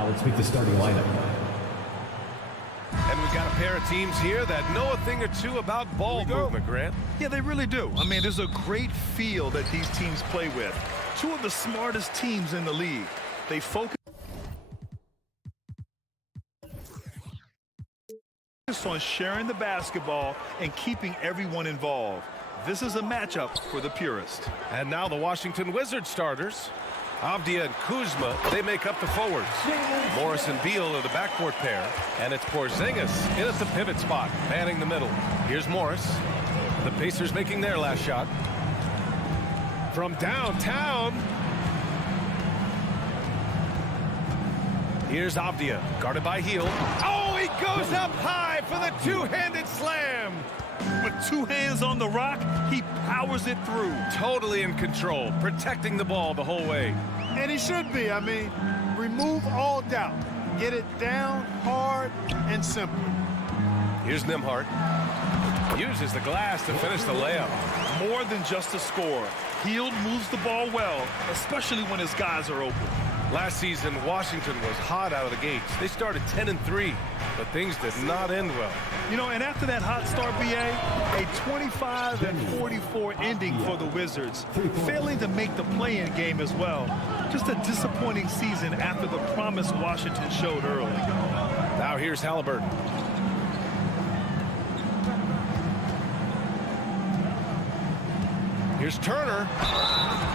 Now let's meet the starting lineup. And we've got a pair of teams here that know a thing or two about ball movement, Grant. Yeah, they really do. I mean, there's a great feel that these teams play with. Two of the smartest teams in the league. They focus on sharing the basketball and keeping everyone involved. This is a matchup for the purist. And now the Washington Wizards starters. Avdia and Kuzma, they make up the forwards. Morris and Beal are the backcourt pair. And it's Porzingis in at the pivot spot, manning the middle. Here's Morris. The Pacers making their last shot. From downtown. Here's Avdia, guarded by Hield. Oh, he goes up high for the two-handed slam. With two hands on the rock, he powers it through. Totally in control, protecting the ball the whole way. And he should be. I mean, remove all doubt. Get it down, hard, and simple. Here's Nembhard. Uses the glass to finish the layup. More than just a score. Hield moves the ball well, especially when his guys are open. Last season, Washington was hot out of the gates. They started 10-3, but things did not end well. You know, and after that hot start, BA, a 25-44 ending for the Wizards, failing to make the play-in game as well. Just a disappointing season after the promise Washington showed early. Now here's Halliburton. Here's Turner.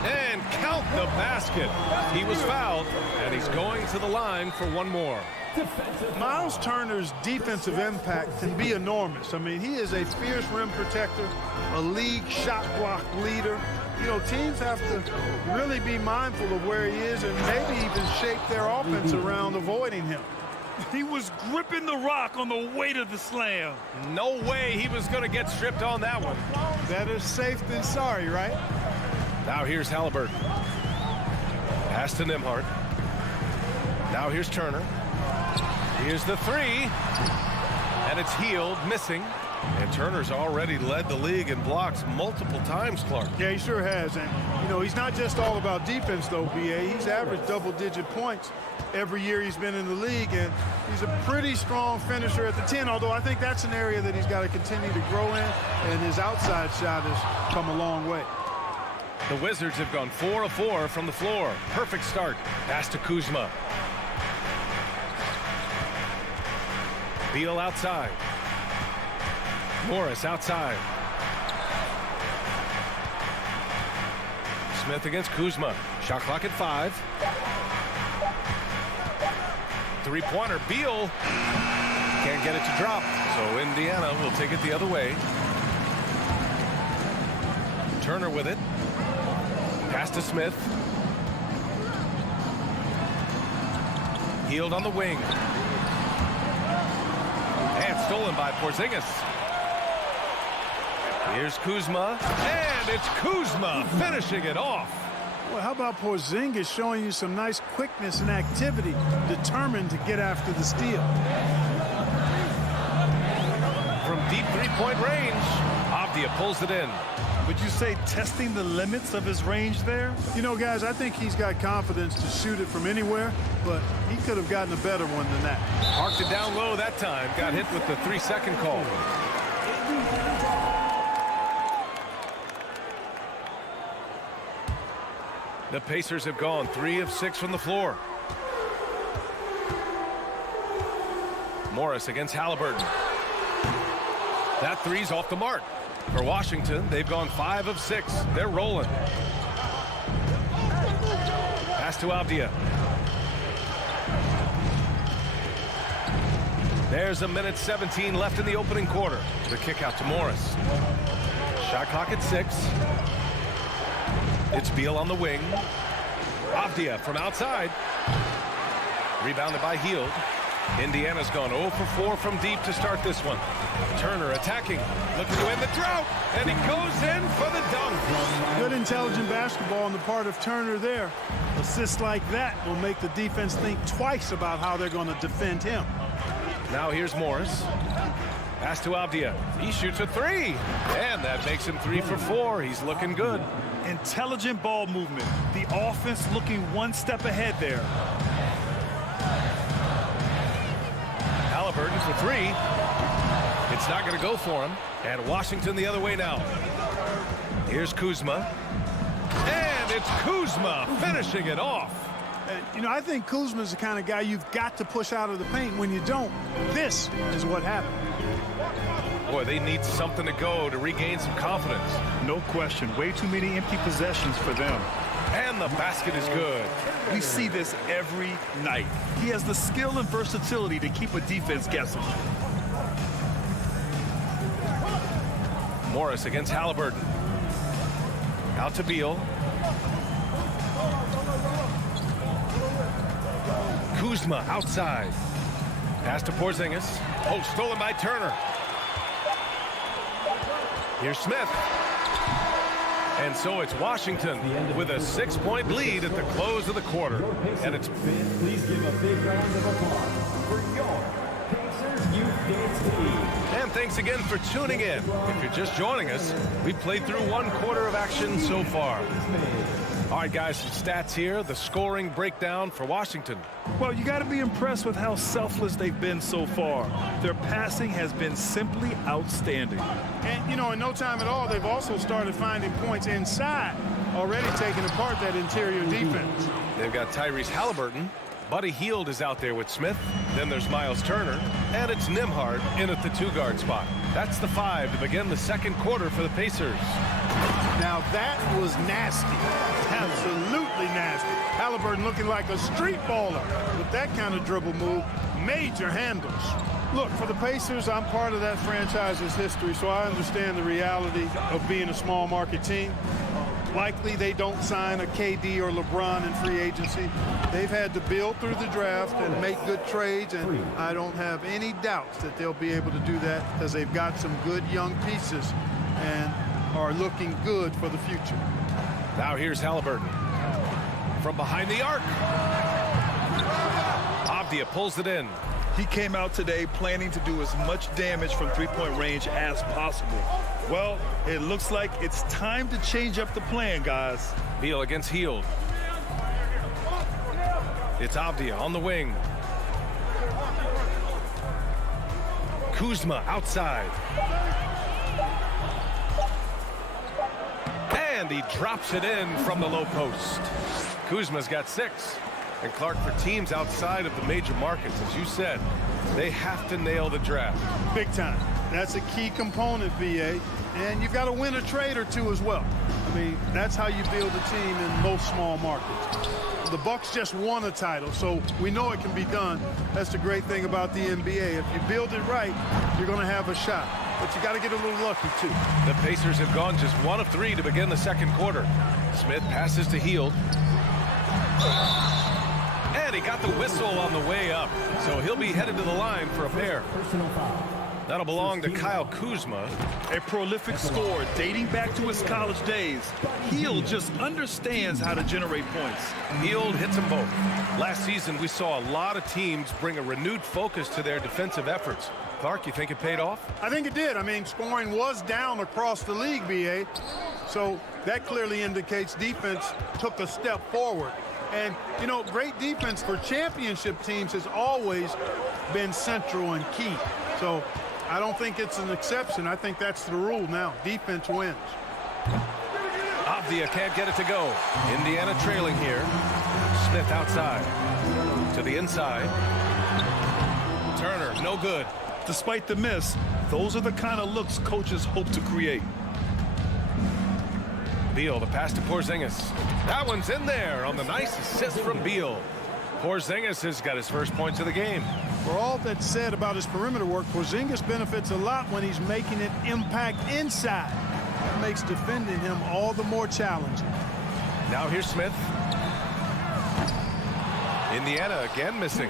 And count the basket. He was fouled, and he's going to the line for one more. Miles Turner's defensive impact can be enormous. I mean, he is a fierce rim protector, a league shot block leader. You know, teams have to really be mindful of where he is and maybe even shape their offense around avoiding him. He was gripping the rock on the way to the slam. No way he was going to get stripped on that one. Better safe than sorry, right? Now here's Halliburton. Pass to Nembhard. Now here's Turner. Here's the three. And it's Hield missing. And Turner's already led the league in blocks multiple times, Clark. Yeah, he sure has. And, you know, he's not just all about defense, though, B.A. He's averaged double-digit points every year he's been in the league. And he's a pretty strong finisher at the 10, although I think that's an area that he's got to continue to grow in. And his outside shot has come a long way. The Wizards have gone 4 of 4 from the floor. Perfect start. Pass to Kuzma. Beal outside. Morris outside. Smith against Kuzma. Shot clock at 5. Three-pointer. Beal can't get it to drop. So Indiana will take it the other way. Turner with it. Pass to Smith. Hield on the wing. And stolen by Porzingis. Here's Kuzma. And it's Kuzma finishing it off. Well, how about Porzingis showing you some nice quickness and activity, determined to get after the steal. From deep three-point range, Avdia pulls it in. Would you say testing the limits of his range there? You know, guys, I think he's got confidence to shoot it from anywhere, but he could have gotten a better one than that. Parked it down low that time. Got hit with the 3-second call. The Pacers have gone 3 of 6 from the floor. Morris against Halliburton. That three's off the mark. For Washington, they've gone 5 of 6. They're rolling. Pass to Avdia. There's a minute 17 left in the opening quarter. The kick out to Morris. Shot clock at 6. It's Beal on the wing. Avdia from outside. Rebounded by Hield. Indiana's gone 0 for 4 from deep to start this one. Turner attacking, looking to end the drought, and he goes in for the dunk. Good intelligent basketball on the part of Turner there. Assists like that will make the defense think twice about how they're going to defend him. Now here's Morris. Pass to Avdia. He shoots a 3, and that makes him 3 for 4. He's looking good. Intelligent ball movement. The offense looking one step ahead there. Halliburton for three. It's not going to go for him. And Washington the other way now. Here's Kuzma. And it's Kuzma finishing it off. You know, I think Kuzma's the kind of guy you've got to push out of the paint. When you don't, this is what happened. Boy, they need something to go to regain some confidence. No question. Way too many empty possessions for them. And the basket is good. We see this every night. He has the skill and versatility to keep a defense guessing. Morris against Halliburton. Out to Beal. Kuzma outside. Pass to Porzingis. Oh, stolen by Turner. Here's Smith. And so it's Washington with a 6-point lead at the close of the quarter. And it's... Please give a big round of applause for your Pacers Youth Dance Team. And thanks again for tuning in. If you're just joining us, we've played through one quarter of action so far. All right, guys, some stats here. The scoring breakdown for Washington. Well, you got to be impressed with how selfless they've been so far. Their passing has been simply outstanding. And, you know, in no time at all, they've also started finding points inside, already taking apart that interior defense. They've got Tyrese Halliburton. Buddy Hield is out there with Smith. Then there's Miles Turner. And it's Nembhard in at the two-guard spot. That's the 5 to begin the second quarter for the Pacers. Now that was nasty. Absolutely nasty. Halliburton looking like a street baller with that kind of dribble move. Major handles. Look, for the Pacers, I'm part of that franchise's history, so I understand the reality of being a small market team. Likely they don't sign a KD or LeBron in free agency. They've had to build through the draft and make good trades, and I don't have any doubts that they'll be able to do that because they've got some good young pieces and are looking good for the future. Now here's Halliburton. From behind the arc. Avdia pulls it in. He came out today planning to do as much damage from three-point range as possible. Well, it looks like it's time to change up the plan, guys. Beal against Hield. It's Avdia on the wing. Kuzma outside. And he drops it in from the low post. Kuzma's got 6. And Clark, for teams outside of the major markets, as you said, they have to nail the draft. Big time. That's a key component, BA. And you've got to win a trade or two as well. I mean, that's how you build a team in most small markets. The Bucks just won a title, so we know it can be done. That's the great thing about the NBA. If you build it right, you're going to have a shot. But you got to get a little lucky, too. The Pacers have gone just 1 of 3 to begin the second quarter. Smith passes to Hield. And he got the whistle on the way up, so he'll be headed to the line for a pair. That'll belong to Kyle Kuzma. A prolific scorer dating back to his college days. Hield just understands how to generate points. Hield hits them both. Last season, we saw a lot of teams bring a renewed focus to their defensive efforts. Clark, you think it paid off? I think it did. I mean, scoring was down across the league, BA. So that clearly indicates defense took a step forward. And, you know, great defense for championship teams has always been central and key. So I don't think it's an exception. I think that's the rule now. Defense wins. Avdia can't get it to go. Indiana trailing here. Smith outside. To the inside. Turner, no good. Despite the miss, those are the kind of looks coaches hope to create. Beal, the pass to Porzingis. That one's in there on the nice assist from Beal. Porzingis has got his first points of the game. For all that's said about his perimeter work, Porzingis benefits a lot when he's making an impact inside. That makes defending him all the more challenging. Now here's Smith. Indiana again missing.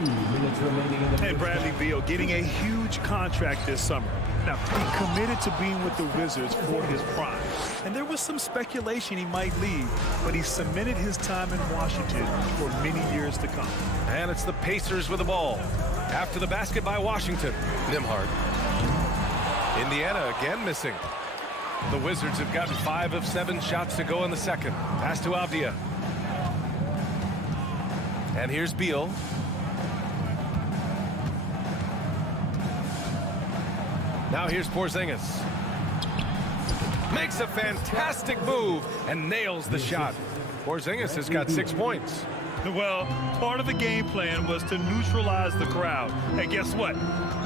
And Bradley Beal getting a huge contract this summer. Now, he committed to being with the Wizards for his prime. And there was some speculation he might leave, but he cemented his time in Washington for many years to come. And it's the Pacers with the ball. After the basket by Washington. Nembhard. Indiana again missing. The Wizards have gotten 5 of 7 shots to go in the second. Pass to Avdia. And here's Beal. Now here's Porzingis. Makes a fantastic move and nails the shot. Porzingis has got 6 points. Well, part of the game plan was to neutralize the crowd. And guess what?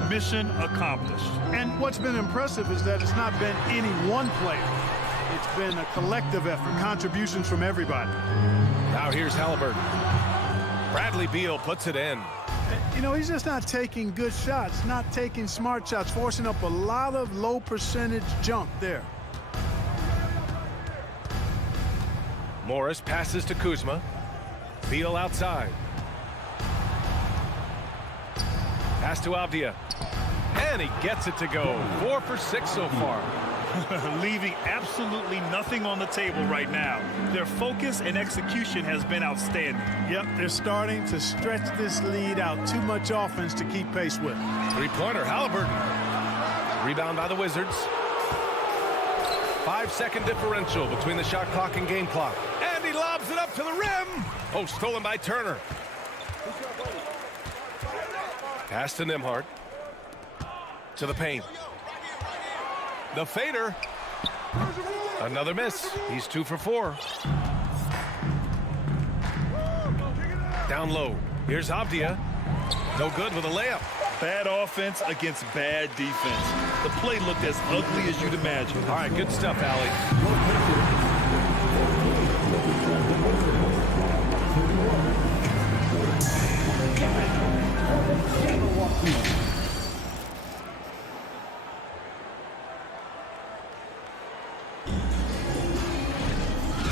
Mission accomplished. And what's been impressive is that it's not been any one player. It's been a collective effort, contributions from everybody. Now here's Halliburton. Bradley Beal puts it in. You know, he's just not taking good shots, not taking smart shots, forcing up a lot of low percentage junk there. Morris passes to Kuzma. Beal outside. Pass to Avdia. And he gets it to go. 4 for 6 so far. Leaving absolutely nothing on the table right now. Their focus and execution has been outstanding. Yep, they're starting to stretch this lead out. Too much offense to keep pace with. Three-pointer, Halliburton. Rebound by the Wizards. 5-second differential between the shot clock and game clock. And he lobs it up to the rim. Oh, stolen by Turner. Pass to Nembhard. To the paint. The fader. Another miss. He's 2 for 4. Down low. Here's Avdia. No good with a layup. Bad offense against bad defense. The play looked as ugly as you'd imagine. All right, good stuff, Allie.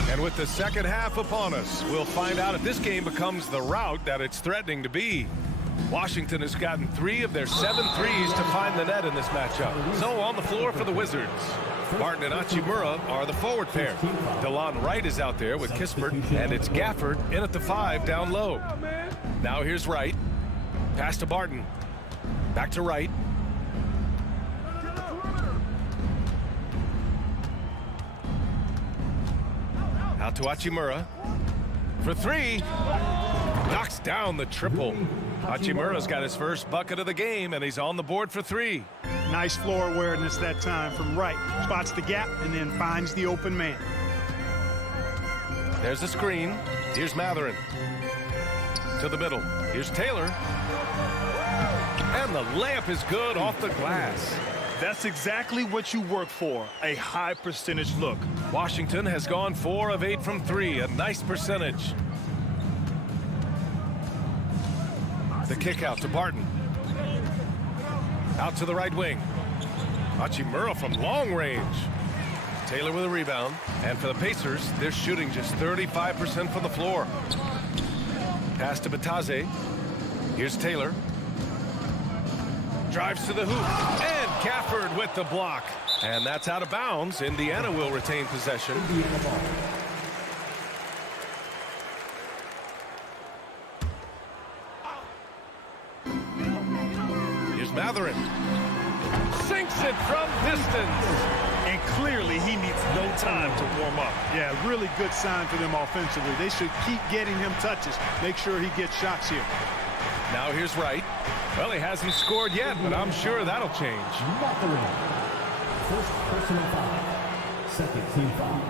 And with the second half upon us, we'll find out if this game becomes the rout that it's threatening to be. Washington has gotten 3 of their 7 threes to find the net in this matchup. So on the floor for the Wizards, Martin and Hachimura are the forward pair. DeLon Wright is out there with Kispert, and it's Gafford in at the 5 down low. Now here's Wright. Pass to Barton. Back to Wright. Out to Hachimura. For 3. Knocks down the triple. Hachimura's got his first bucket of the game, and he's on the board for 3. Nice floor awareness that time from Wright. Spots the gap and then finds the open man. There's the screen. Here's Matherin. To the middle. Here's Taylor. And the layup is good off the glass. That's exactly what you work for, a high percentage look. Washington has gone 4 of 8 from 3, a nice percentage. The kick out to Barton. Out to the right wing. Hachimura from long range. Taylor with a rebound. And for the Pacers, they're shooting just 35% from the floor. Pass to Bataze. Here's Taylor. Drives to the hoop. And Gafford with the block. And that's out of bounds. Indiana will retain possession. Here's Matherin. Sinks it from distance. And clearly he needs no time to warm up. Yeah, really good sign for them offensively. They should keep getting him touches. Make sure he gets shots here. Now here's Wright. Well, he hasn't scored yet, but I'm sure that'll change. Matherin. First personal foul. Second team foul.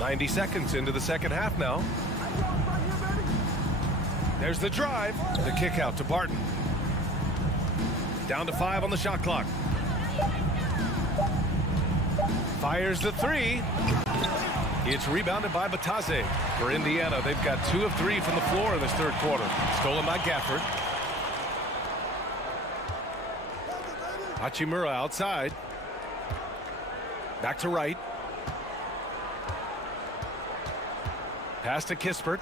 90 seconds into the second half now. There's the drive. The kick out to Barton. Down to 5 on the shot clock. Fires the 3. It's rebounded by Bataze. For Indiana, they've got 2 of 3 from the floor in this third quarter. Stolen by Gafford. Hachimura outside. Back to Wright. Pass to Kispert.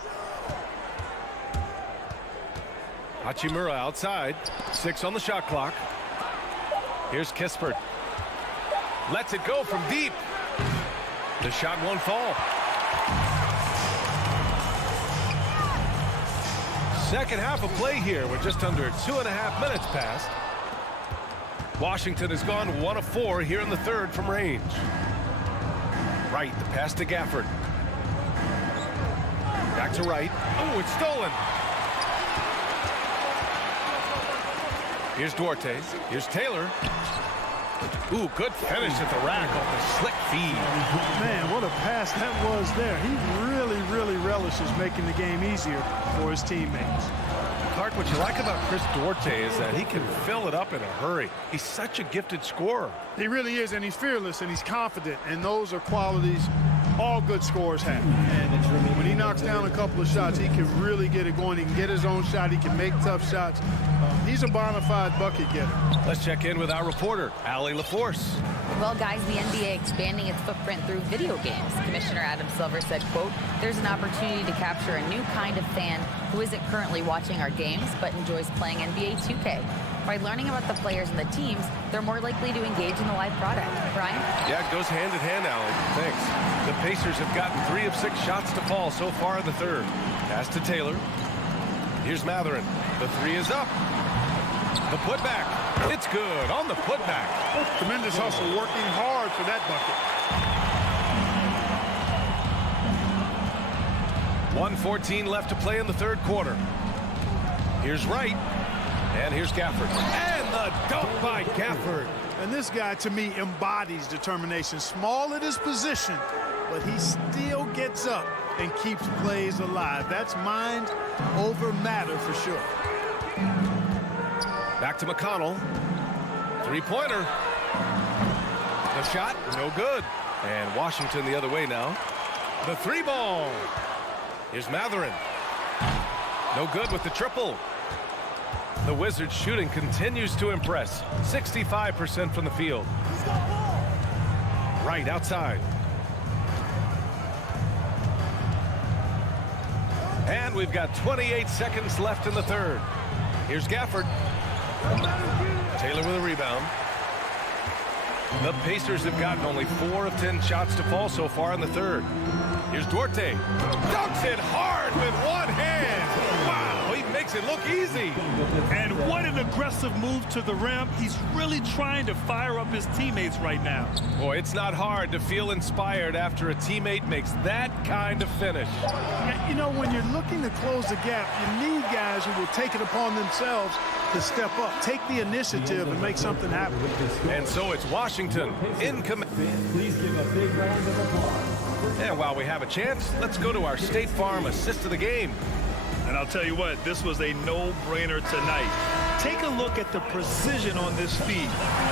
Hachimura outside. 6 on the shot clock. Here's Kispert. Lets it go from deep. The shot won't fall. Second half of play here. We're just under 2.5 minutes past. Washington has gone 1 of 4 here in the third from range. Wright, the pass to Gafford. Back to Wright. Oh, it's stolen. Here's Duarte. Here's Taylor. Ooh, good finish at the rack off the slick feed. Man, what a pass that was there. He really relishes making the game easier for his teammates. Clark, what you like about Chris Duarte is that he can fill it up in a hurry. He's such a gifted scorer. He really is, and he's fearless, and he's confident, and those are qualities all good scorers have. And when he knocks down a couple of shots, he can really get it going. He can get his own shot. He can make tough shots. He's a bona fide bucket getter. Let's check in with our reporter, Allie LaForce. Well, guys, the NBA expanding its footprint through video games. Commissioner Adam Silver said, quote, "There's an opportunity to capture a new kind of fan who isn't currently watching our games but enjoys playing NBA 2K. By learning about the players and the teams, they're more likely to engage in the live product." Brian? Yeah, it goes hand in hand, Allie. Thanks. The Pacers have gotten 3 of 6 shots to fall so far in the third. Pass to Taylor. Here's Matherin. The 3 is up. The putback. It's good on the putback. Tremendous hustle, working hard for that bucket. 1:14 left to play in the third quarter. Here's Wright. And here's Gafford. And the dunk by Gafford. And this guy, to me, embodies determination. Small at his position, but he still gets up and keeps plays alive. That's mind over matter for sure. Back to McConnell. Three-pointer. The shot, no good. And Washington the other way now. The 3-ball. Here's Matherin. No good with the triple. The Wizards shooting continues to impress. 65% from the field. Right outside. And we've got 28 seconds left in the third. Here's Gafford. Taylor with a rebound. The Pacers have gotten only 4 of 10 shots to fall so far in the third. Here's Duarte. Dunks it hard with one hand. Wow, he makes it look easy. And what an aggressive move to the rim. He's really trying to fire up his teammates right now. Boy, it's not hard to feel inspired after a teammate makes that kind of finish. You know, when you're looking to close the gap, you need guys who will take it upon themselves to step up, take the initiative, and make something happen. And so it's Washington in command. Please give a big round of applause. And while we have a chance, let's go to our State Farm assist of the game. And I'll tell you what, this was a no-brainer tonight. Take a look at the precision on this feed.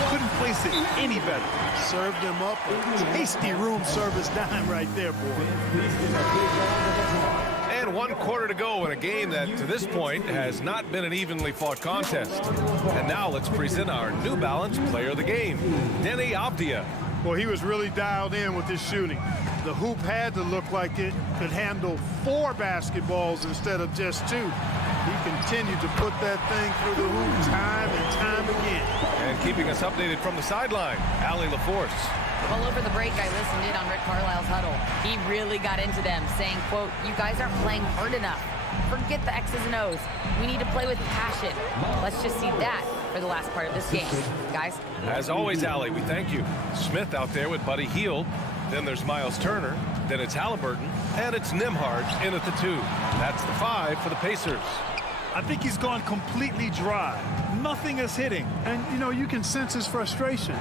Couldn't place it any better. Served him up a tasty room service dime right there, boy. Please give a big round of applause. And 1 quarter to go in a game that, to this point, has not been an evenly fought contest. And now let's present our New Balance player of the game, Denny Avdia. Well, he was really dialed in with his shooting. The hoop had to look like it could handle 4 basketballs instead of just 2. He continued to put that thing through the hoop time and time again. And keeping us updated from the sideline, Allie LaForce. Well, over the break, I listened in on Rick Carlisle's huddle. He really got into them, saying, quote, "You guys aren't playing hard enough. Forget the X's and O's. We need to play with passion." Let's just see that for the last part of this game. Guys? As always, Allie, we thank you. Smith out there with Buddy Hield. Then there's Miles Turner. Then it's Halliburton. And it's Nimhard in at the 2. That's the 5 for the Pacers. I think he's gone completely dry. Nothing is hitting. And, you know, you can sense his frustration.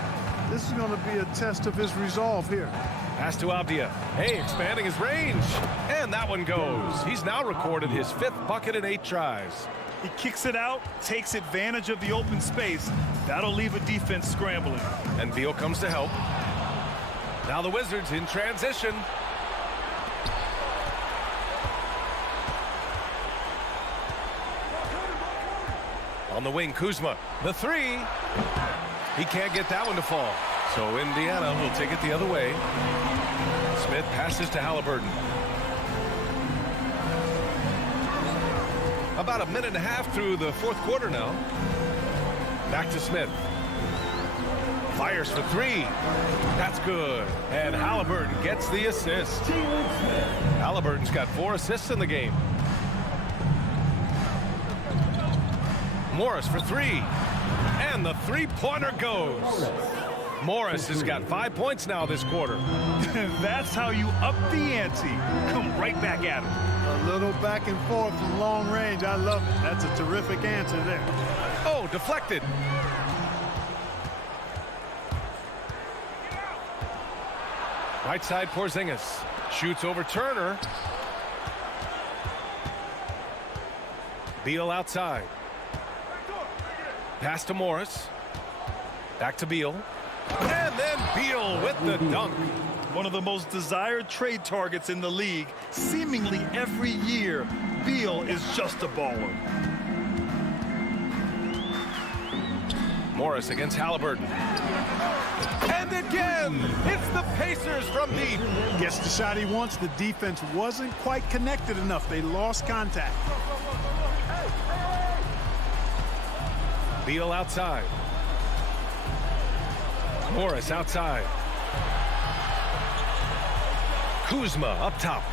This is going to be a test of his resolve here. Pass to Avdia. Hey, expanding his range. And that one goes. He's now recorded his 5th bucket in 8 tries. He kicks it out, takes advantage of the open space. That'll leave a defense scrambling. And Beal comes to help. Now the Wizards in transition. On the wing, Kuzma. The 3. He can't get that one to fall. So Indiana will take it the other way. Smith passes to Halliburton. About a minute and a half through the 4th quarter now. Back to Smith. Fires for 3. That's good. And Halliburton gets the assist. Halliburton's got 4 assists in the game. Morris for 3. And the 3-pointer goes. Morris has got 5 points now this quarter. That's how you up the ante. Come right back at him. A little back and forth from long range. I love it. That's a terrific answer there. Oh, deflected. Right side, Porzingis. Shoots over Turner. Beal outside. Pass to Morris. Back to Beal. And then Beal with the dunk. One of the most desired trade targets in the league. Seemingly every year, Beal is just a baller. Morris against Halliburton. And again, it's the Pacers from deep. Gets the shot he wants. The defense wasn't quite connected enough. They lost contact. Beal outside. Morris outside. Kuzma up top.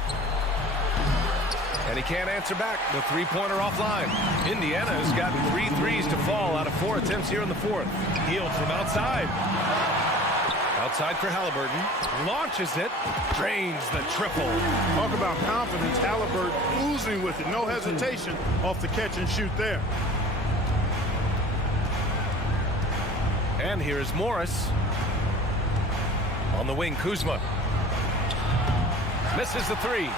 And he can't answer back. The three-pointer offline. Indiana has gotten 3 threes to fall out of 4 attempts here in the fourth. Healed from outside. Outside for Halliburton. Launches it. Drains the triple. Talk about confidence. Halliburton oozing with it. No hesitation off the catch and shoot there. And here's Morris. On the wing, Kuzma. Misses the three.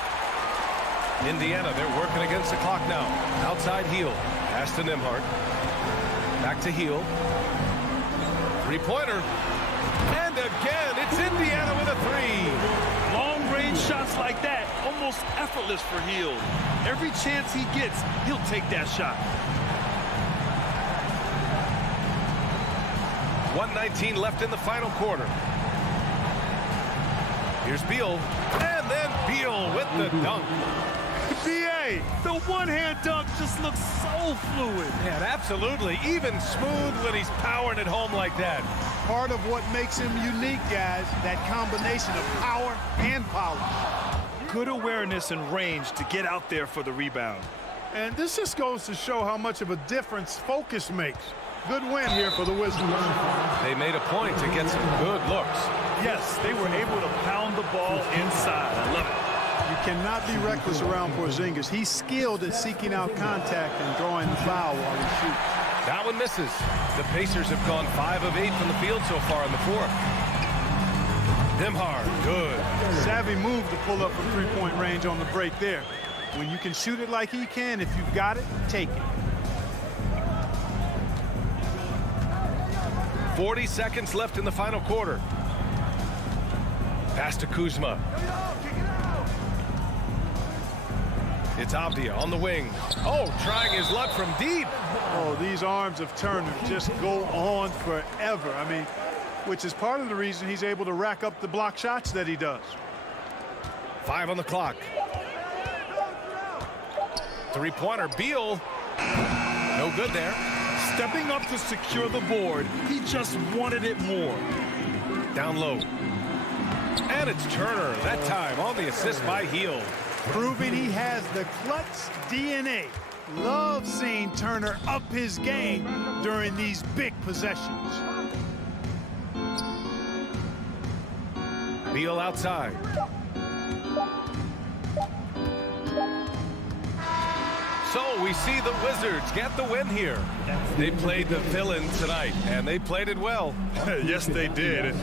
Indiana, they're working against the clock now. Outside Heel. Pass to Nembhard. Back to Heel. Three-pointer. And again, it's Indiana with a three. Long-range shots like that, almost effortless for Hield. Every chance he gets, he'll take that shot. 1:19 left in the final quarter. Here's Beal. And then Beal with the dunk. BA, the one-hand dunk just looks so fluid. And absolutely, even smooth when he's powering it home like that. Part of what makes him unique, guys, that combination of power and polish. Good awareness and range to get out there for the rebound. And this just goes to show how much of a difference focus makes. Good win here for the Wizards. They made a point to get some good looks. Yes, they were able to pound the ball inside. I love it. You cannot be reckless around Porzingis. He's skilled at seeking out contact and drawing the foul while he shoots. That one misses. The Pacers have gone 5 of 8 from the field so far in the fourth. Nembhard, good. Savvy move to pull up from three-point range on the break there. When you can shoot it like he can, if you've got it, take it. 40 seconds left in the final quarter. Pass to Kuzma. It's Avdia on the wing. Oh, trying his luck from deep. Oh, these arms of Turner just go on forever. I mean, which is part of the reason he's able to rack up the block shots that he does. 5 on the clock. Three-pointer, Beal. No good there. Stepping up to secure the board, he just wanted it more. Down low. And it's Turner, that time on the assist by Hield. Proving he has the clutch DNA. Love seeing Turner up his game during these big possessions. Beal outside. So we see the Wizards get the win here. They played the villain tonight, and they played it well. Yes, they did.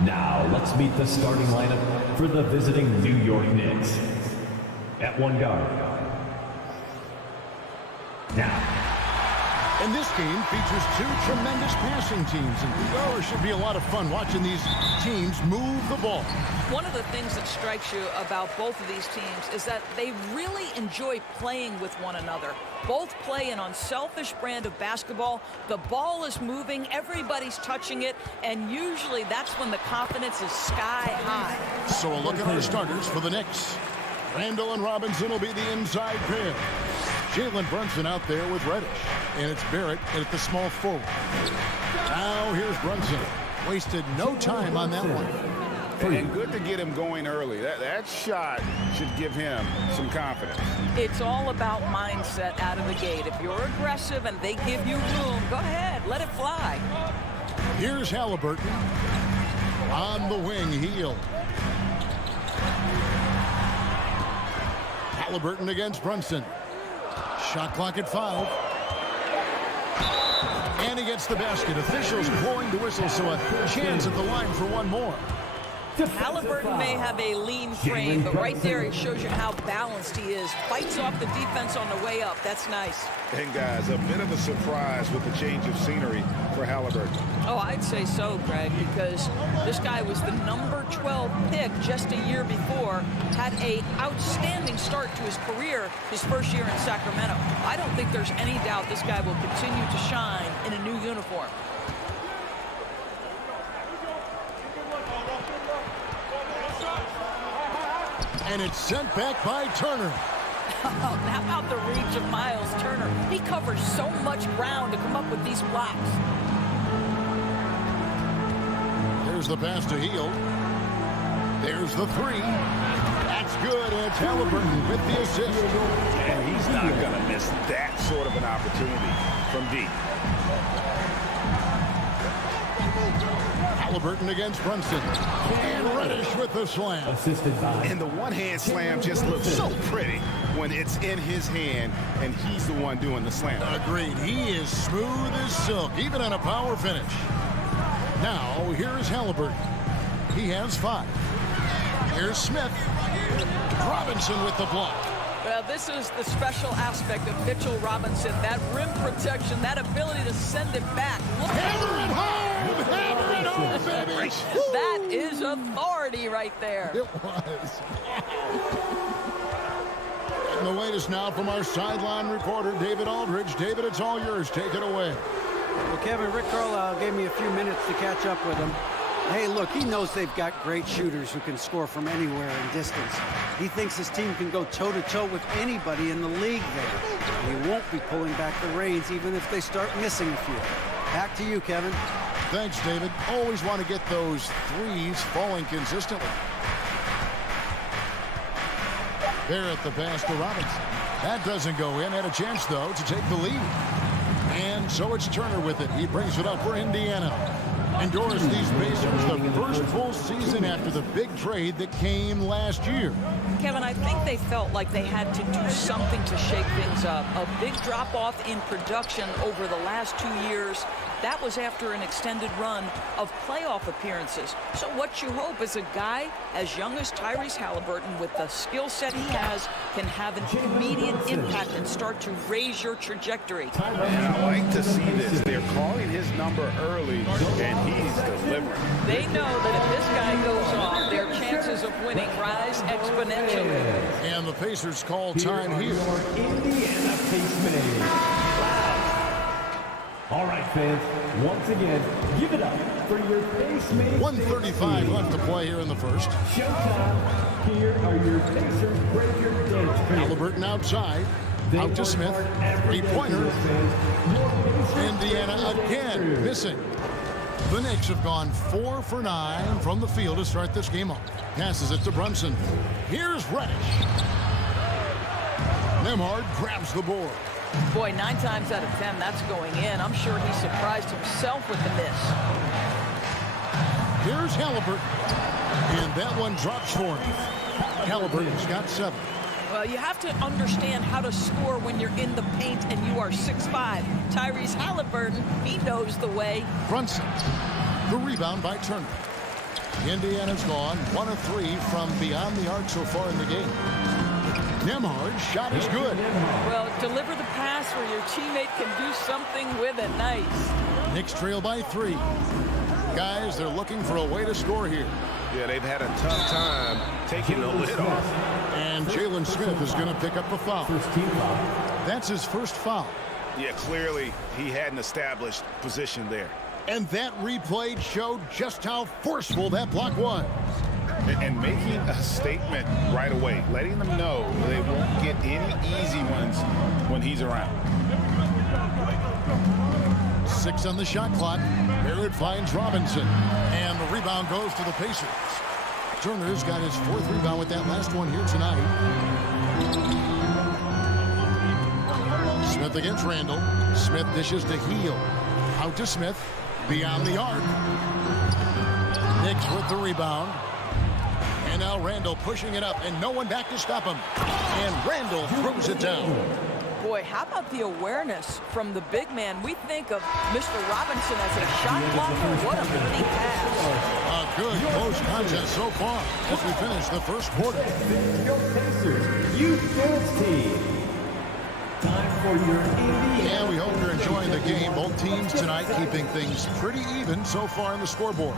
Now, let's meet the starting lineup for the visiting New York Knicks. At one guard. Now. And this game features two tremendous passing teams, and it should be a lot of fun watching these teams move the ball. One of the things that strikes you about both of these teams is that they really enjoy playing with one another. Both play an unselfish brand of basketball. The ball is moving, everybody's touching it, and usually that's when the confidence is sky high. So a look at our starters for the Knicks. Randall and Robinson will be the inside pair. Jalen Brunson out there with Reddish. And it's Barrett at the small forward. Now here's Brunson. Wasted no time on that one. And good to get him going early. That shot should give him some confidence. It's all about mindset out of the gate. If you're aggressive and they give you room, go ahead, let it fly. Here's Halliburton. On the wing, Heel. Halliburton against Brunson. Shot clock at 5. And he gets the basket. Officials blowing the whistle, so a chance at the line for one more. Halliburton may have a lean frame, but right there it shows you how balanced he is. Fights off the defense on the way up. That's nice. And guys, a bit of a surprise with the change of scenery for Halliburton. Oh, I'd say so, Greg, because this guy was the number 12 pick just a year before, had a outstanding start to his career his first year in Sacramento. I don't think there's any doubt this guy will continue to shine in a new uniform. And it's sent back by Turner. How about the reach of Miles Turner? He covers so much ground to come up with these blocks. There's the pass to Hield. There's the three. That's good. And it's Halliburton with the assist. And he's not going to miss that sort of an opportunity from deep. Halliburton against Brunson. And Reddish with the slam. Assisted by. And the one-hand slam just looks so pretty when it's in his hand and he's the one doing the slam. Agreed. He is smooth as silk, even on a power finish. Now, here's Halliburton. He has 5. Here's Smith. Robinson with the block. Well, this is the special aspect of Mitchell Robinson. That rim protection, that ability to send it back. Look Hammer it home! Hammer it home, baby! That is authority right there. It was. And the latest now from our sideline reporter, David Aldridge. David, it's all yours. Take it away. Well, Kevin, Rick Carlisle gave me a few minutes to catch up with him. Hey, look, he knows they've got great shooters who can score from anywhere in distance. He thinks his team can go toe-to-toe with anybody in the league there. And he won't be pulling back the reins even if they start missing a few. Back to you, Kevin. Thanks, David. Always want to get those threes falling consistently. There at the pass to Robinson. That doesn't go in. Had a chance, though, to take the lead. And so it's Turner with it. He brings it up for Indiana. And Doris, these Pacers, the first full season after the big trade that came last year. Kevin, I think they felt like they had to do something to shake things up. A big drop-off in production over the last 2 years. That was after an extended run of playoff appearances. So what you hope is a guy as young as Tyrese Halliburton, with the skill set he has, can have an immediate impact and start to raise your trajectory. And I like to see this. They're calling his number early, and he's delivering. They know that if this guy goes off, their chances of winning rise exponentially. And the Pacers call time here. Indiana Pacemakers. All right, fans, once again, give it up for your Pacemakers. 1:35 left to play here in the first. Showtime. Here are your Pacers Breaker Dance Crew. Halliburton outside. Out to Smith. Three-pointer. Indiana again missing. The Knicks have gone 4 for 9 from the field to start this game off. Passes it to Brunson. Here's Reddish. Nembhard grabs the board. Boy, 9 times out of 10, that's going in. I'm sure he surprised himself with the miss. Here's Halliburton. And that one drops for him. Halliburton's got 7. Well, you have to understand how to score when you're in the paint and you are 6'5". Tyrese Halliburton, he knows the way. Brunson. The rebound by Turner. Indiana's gone 1 of 3 from beyond the arc so far in the game. Nembhard's shot is good. Well, deliver the pass where your teammate can do something with it. Nice. Knicks trail by 3. Guys, they're looking for a way to score here. Yeah, they've had a tough time taking the lid off. And Jalen Smith is going to pick up a foul. That's his first foul. Yeah, clearly he had an established position there. And that replay showed just how forceful that block was. And making a statement right away, letting them know they won't get any easy ones when he's around. 6 on the shot clock. Barrett finds Robinson. And the rebound goes to the Pacers. Turner's got his 4th rebound with that last one here tonight. Smith against Randall. Smith dishes to Hield. Out to Smith. Beyond the arc. Knicks with the rebound. And now Randall pushing it up, and no one back to stop him. And Randall throws it down. Boy, how about the awareness from the big man? We think of Mr. Robinson as a shot blocker. What a pretty pass. A Good close contest so far as we finish the first quarter. Your Pacers Youth Dance Team. Time for your Indiana. Yeah, we hope you're enjoying the game. Both teams tonight keeping things pretty even so far on the scoreboard.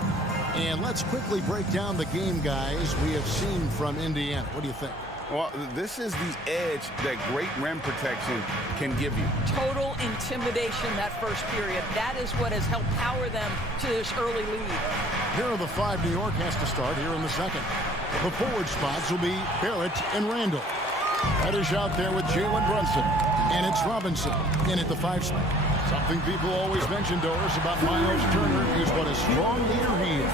And let's quickly break down the game, guys, we have seen from Indiana. What do you think? Well, this is the edge that great rim protection can give you. Total intimidation that first period. That is what has helped power them to this early lead. Here are the 5 New York has to start here in the second. The forward spots will be Barrett and Randall. Reddish out there with Jalen Brunson. And it's Robinson in at the 5 spot. Something people always mention, Doris, about Miles Turner is what a strong leader he is.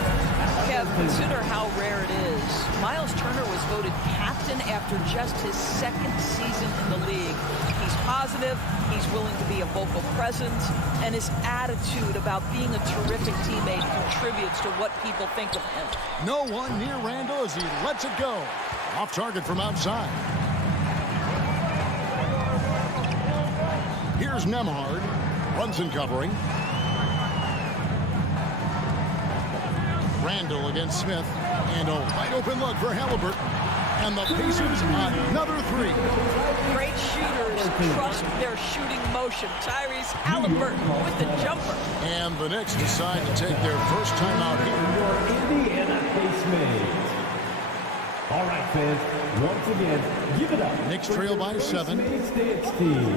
Kev, consider how rare it is. Miles Turner was voted captain after just his second season in the league. He's positive, he's willing to be a vocal presence, and his attitude about being a terrific teammate contributes to what people think of him. No one near Randall as he lets it go. Off target from outside. Here's Nemhard. Brunson covering. Randall against Smith. And a wide open look for Halliburton. And the Pacers on another 3. Great shooters trust their shooting motion. Tyrese Halliburton with the jumper. And the Knicks decide to take their first time out here. Your Indiana Pacers. All right, fans. Once again, give it up. Knicks trail by 7. Dance Team.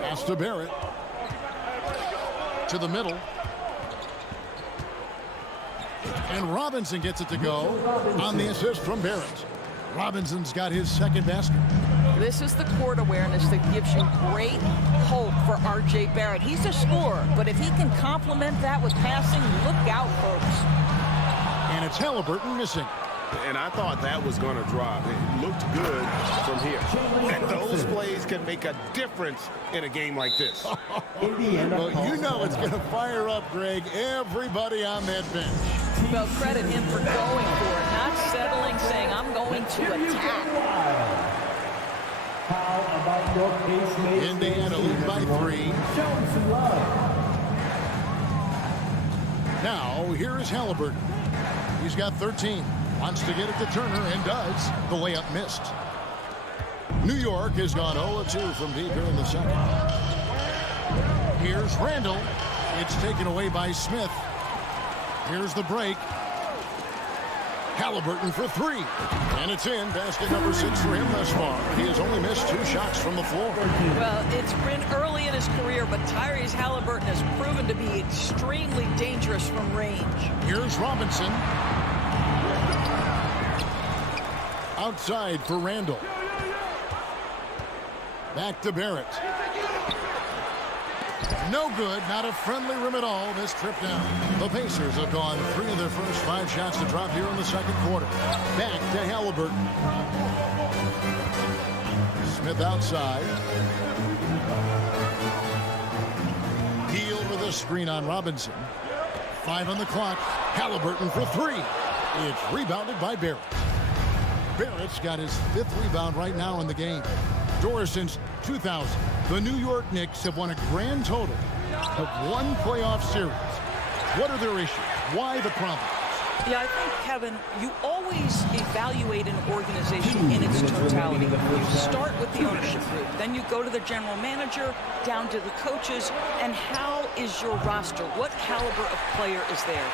Pass to Barrett. To the middle. And Robinson gets it to go on the assist from Barrett. Robinson's got his second basket. This is the court awareness that gives you great hope for R.J. Barrett. He's a scorer, but if he can complement that with passing, look out, folks. And it's Halliburton missing. And I thought that was going to drop. It looked good from here. And those plays can make a difference in a game like this. Well, you know it's going to fire up, Greg, everybody on that bench. Well, credit him for going for it, not settling, saying, I'm going to attack. How about your Pacemates? Indiana lead by 3. Show some love. Now, here is Halliburton. He's got 13. Wants to get it to Turner and does. The layup missed. New York has gone 0-2 from deep here in the second. Here's Randall. It's taken away by Smith. Here's the break. Halliburton for 3. And it's in. Basket number 6 for him thus far. He has only missed 2 shots from the floor. Well, it's been early in his career, but Tyrese Halliburton has proven to be extremely dangerous from range. Here's Robinson. Outside for Randall. Back to Barrett. No good. Not a friendly rim at all this trip down. The Pacers have gone 3 of their first 5 shots to drop here in the second quarter. Back to Halliburton. Smith outside. Deal with a screen on Robinson. 5 on the clock. Halliburton for 3. It's rebounded by Barrett. Barrett's got his 5th rebound right now in the game. Doris, since 2000, the New York Knicks have won a grand total of 1 playoff series. What are their issues? Why the problems? Yeah, I think, Kevin, you always evaluate an organization in its totality. You start with the ownership group, then you go to the general manager, down to the coaches, and how is your roster? What caliber of player is there?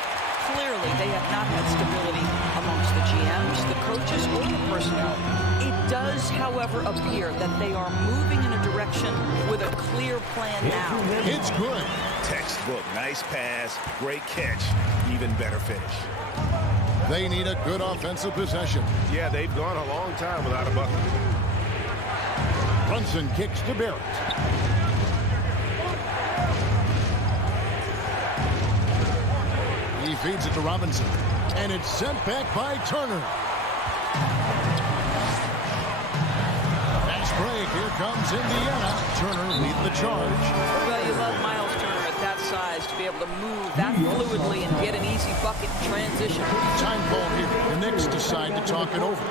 Clearly, they have not had stability amongst the GMs, the coaches, or the personnel. It does, however, appear that they are moving in a direction with a clear plan now. It's good. Textbook. Nice pass. Great catch. Even better finish. They need a good offensive possession. Yeah, they've gone a long time without a bucket. Brunson kicks to Barrett. He feeds it to Robinson. And it's sent back by Turner. Fast break. Here comes Indiana. Turner leads the charge. Well, you love Miles Turner at that size to be able to move that fluidly and get an easy bucket in transition. Time call here. The Knicks decide to talk it over.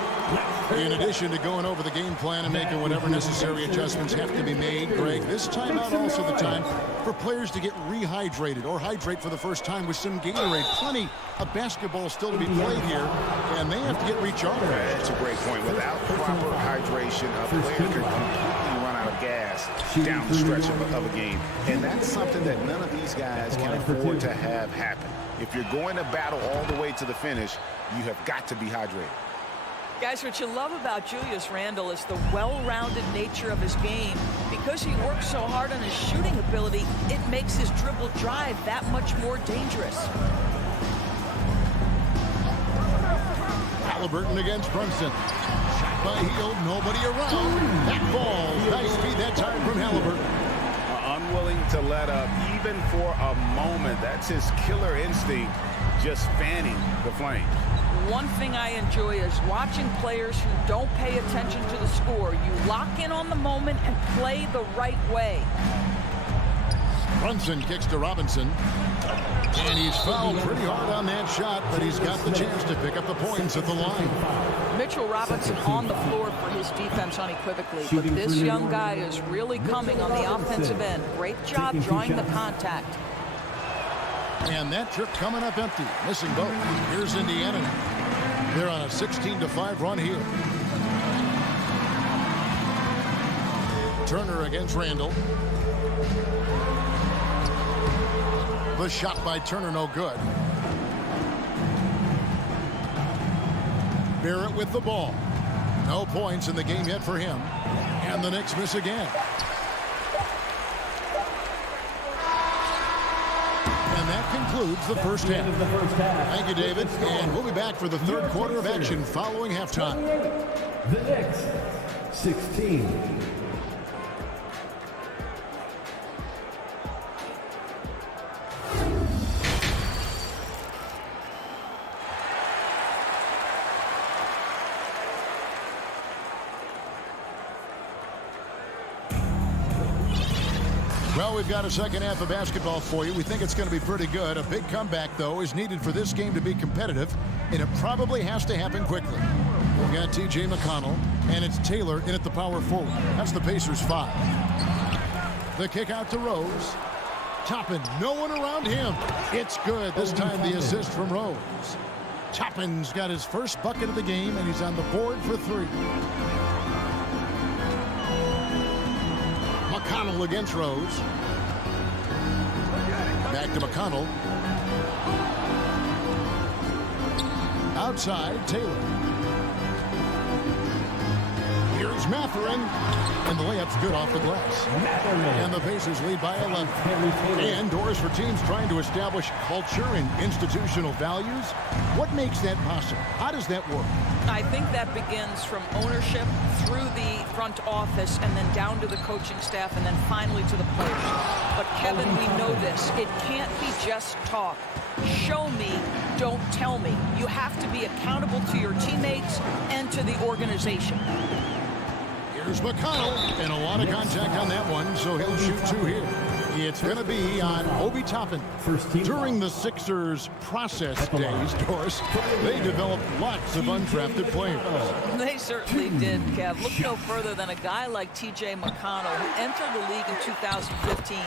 In addition to going over the game plan and making whatever necessary adjustments have to be made, Greg, this timeout also the time for players to get rehydrated or hydrate for the first time with some Gatorade. Plenty of basketball still to be played here, and they have to get recharged. That's a great point. Without proper hydration, a player could completely run out of gas down the stretch of a game. And that's something that none of these guys can afford to have happen. If you're going to battle all the way to the finish, you have got to be hydrated. Guys, what you love about Julius Randle is the well-rounded nature of his game. Because he works so hard on his shooting ability, it makes his dribble drive that much more dangerous. Halliburton against Brunson. Shot by Hield, nobody around. That falls. Nice feed that time from Halliburton. Unwilling to let up even for a moment. That's his killer instinct, just fanning the flames. One thing I enjoy is watching players who don't pay attention to the score. You lock in on the moment and play the right way. Brunson kicks to Robinson. And he's fouled pretty hard on that shot, but he's got the chance to pick up the points at the line. Mitchell Robinson on the floor for his defense unequivocally, but this young guy is really coming on the offensive end. Great job drawing the contact. And that trip coming up empty, missing both. Here's Indiana. They're on a 16-5 run here. Turner against Randle. The shot by Turner, no good. Barrett with the ball. No points in the game yet for him. And the Knicks miss again. And that concludes the first half. Thank you, David. And we'll be back for the third quarter of action following halftime. The Knicks, 16. Well, we've got a second half of basketball for you. We think it's going to be pretty good. A big comeback, though, is needed for this game to be competitive, and it probably has to happen quickly. We've got T.J. McConnell, and it's Taylor in at the power forward. That's the Pacers' 5. The kick out to Rose. Toppin, no one around him. It's good. This time the assist from Rose. Toppin's got his first bucket of the game, and he's on the board for 3. McConnell against Rose. Back to McConnell. Outside, Taylor. Here's Mathurin. And the layup's good off the glass. And the Pacers lead by 11. And doors for teams trying to establish culture and institutional values. What makes that possible? How does that work? I think that begins from ownership through the front office and then down to the coaching staff and then finally to the players. But Kevin, we know this. It can't be just talk. Show me, don't tell me. You have to be accountable to your teammates and to the organization. Here's McConnell, and a lot of contact on that one, so he'll shoot 2 here. It's going to be on Obi Toppin. During the Sixers' process days, Doris, they developed lots of undrafted players. They certainly did, Kev. Look no further than a guy like T.J. McConnell, who entered the league in 2015.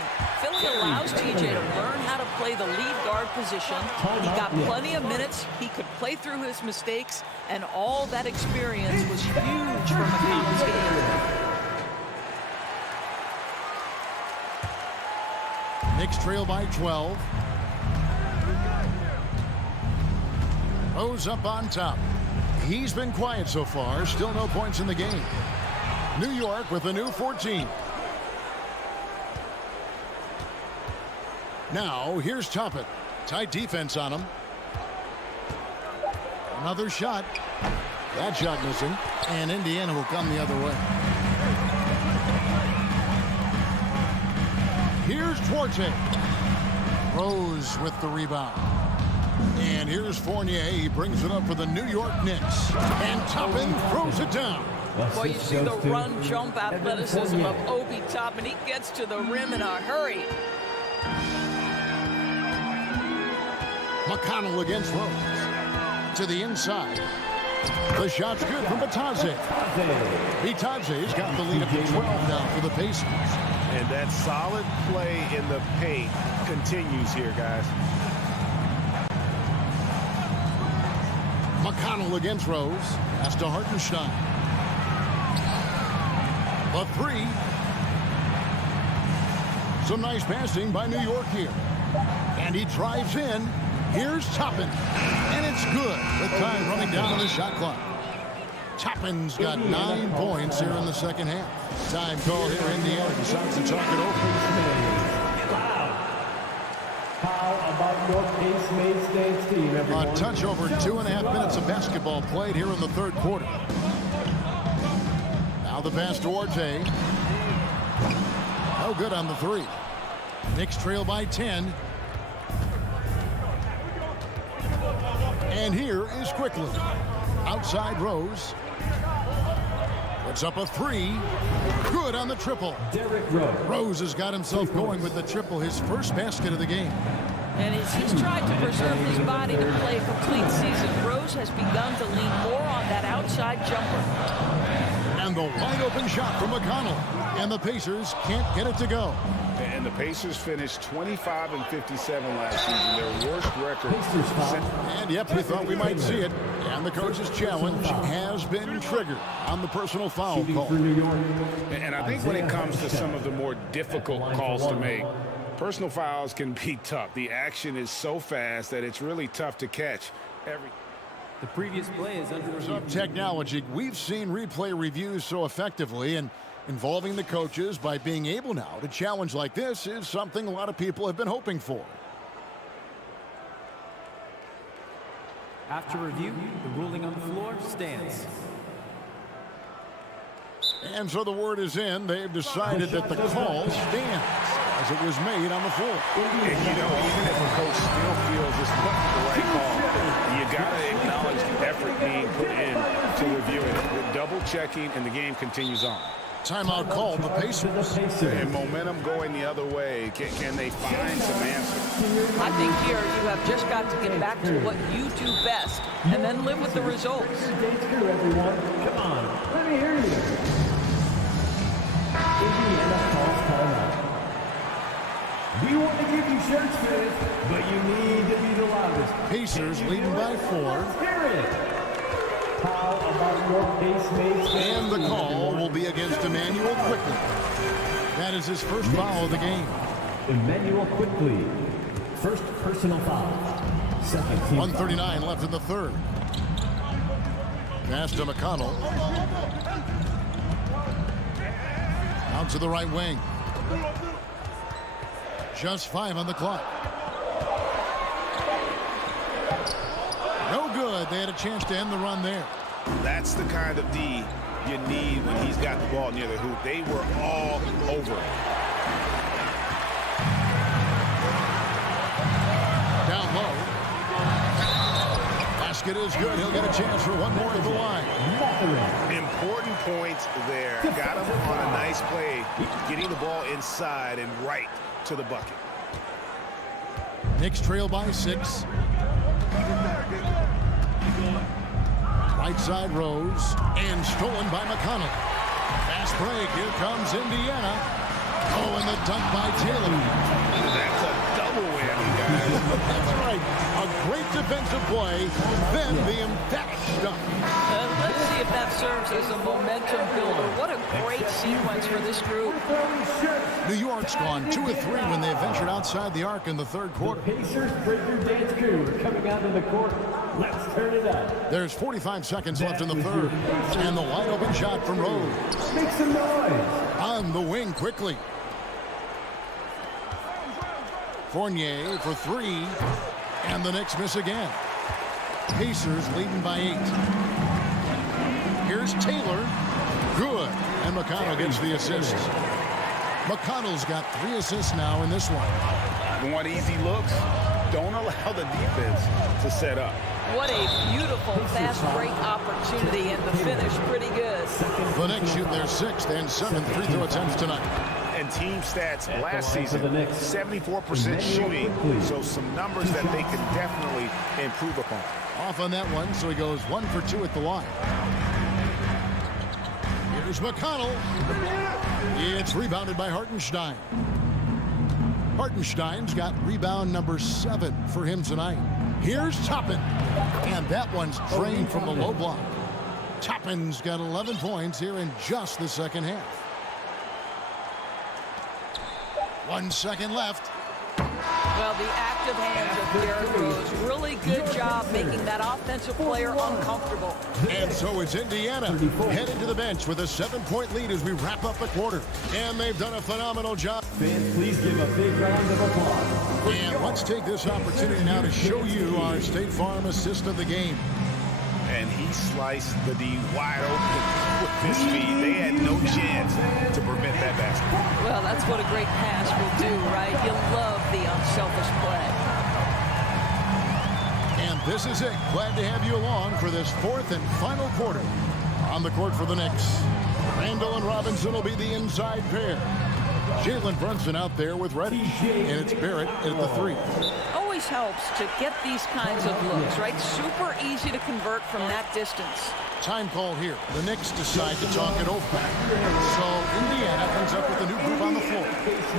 Philly allows T.J. to learn how to play the lead guard position. He got plenty of minutes. He could play through his mistakes, and all that experience was huge for McConnell's game. Knicks trail by 12. Rose up on top. He's been quiet so far. Still no points in the game. New York with a new 14. Now, here's Toppin. Tight defense on him. Another shot. That shot missing. And Indiana will come the other way. Here's Duarte. Rose with the rebound. And here's Fournier. He brings it up for the New York Knicks. And Toppin throws it down. Boy, you see the run-jump athleticism of Obi Toppin. He gets to the rim in a hurry. McConnell against Rose. To the inside. The shot's good from Batadze. Batadze's got the lead up to 12 now for the Pacers. And that solid play in the paint continues here, guys. McConnell against Rose. Pass to Hartenstein. The three. Some nice passing by New York here. And he drives in. Here's Toppin. And it's good with time running down on the shot clock. Toppin's got 9 points here in the second half. Time call here. Indiana decides to talk it over. How about your Pace-Made Stance team, everyone? A touch over 2.5 minutes of basketball played here in the third quarter. Now the pass towards A. No good on the three. Knicks trail by 10. And here is Quickly. Outside Rose. Puts up a three. Good on the triple. Derrick Rose. Rose has got himself going with the triple, his first basket of the game. And he's tried to preserve his body to play a complete season. Rose has begun to lean more on that outside jumper. And the wide open shot from McConnell. And the Pacers can't get it to go. And the Pacers finished 25-57 last season, their worst record. And yep, we thought we might see it. And the coach's challenge has been triggered on the personal foul call. And I think when it comes to some of the more difficult calls to make, personal fouls can be tough. The action is so fast that it's really tough to catch. The previous play is under review. Technology. We've seen replay reviews so effectively, and involving the coaches by being able now to challenge like this is something a lot of people have been hoping for. After review, the ruling on the floor stands. And so the word is in. They've decided that the call stands as it was made on the floor. And you know, even if a coach still feels this wasn't the right call, you got to acknowledge the effort being put in to review it. We're double checking, and the game continues on. Timeout called the Pacers. And momentum going the other way. Can they find some answers? I think here you have just got to get back to what you do best and then live with the results. Everyone, come on, let me hear you. Indiana calls timeout. We want to give you shirts, fans, but you need to be the loudest. Pacers leading by 4. Let's hear it. How about your Pace-Made Stance? And the call will be against Emmanuel Quickly. That is his first foul of the game. Emmanuel Quickly, first personal foul. Second team 1:39 left in the third. Pass to McConnell. Out to the right wing. Just 5 on the clock. No good. They had a chance to end the run there. That's the kind of D you need when he's got the ball near the hoop. They were all over it. Down low. Basket is good. He'll get a chance for one more at the line. Important points there. Got him on a nice play, getting the ball inside and right to the bucket. Knicks trail by 6. Right side Rose, and stolen by McConnell. Fast break, here comes Indiana. Oh, and the dunk by Taylor. That's a double whammy, guys. That's right, a great defensive play, then the emphatic dunk. Let's see if that serves as a momentum builder. What a great sequence for this group. New York's gone 2 of 3 when they ventured outside the arc in the third quarter. Pacers breaker dance crew are coming out in the court. Let's turn it up. There's 45 seconds left in the third, and the wide open shot from Rose. Make some noise. On the wing quickly. Fournier for 3, and the Knicks miss again. Pacers leading by 8. Here's Taylor. Good. And McConnell gets the assist. McConnell's got 3 assists now in this one. Want easy looks? Don't allow the defense to set up. What a beautiful fast break opportunity, and the finish pretty good. The Knicks shoot their 6th and 7th free throw attempts tonight. And team stats last season, 74% shooting, so some numbers that they can definitely improve upon. Off on that one, so he goes 1 for 2 at the line. Here's McConnell. It's rebounded by Hartenstein. Hartenstein's got rebound number 7 for him tonight. Here's Toppin. And that one's drained from the low block. Toppin's got 11 points here in just the second half. 1 second left. Well, the active hands of Derrick Rose. Really good job making that offensive player uncomfortable. And so it's Indiana headed to the bench with a 7-point lead as we wrap up the quarter. And they've done a phenomenal job. Fans, please give a big round of applause. And let's take this opportunity now to show you our State Farm assist of the game. And he sliced the D wide open with his feet. They had no chance to prevent that basket. Well, that's what a great pass will do, right? You love the unselfish play. And this is it. Glad to have you along for this 4th and final quarter. On the court for the Knicks, Randall and Robinson will be the inside pair. Jalen Brunson out there with Reddish, and it's Barrett at the 3. Always helps to get these kinds of looks, right? Super easy to convert from that distance. Time call here. The Knicks decide to talk it over. So Indiana comes up with a new group on the floor.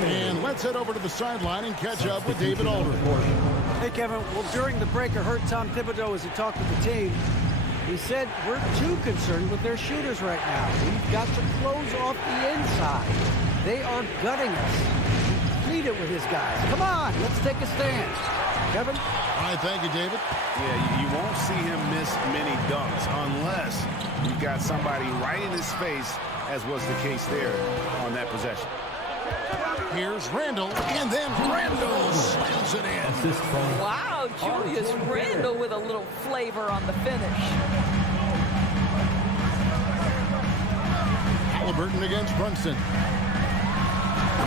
And let's head over to the sideline and catch up with David Aldridge. Hey, Kevin. Well, during the break, I heard Tom Thibodeau as he talked with the team. He said, we're too concerned with their shooters right now. We've got to close off the inside. They are gutting us. Lead it with his guys. Come on, let's take a stand. Kevin? All right, thank you, David. Yeah, you won't see him miss many dunks unless you've got somebody right in his face, as was the case there on that possession. Here's Randall, and then Randall slams it in. Wow, Julius Randle with a little flavor on the finish. Halliburton against Brunson.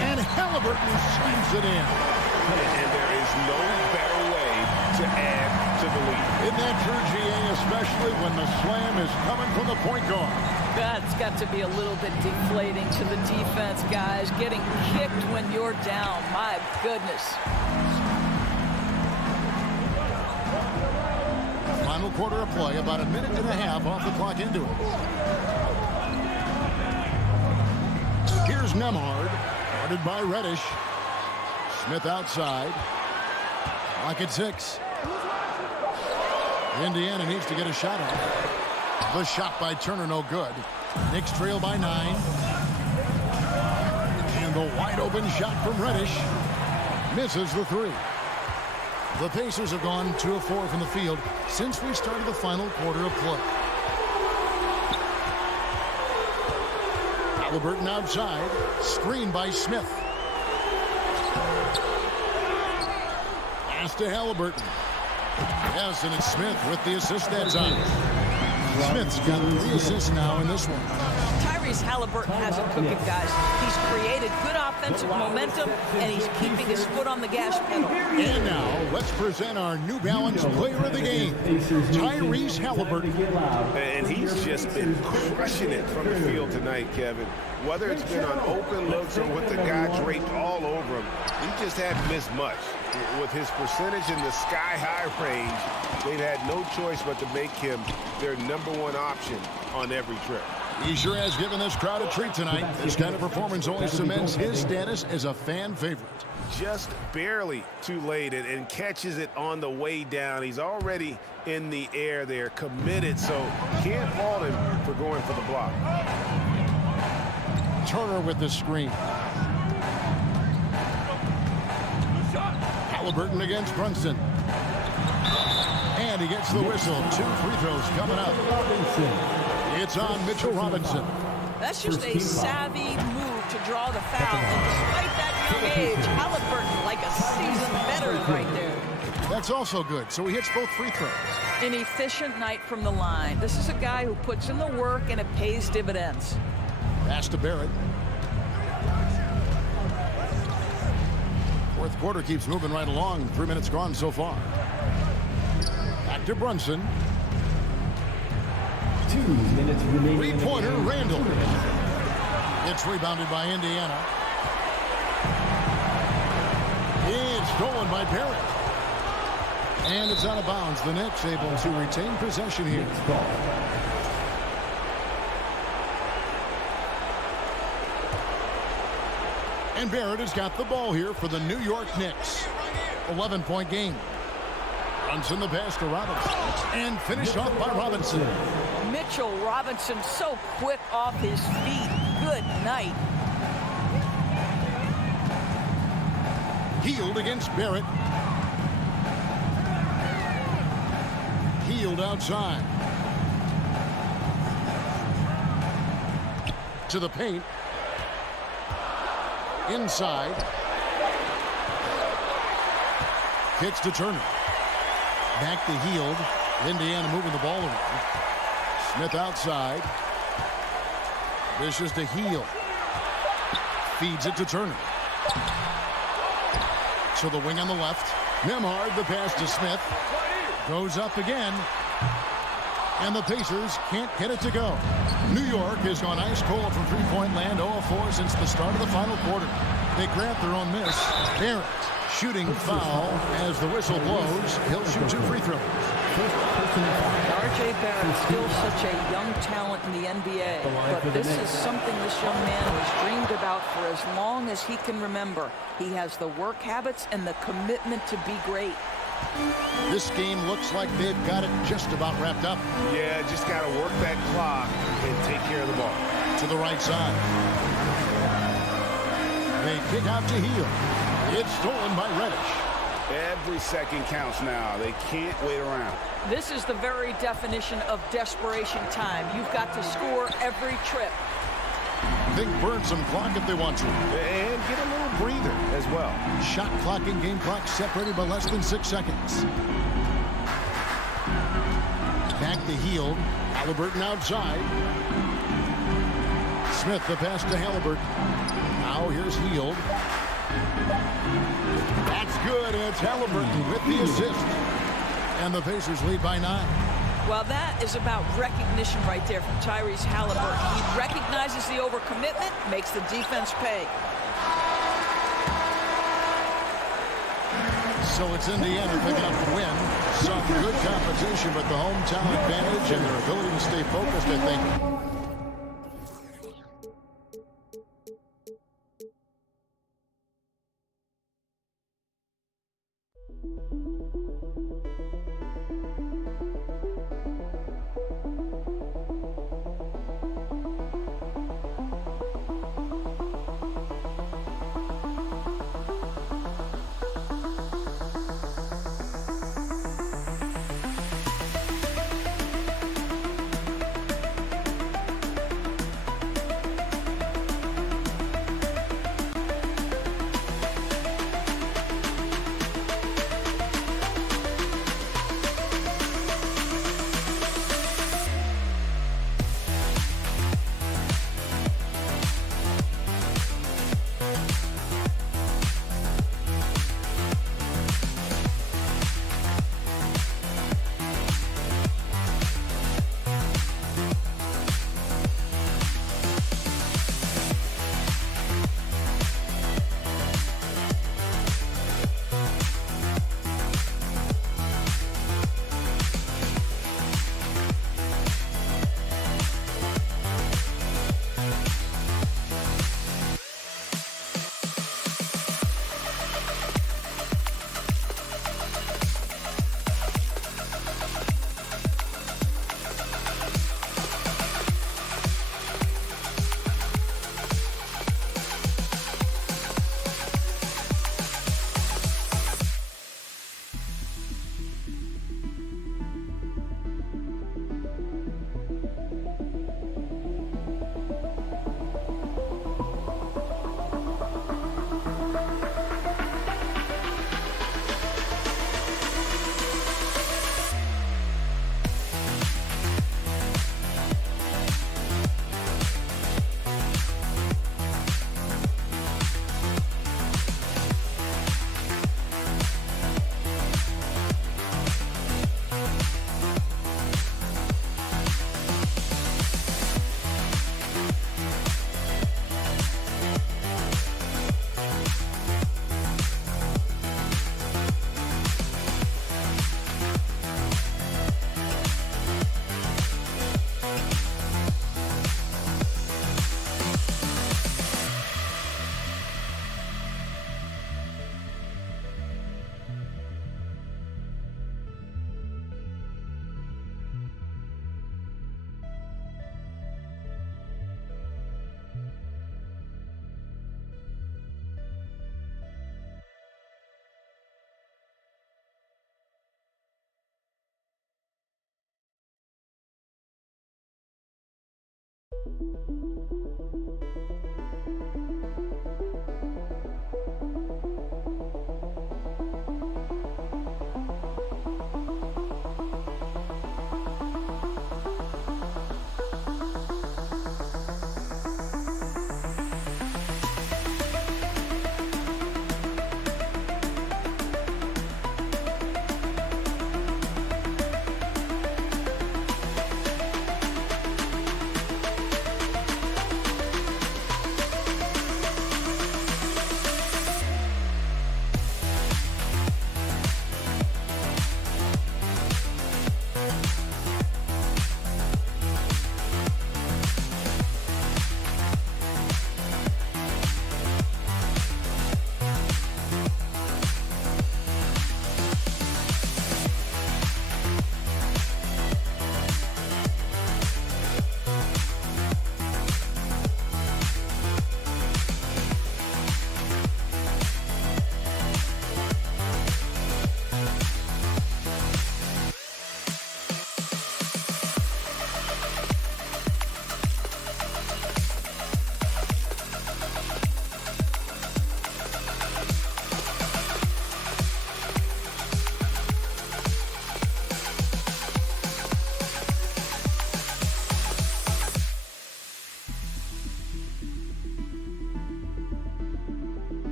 And Halliburton slams it in. And there is no better way to add to the lead. Isn't that true, GA, especially when the slam is coming from the point guard? That's got to be a little bit deflating to the defense, guys. Getting kicked when you're down. My goodness. Final quarter of play, about a minute and a half off the clock into it. Here's Nembhard, guarded by Reddish. Smith outside. Clock at 6. Indiana needs to get a shot on. The shot by Turner, no good. Knicks trail by 9. And the wide open shot from Reddish misses the 3. The Pacers have gone 2 of 4 from the field since we started the final quarter of play. Halliburton outside, screened by Smith. Pass to Halliburton. Yes, and it's Smith with the assist that time. Smith's got 3 assists now in this one. Tyrese Halliburton has it cooking, guys. He's created good offensive momentum, and he's keeping his foot on the gas pedal. And now, let's present our New Balance player of the game, Tyrese Halliburton. And he's just been crushing it from the field tonight, Kevin. Whether it's been on open looks or with the guy draped all over him, he just hadn't missed much. With his percentage in the sky-high range, they've had no choice but to make him their #1 option on every trip. He sure has given this crowd a treat tonight. This kind of performance only cements his status as a fan favorite. Just barely too late and catches it on the way down. He's already in the air there, committed, so can't fault him for going for the block. Turner with the screen. Halliburton against Brunson. And he gets the whistle. 2 free throws coming up. It's on Mitchell Robinson. That's just a savvy move to draw the foul. And despite that young age, Halliburton like a seasoned veteran right there. That's also good. So he hits both free throws. An efficient night from the line. This is a guy who puts in the work and it pays dividends. Pass to Barrett. Fourth quarter keeps moving right along. 3 minutes gone so far. Back to Brunson. 2 minutes remaining. Three-pointer, Randall. It's rebounded by Indiana. It's stolen by Barrett. And it's out of bounds. The Knicks able to retain possession here. And Barrett has got the ball here for the New York Knicks. 11-point game. Runs in the pass to Robinson. And finished off by Robinson. Mitchell Robinson so quick off his feet. Good night. Healed against Barrett. Healed outside. To the paint. Inside. Kicks to Turner. Back to Healed. Indiana moving the ball around. Smith outside. Vicious to Heal. Feeds it to Turner. To the wing on the left. Nembhard, the pass to Smith. Goes up again. And the Pacers can't get it to go. New York has gone ice cold from three-point land, 0-4 since the start of the final quarter. They grant their own miss. Barrett shooting foul as the whistle blows. He'll shoot 2 free throws. R.J. Barrett still such a young talent in the NBA, but this is something this young man has dreamed about for as long as he can remember. He has the work habits and the commitment to be great. This game looks like they've got it just about wrapped up. Yeah, just got to work that clock and take care of the ball. To the right side. They kick out to Heal. It's stolen by Reddish. Every second counts now. They can't wait around. This is the very definition of desperation time. You've got to score every trip. They burn some clock if they want to. And get a little breather as well. Shot clock and game clock separated by less than 6 seconds. Back to Healed. Halliburton outside. Smith the pass to Halliburton. Now here's Healed. That's good, and it's Halliburton with the assist. And the Pacers lead by 9. Well, that is about recognition right there from Tyrese Halliburton. He recognizes the overcommitment, makes the defense pay. So it's Indiana picking up the win. Some good competition, but the hometown advantage and their ability to stay focused, I think.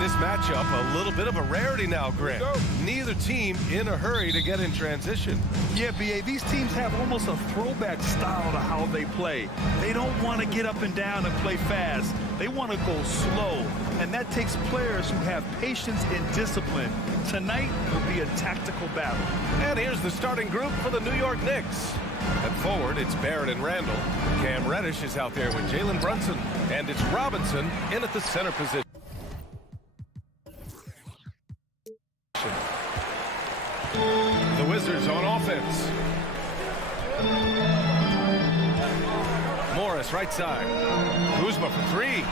This matchup, a little bit of a rarity now, Grant. Neither team in a hurry to get in transition. Yeah, B.A., these teams have almost a throwback style to how they play. They don't want to get up and down and play fast. They want to go slow, and that takes players who have patience and discipline. Tonight will be a tactical battle. And here's the starting group for the New York Knicks. At forward, it's Barrett and Randall. Cam Reddish is out there with Jalen Brunson, and it's Robinson in at the center position. The Wizards on offense. Morris Morris, right side. Kuzma for three.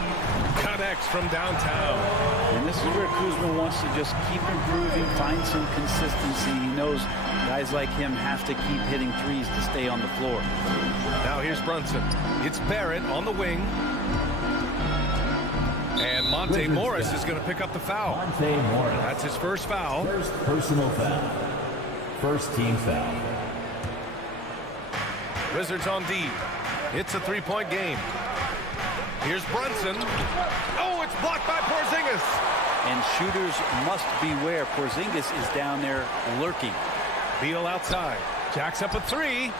Connects from downtown. And this is where Kuzma wants to just keep improving, find some consistency. He knows guys like him have to keep hitting threes to stay on the floor. Now here's Brunson. It's Barrett on the wing. And Monte Morris is going to pick up the foul. Monte Morris. That's his first foul. First personal foul. First team foul. Wizards on D. It's a three-point game. Here's Brunson. Oh, it's blocked by Porzingis. And shooters must beware. Porzingis is down there lurking. Beal outside. Jacks up a three.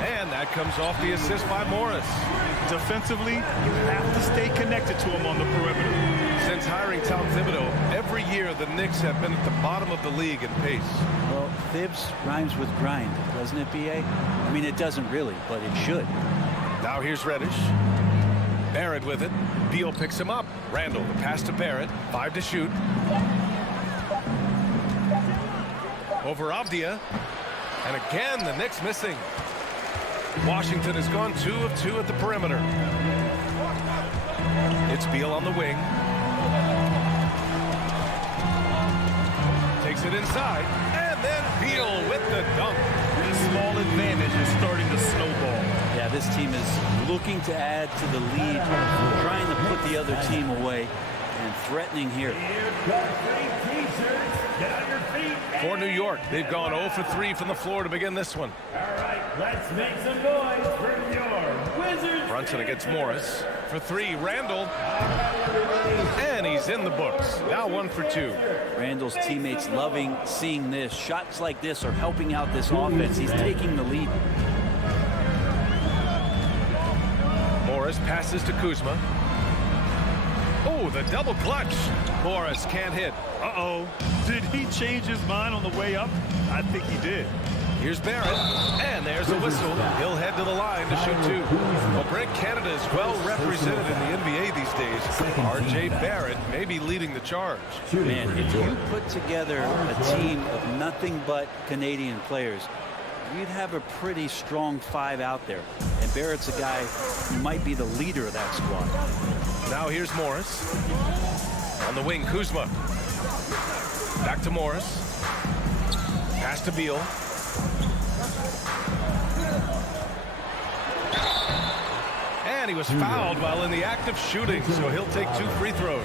And that comes off the assist by Morris. Defensively, you have to stay connected to him on the perimeter. Since hiring Tom Thibodeau, every year the Knicks have been at the bottom of the league in pace. Well, Thibs rhymes with grind, doesn't it, B.A.? I mean, it doesn't really, but it should. Now here's Reddish. Barrett with it. Beal picks him up. Randall, the pass to Barrett. 5 to shoot. Over Avdia. And again, the Knicks missing. Washington has gone 2 of 2 at the perimeter. It's Beal on the wing. Takes it inside. And then Beal with the dunk. The small advantage is starting to snowball. Yeah, this team is looking to add to the lead, trying to put the other team away, and threatening here. For New York, they've gone 0 for 3 from the floor to begin this one. All right, let's make some noise for your Wizards. Brunson against Morris. For 3, Randall. And he's in the books. Now 1 for 2. Randall's teammates loving seeing this. Shots like this are helping out this offense. He's taking the lead. Morris passes to Kuzma. Oh, the double clutch. Morris can't hit. Uh-oh. Did he change his mind on the way up? I think he did. Here's Barrett, and there's a whistle. He'll head to the line to shoot 2. Well, Brent Canada is well represented in the NBA these days. R.J. Barrett may be leading the charge. Man, if you put together a team of nothing but Canadian players, you'd have a pretty strong 5 out there. And Barrett's a guy who might be the leader of that squad. Now here's Morris. On the wing, Kuzma. Back to Morris. Pass to Beal. And he was fouled while in the act of shooting, so he'll take 2 free throws.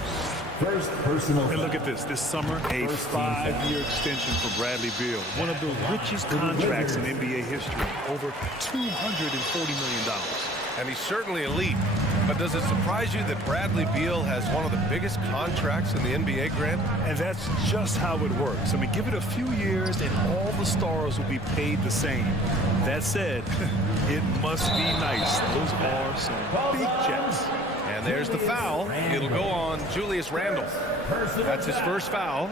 First personal. And look at this. This summer, a 5-year extension for Bradley Beal. One of the richest contracts in NBA history. Over $240 million. And he's certainly elite. But does it surprise you that Bradley Beal has one of the biggest contracts in the NBA, Grant? And that's just how it works. I mean, give it a few years and all the stars will be paid the same. That said, it must be nice. Those are some big checks. And there's the foul. It'll go on Julius Randle. That's his first foul.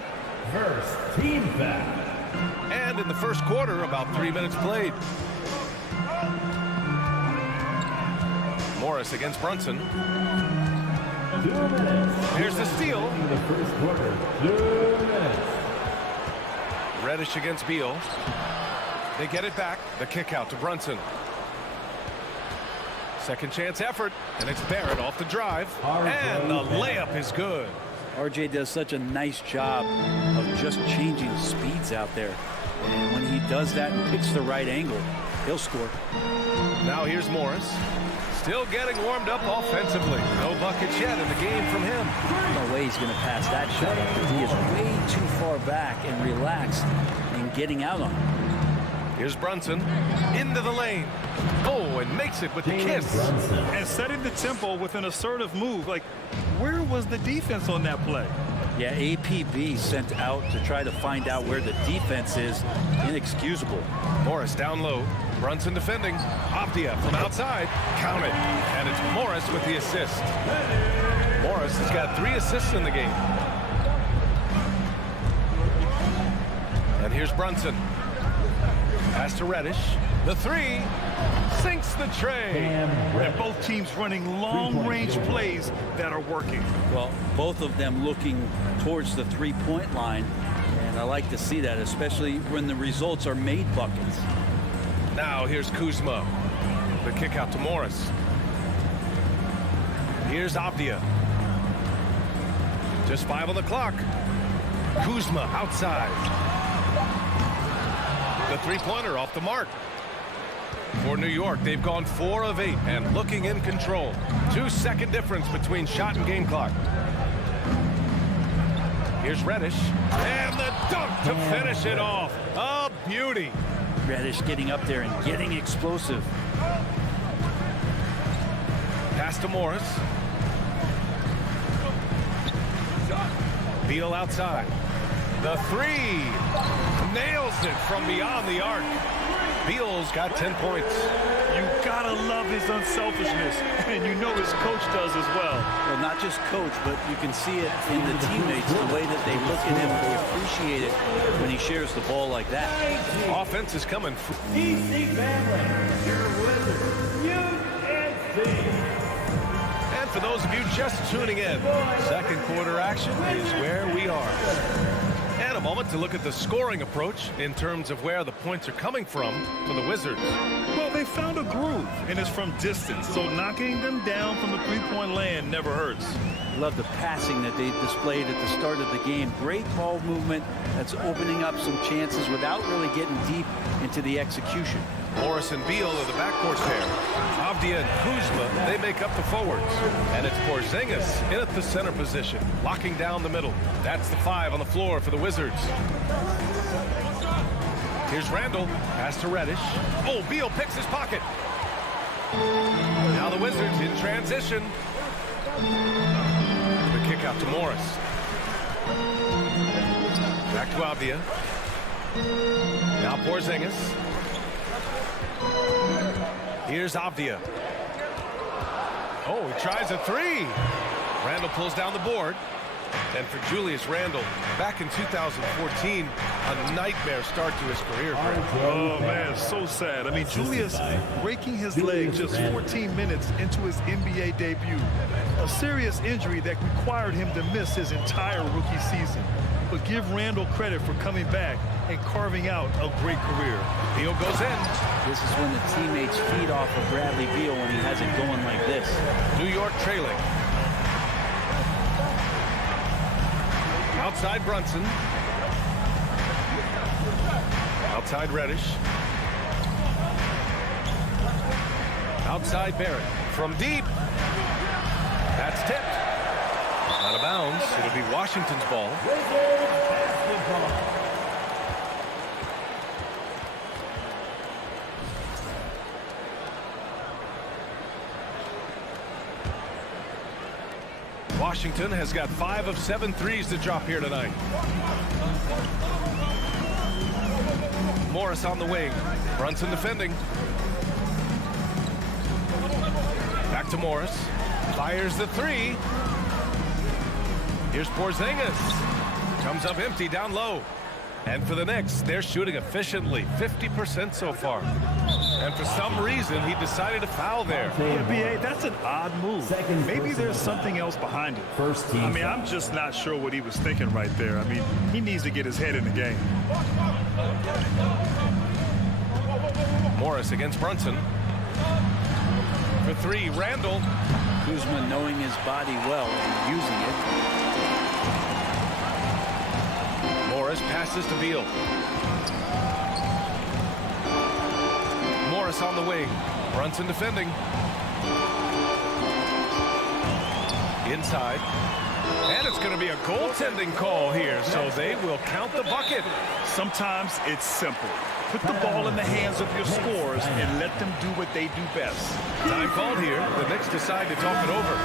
First team foul. And in the first quarter, about 3 minutes played. Morris against Brunson. 2 minutes. Here's the steal. In the first quarter. 2 minutes. Reddish against Beal. They get it back. The kick out to Brunson. Second chance effort, and it's Barrett off the drive. And the layup is good. RJ does such a nice job of just changing speeds out there. And when he does that and picks the right angle, he'll score. Now here's Morris. Still getting warmed up offensively. No buckets yet in the game from him. No way he's going to pass that shot up, because he is way too far back and relaxed and getting out on it. Here's Brunson into the lane. Oh, and makes it with the kiss. And setting the tempo with an assertive move. Like, where was the defense on that play? Yeah, APB sent out to try to find out where the defense is. Inexcusable. Morris down low. Brunson defending. Avdia from outside. Count it. And it's Morris with the assist. Morris has got 3 assists in the game. And here's Brunson. Pass to Reddish. The 3 sinks the tray. And both teams running long-range plays that are working. Well, both of them looking towards the three-point line. And I like to see that, especially when the results are made buckets. Now here's Kuzma. The kick out to Morris. Here's Avdia. Just 5 on the clock. Kuzma outside. The three-pointer off the mark. For New York, they've gone 4 of 8 and looking in control. 2-second difference between shot and game clock. Here's Reddish. And the dunk to finish it off. A beauty. Reddish getting up there and getting explosive. Pass to Morris. Beal outside. The three. Nails it from beyond the arc. Beal's got 10 points. You gotta love his unselfishness, and you know his coach does as well. Well, not just coach, but you can see it in the teammates, the way that they look at him. They appreciate it when he shares the ball like that. Offense is coming. DC family, your Wizards, And for those of you just tuning in, second quarter action is where we are. And a moment to look at the scoring approach in terms of where the points are coming from for the Wizards. Well, they found a groove, and it's from distance, so knocking them down from the three-point land never hurts. Love the passing that they displayed at the start of the game. Great ball movement that's opening up some chances without really getting deep into the execution. Morris and Beal are the backcourt pair. Avdia and Kuzma, they make up the forwards. And it's Porzingis in at the center position, locking down the middle. That's the 5 on the floor for the Wizards. Here's Randall. Pass to Reddish. Oh, Beal picks his pocket. Now the Wizards in transition. The kick out to Morris. Back to Avdia. Now Porzingis. Here's Avdia. Oh, he tries a 3. Randall pulls down the board. And for Julius Randle, back in 2014, a nightmare start to his career. Oh, man, so sad. I mean, Julius breaking his leg just 14 minutes into his NBA debut. A serious injury that required him to miss his entire rookie season. But give Randall credit for coming back and carving out a great career. Beal goes in. This is when the teammates feed off of Bradley Beal when he has it going like this. New York trailing. Outside Brunson. Outside Reddish. Outside Barrett. From deep. That's tipped. Out of bounds. It'll be Washington's ball. Washington has got 5 of 7 threes to drop here tonight. Morris on the wing. Brunson defending. Back to Morris. Fires the 3. Here's Porzingis. Comes up empty down low. And for the Knicks, they're shooting efficiently. 50% so far. And for some reason, he decided to foul there. Yeah, B.A., that's an odd move. Maybe there's something else behind it. I mean, I'm just not sure what he was thinking right there. I mean, he needs to get his head in the game. Morris against Brunson. For 3, Randall. Kuzma knowing his body well and using it. Morris passes to Beal. Morris on the wing. Brunson defending. Inside. And it's going to be a goaltending call here, so they will count the bucket. Sometimes it's simple. Put the ball in the hands of your scorers and let them do what they do best. Time called here. The Knicks decide to talk it over.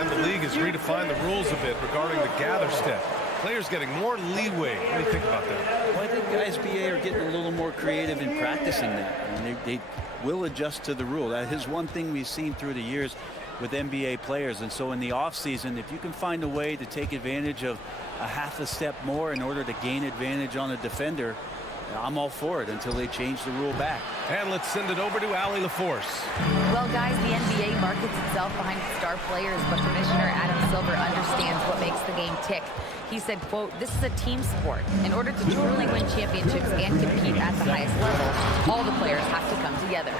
And the league has redefined the rules a bit regarding the gather step. Players getting more leeway. What do you think about that? Well, I think guys, BA, are getting a little more creative in practicing that. And they will adjust to the rule. That is one thing we've seen through the years with NBA players. And so in the offseason, if you can find a way to take advantage of a half a step more in order to gain advantage on a defender, I'm all for it until they change the rule back. And let's send it over to Allie LaForce. Well, guys, the NBA markets itself behind star players, but Commissioner Adam Silver understands what makes the game tick. He said, quote, "This is a team sport. In order to truly win championships and compete at the highest level, all the players have to come together."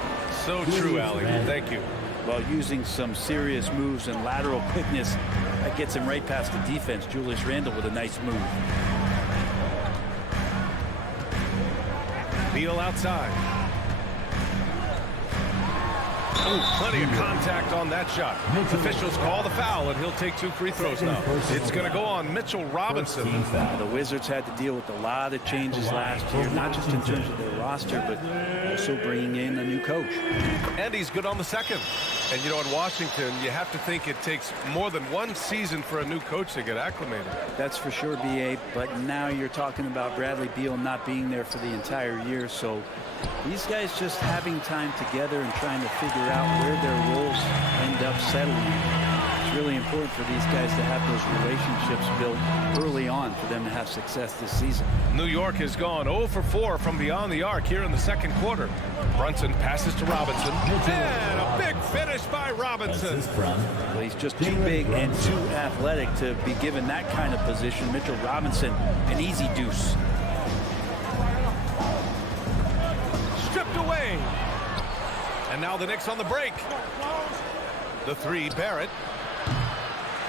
So true, Allie. Thank you. Well, using some serious moves and lateral quickness, that gets him right past the defense. Julius Randle with a nice move. Beal outside. Oh, plenty of contact on that shot. Officials call the foul, and he'll take 2 free throws now. It's going to go on Mitchell Robinson. The Wizards had to deal with a lot of changes last year, not just in terms of their roster, but also bringing in a new coach. And he's good on the second. And, you know, in Washington, you have to think it takes more than 1 season for a new coach to get acclimated. That's for sure, B.A., but now you're talking about Bradley Beal not being there for the entire year, so these guys just having time together and trying to figure out where their roles end up settling. It's really important for these guys to have those relationships built early on for them to have success this season. New York has gone 0 for 4 from beyond the arc here in the second quarter. Brunson passes to Robinson. And a big finish by Robinson. Well, he's just too big and too athletic to be given that kind of position. Mitchell Robinson, an easy deuce. Stripped away. And now the Knicks on the break. The 3, Barrett.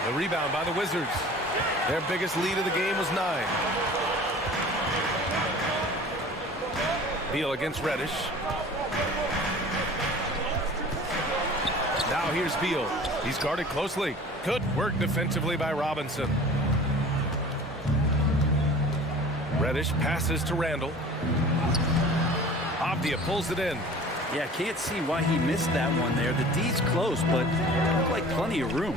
The rebound by the Wizards. Their biggest lead of the game was 9. Beal against Reddish. Now here's Beal. He's guarded closely. Good work defensively by Robinson. Reddish passes to Randle. Avdia pulls it in. Yeah, can't see why he missed that one there. The D's close, but looked like plenty of room.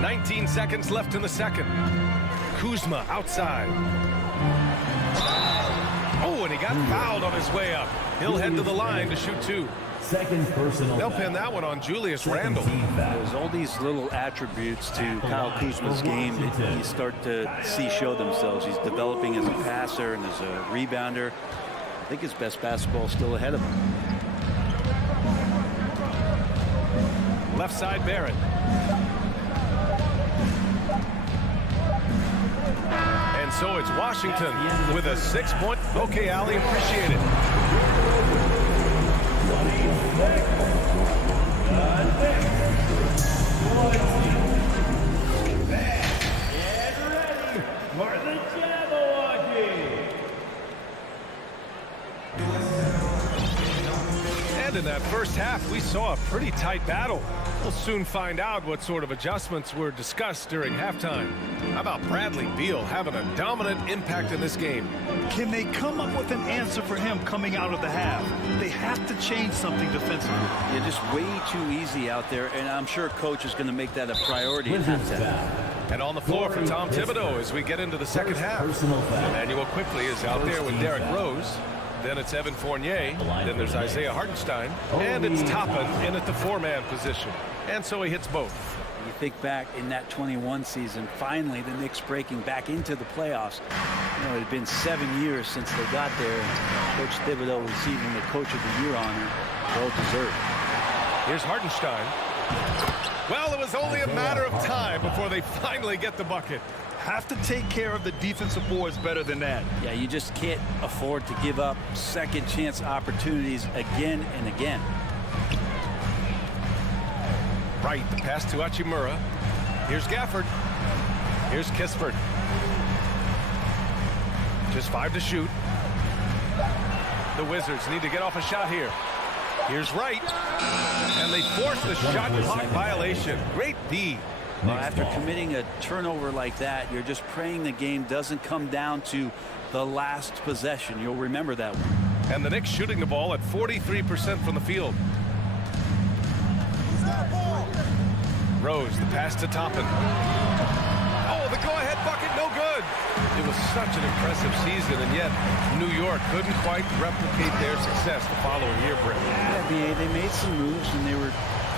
19 seconds left in the second. Kuzma outside. Oh, and he got fouled on his way up. He'll head to the line to shoot 2. Second personal. They'll pin that one on Julius Randle. There's all these little attributes to Kyle Kuzma's game that you start to see show themselves. He's developing as a passer and as a rebounder. I think his best basketball is still ahead of him. Left side, Barrett. And so it's Washington with a 6-point. Okay, Allie, appreciate it. And in that first half, we saw a pretty tight battle. We'll soon find out what sort of adjustments were discussed during halftime. How about Bradley Beal having a dominant impact in this game? Can they come up with an answer for him coming out of the half? They have to change something defensively. You're just way too easy out there, and I'm sure coach is going to make that a priority at halftime. And on the floor for Tom Thibodeau as we get into the second half. Emmanuel quickly is out there with Derrick Rose. Then it's Evan Fournier. Then there's Isaiah Hartenstein. And it's Toppin in at the 4-man position. And so he hits both. You think back in that 21 season, finally the Knicks breaking back into the playoffs. You know, it had been 7 years since they got there. And Coach Thibodeau receiving the Coach of the Year honor. Well deserved. Here's Hartenstein. Well, it was only a matter of time before they finally get the bucket. Have to take care of the defensive boards better than that. Yeah, you just can't afford to give up second chance opportunities again and again. Right, the pass to Hachimura. Here's Gafford. Here's Kispert. Just 5 to shoot. The Wizards need to get off a shot here. Here's Wright. And they force the shot clock violation. Great D. Well, after committing a turnover like that, you're just praying the game doesn't come down to the last possession. You'll remember that one. And the Knicks shooting the ball at 43% from the field. Rose, the pass to Toppin. Oh, the go-ahead bucket, no good. It was such an impressive season, and yet New York couldn't quite replicate their success the following year, Brett. Yeah, they made some moves, and they were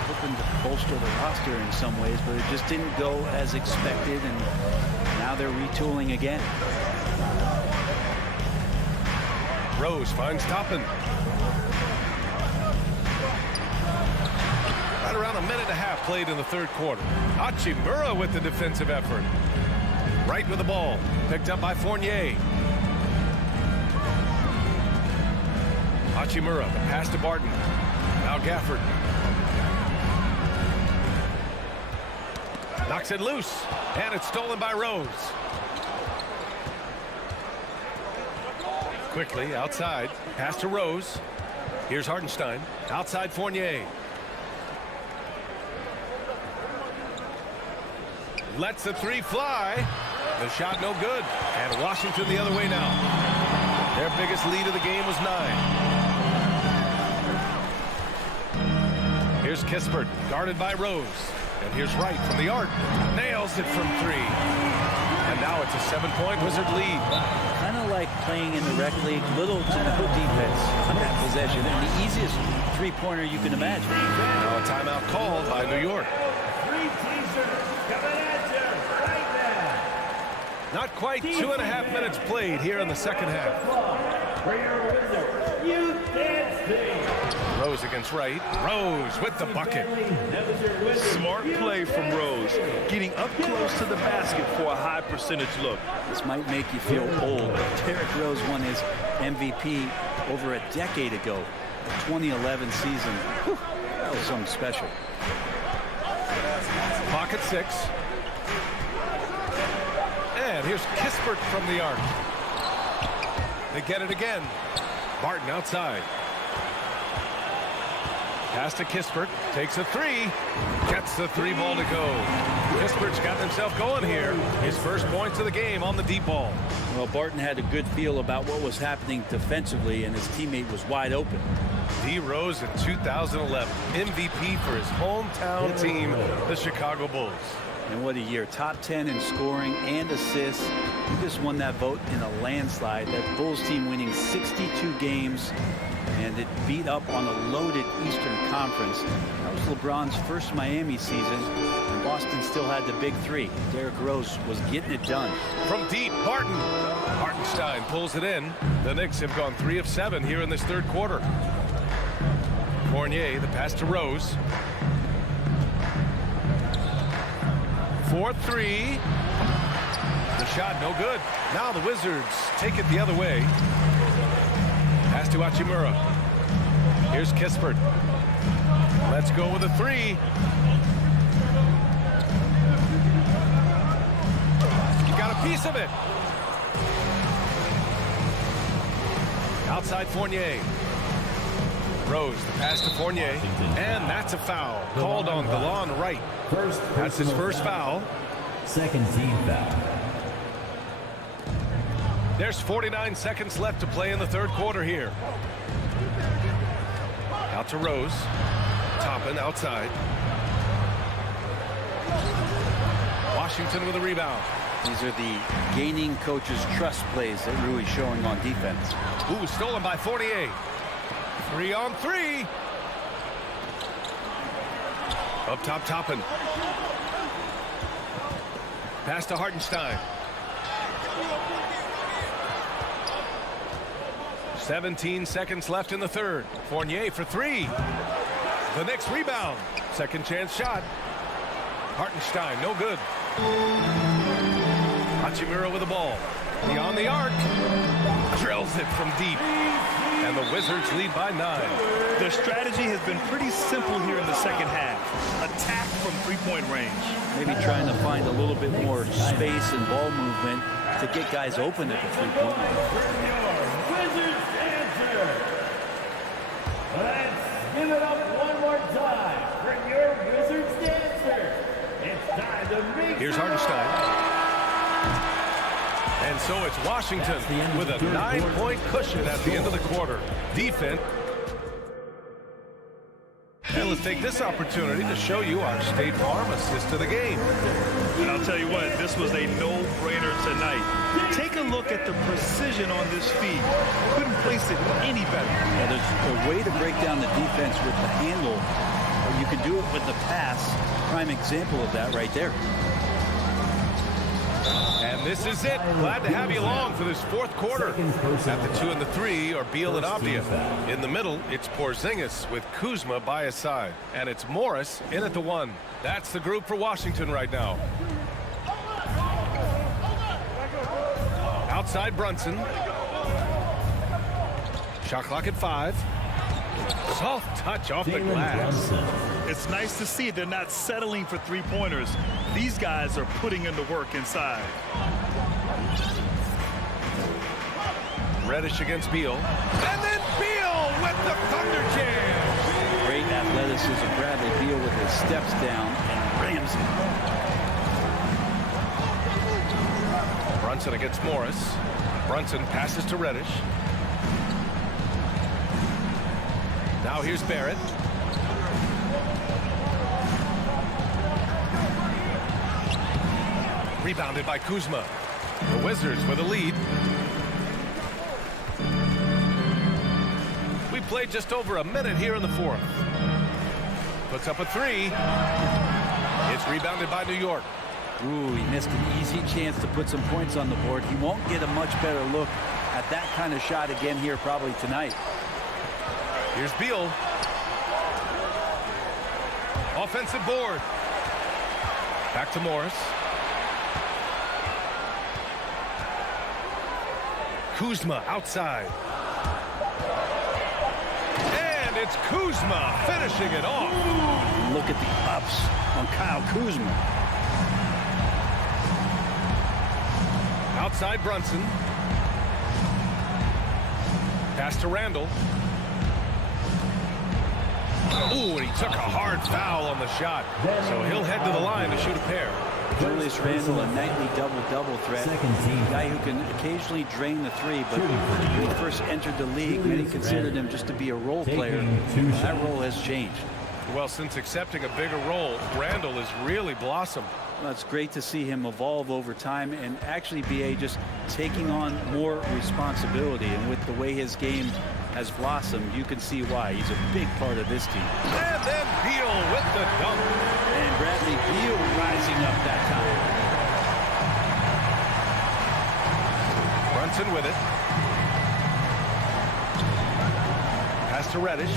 hoping to bolster the roster in some ways, but it just didn't go as expected, and now they're retooling again. Rose finds Toppin. Right around a minute and a half played in the third quarter. Hachimura with the defensive effort. Right with the ball. Picked up by Fournier. Hachimura, the pass to Barton. Now Gafford. Knocks it loose, and it's stolen by Rose. Quickly outside, pass to Rose. Here's Hartenstein, outside Fournier. Lets the three fly. The shot no good, and Washington the other way now. Their biggest lead of the game was 9. Here's Kispert, guarded by Rose. And here's Wright from the arc. Nails it from 3. And now it's a 7-point Wizard lead. Kind of like playing in the rec league, little to no defense on that possession. And the easiest three-pointer you can imagine. Now a timeout called by New York. Not quite 2.5 minutes played here in the second half. Rose against Wright. Rose with the bucket. Smart play from Rose, getting up close to the basket for a high percentage look. This might make you feel old, but Derrick Rose won his MVP over a decade ago. The 2011 season. Whew, that was something special. Pocket 6. And here's Kispert from the arc. They get it again. Barton outside. Pass to Kispert. Takes a 3. Gets the 3 ball to go. Kispert's got himself going here. His first points of the game on the deep ball. Well, Barton had a good feel about what was happening defensively, and his teammate was wide open. D. Rose in 2011. MVP for his hometown team, the Chicago Bulls. And what a year. Top 10 in scoring and assists. He just won that vote in a landslide. That Bulls team winning 62 games, and it beat up on a loaded Eastern Conference. That was LeBron's first Miami season, and Boston still had the big 3. Derrick Rose was getting it done. From deep, Barton. Hartenstein pulls it in. The Knicks have gone 3 of 7 here in this third quarter. Fournier, the pass to Rose. 4-3. The shot no good. Now the Wizards take it the other way. Pass to Hachimura. Here's Kispert. Let's go with a 3. You got a piece of it. Outside Fournier. Rose, the pass to Fournier. And that's a foul. Called on DeLon Wright. That's his first foul. Second team foul. There's 49 seconds left to play in the third quarter here. Out to Rose. Toppin outside. Washington with a rebound. These are the gaining coach's trust plays that Rui's showing on defense. Ooh, stolen by 48. 3 on 3. Up top, Toppin. Pass to Hartenstein. 17 seconds left in the third. Fournier for 3. The Knicks rebound. Second chance shot. Hartenstein, no good. Hachimura with the ball. Beyond the arc. Drills it from deep. And the Wizards lead by 9. Their strategy has been pretty simple here in the second half. Attack from three-point range. Maybe trying to find a little bit more space and ball movement to get guys open at the three-point line. Wizards answer. Let's give it up one more time for your Wizards answer. It's time to make. Here's Hartenstein. And so it's Washington with a 9-point cushion at the end of the quarter. Defense. And let's take this opportunity to show you our State Farm assist to the game. And I'll tell you what, this was a no-brainer tonight. Take a look at the precision on this feed. Couldn't place it any better. Yeah, there's a way to break down the defense with the handle, or you can do it with the pass. Prime example of that right there. And this is it. Glad to have you along for this fourth quarter. At the 2 and the 3 are Beal and Avdia. In the middle, it's Porzingis with Kuzma by his side. And it's Morris in at the 1. That's the group for Washington right now. Outside Brunson. Shot clock at 5. Soft touch off the glass. It's nice to see they're not settling for three-pointers. These guys are putting in the work inside. Reddish against Beal. And then Beal with the thunder jam. Great athleticism. Bradley Beal with his steps down and rams it. Brunson against Morris. Brunson passes to Reddish. Now here's Barrett. Rebounded by Kuzma. The Wizards with a lead. We played just over a minute here in the fourth. Puts up a 3. It's rebounded by New York. Ooh, he missed an easy chance to put some points on the board. He won't get a much better look at that kind of shot again here probably tonight. Here's Beal. Offensive board. Back to Morris. Kuzma outside. And it's Kuzma finishing it off. Look at the ups on Kyle Kuzma. Outside Brunson. Pass to Randall. Ooh, and he took a hard foul on the shot. So he'll head to the line to shoot a pair. Julius Randle, a nightly double-double threat. A guy who can occasionally drain the 3, but when he first entered the league, many considered him just to be a role player. That role has changed. Well, since accepting a bigger role, Randall has really blossomed. Well, it's great to see him evolve over time and actually be just taking on more responsibility. And with the way his game has blossomed, you can see why. He's a big part of this team. And then Beal with the dunk. And Bradley Beal rising up that time. Brunson with it. Pass to Reddish.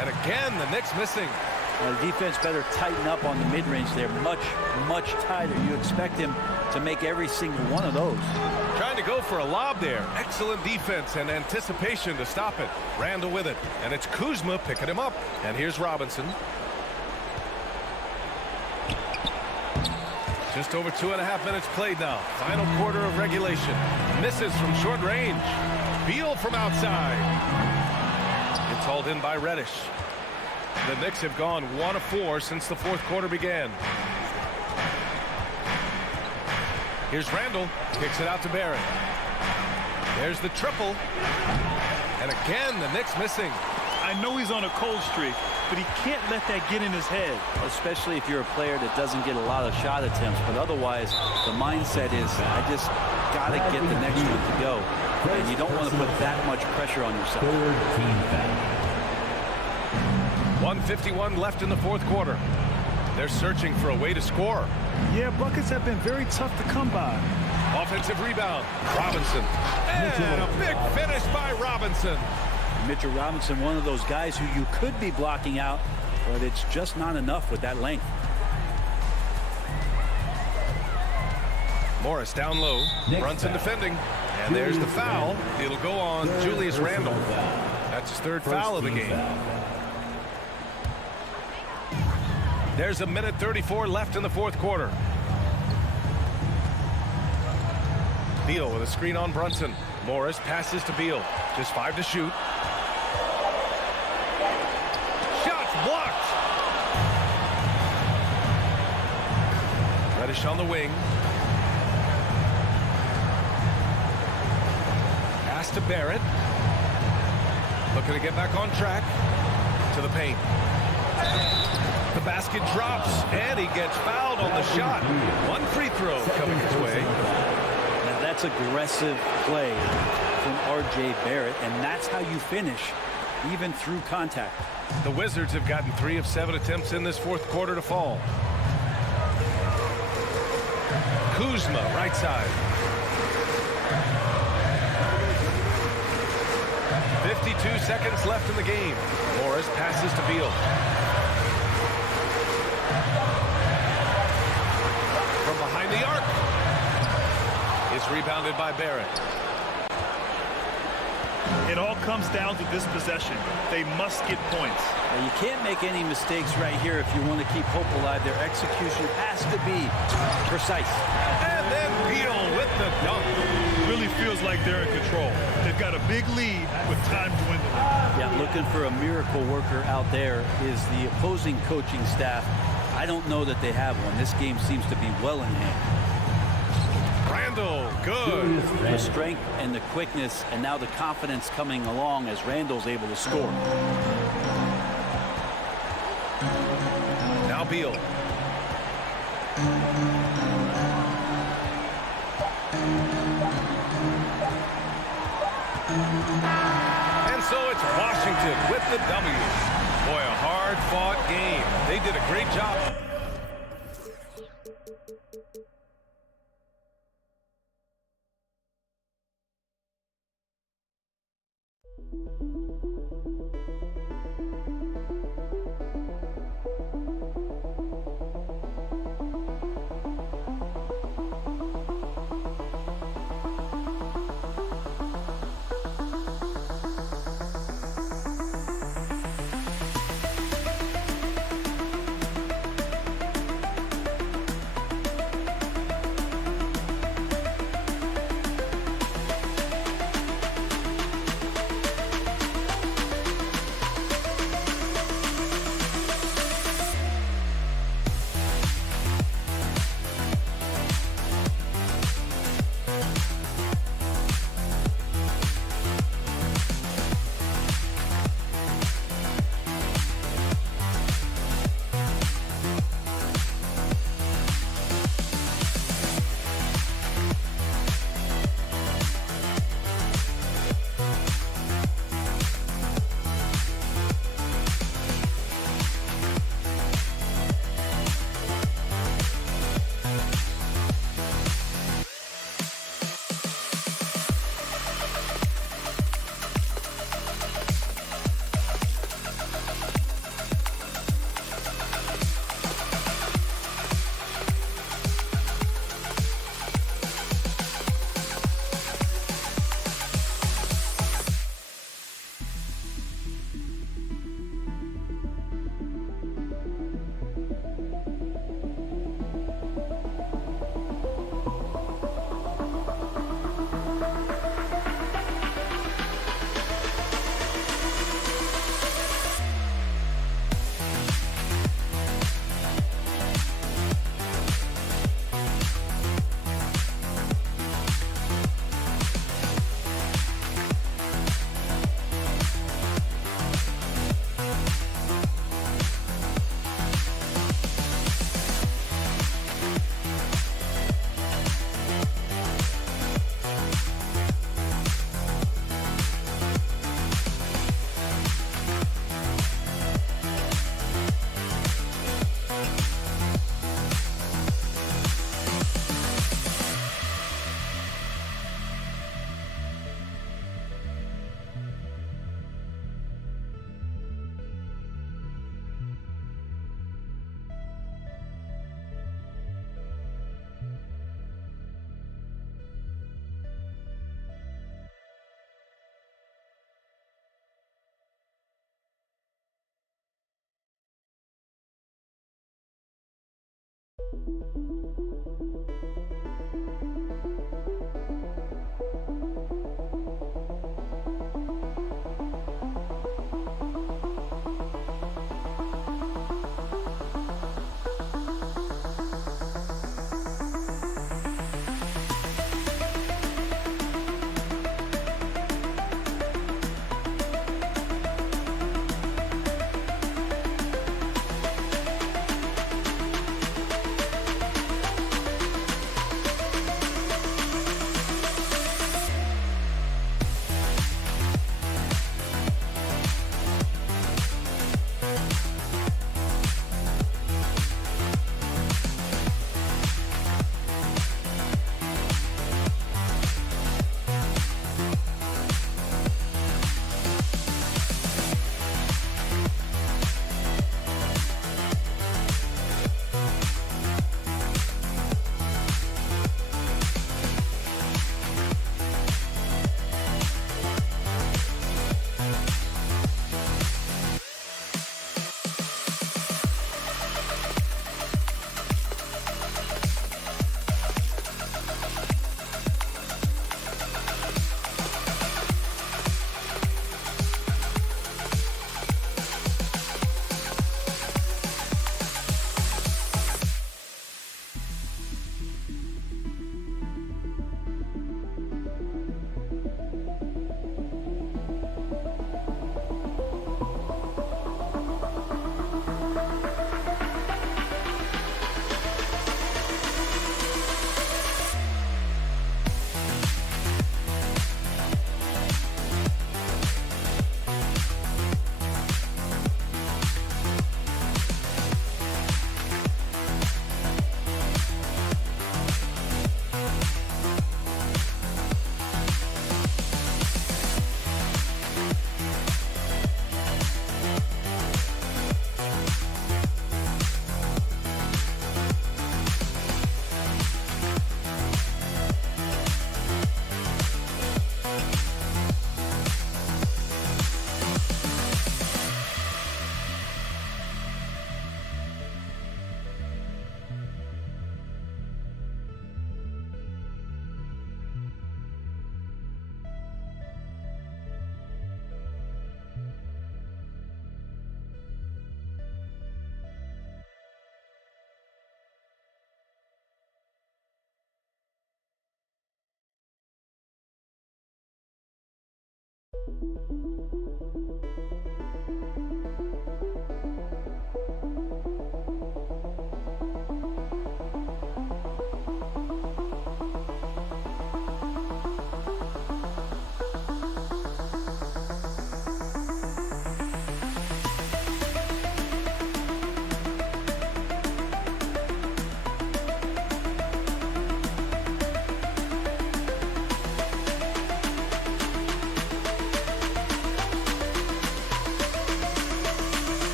And again, the Knicks missing. The defense better tighten up on the mid-range there. Much, much tighter. You expect him to make every single one of those. Trying to go for a lob there. Excellent defense and anticipation to stop it. Randall with it. And it's Kuzma picking him up. And here's Robinson. Just over 2.5 minutes played now. Final quarter of regulation. Misses from short range. Beal from outside. It's hauled in by Reddish. The Knicks have gone 1 of 4 since the fourth quarter began. Here's Randall. Kicks it out to Barrett. There's the triple. And again, the Knicks missing. I know he's on a cold streak, but he can't let that get in his head. Especially if you're a player that doesn't get a lot of shot attempts. But otherwise, the mindset is, I just got to get the next one to go. And you don't want to put that much pressure on yourself. 1:51 left in the fourth quarter. They're searching for a way to score. Yeah, buckets have been very tough to come by. Offensive rebound. Robinson. And a big finish by Robinson. Mitchell Robinson, one of those guys who you could be blocking out, but it's just not enough with that length. Morris down low. Brunson defending. And there's the foul. It'll go on Julius Randle. That's his third foul of the game. There's 1:34 left in the fourth quarter. Beal with a screen on Brunson. Morris passes to Beal. Just 5 to shoot. Shots blocked. Reddish on the wing. Pass to Barrett. Looking to get back on track. To the paint. The basket drops, and he gets fouled on the shot. One free throw coming his way. Now that's aggressive play from R.J. Barrett, and that's how you finish, even through contact. The Wizards have gotten 3 of 7 attempts in this fourth quarter to fall. Kuzma, right side. 52 seconds left in the game. Morris passes to Beal. From behind the arc. Is rebounded by Barrett. It all comes down to this possession. They must get points. Now, you can't make any mistakes right here if you want to keep hope alive. Their execution has to be precise. And then Beal with the dunk. Really feels like they're in control. They've got a big lead with time dwindling. Yeah, looking for a miracle worker out there is the opposing coaching staff. I don't know that they have one. This game seems to be well in hand. Randall, good. The strength and the quickness, and now the confidence coming along as Randall's able to score. Now Beal. And so it's Washington with the W. Boy, a hard-fought game. They did a great job.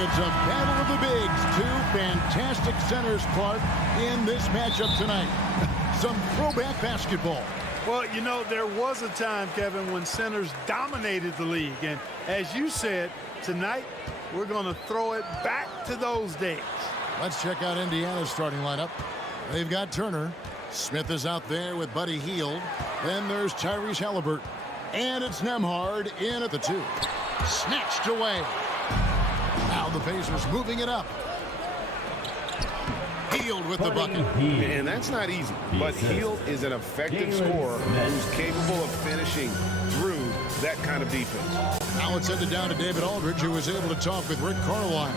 It's a battle of the bigs. Two fantastic centers, Clark, in this matchup tonight. Some throwback basketball. Well, you know, there was a time, Kevin, when centers dominated the league. And as you said, tonight we're going to throw it back to those days. Let's check out Indiana's starting lineup. They've got Turner. Smith is out there with Buddy Hield. Then there's Tyrese Halliburton. And it's Nembhard in at the 2. Snatched away. Now the Pacers moving it up. Hield with the bucket. And that's not easy. But Hield is an effective scorer who's capable of finishing through that kind of defense. Now it's headed down to David Aldridge, who was able to talk with Rick Carlisle.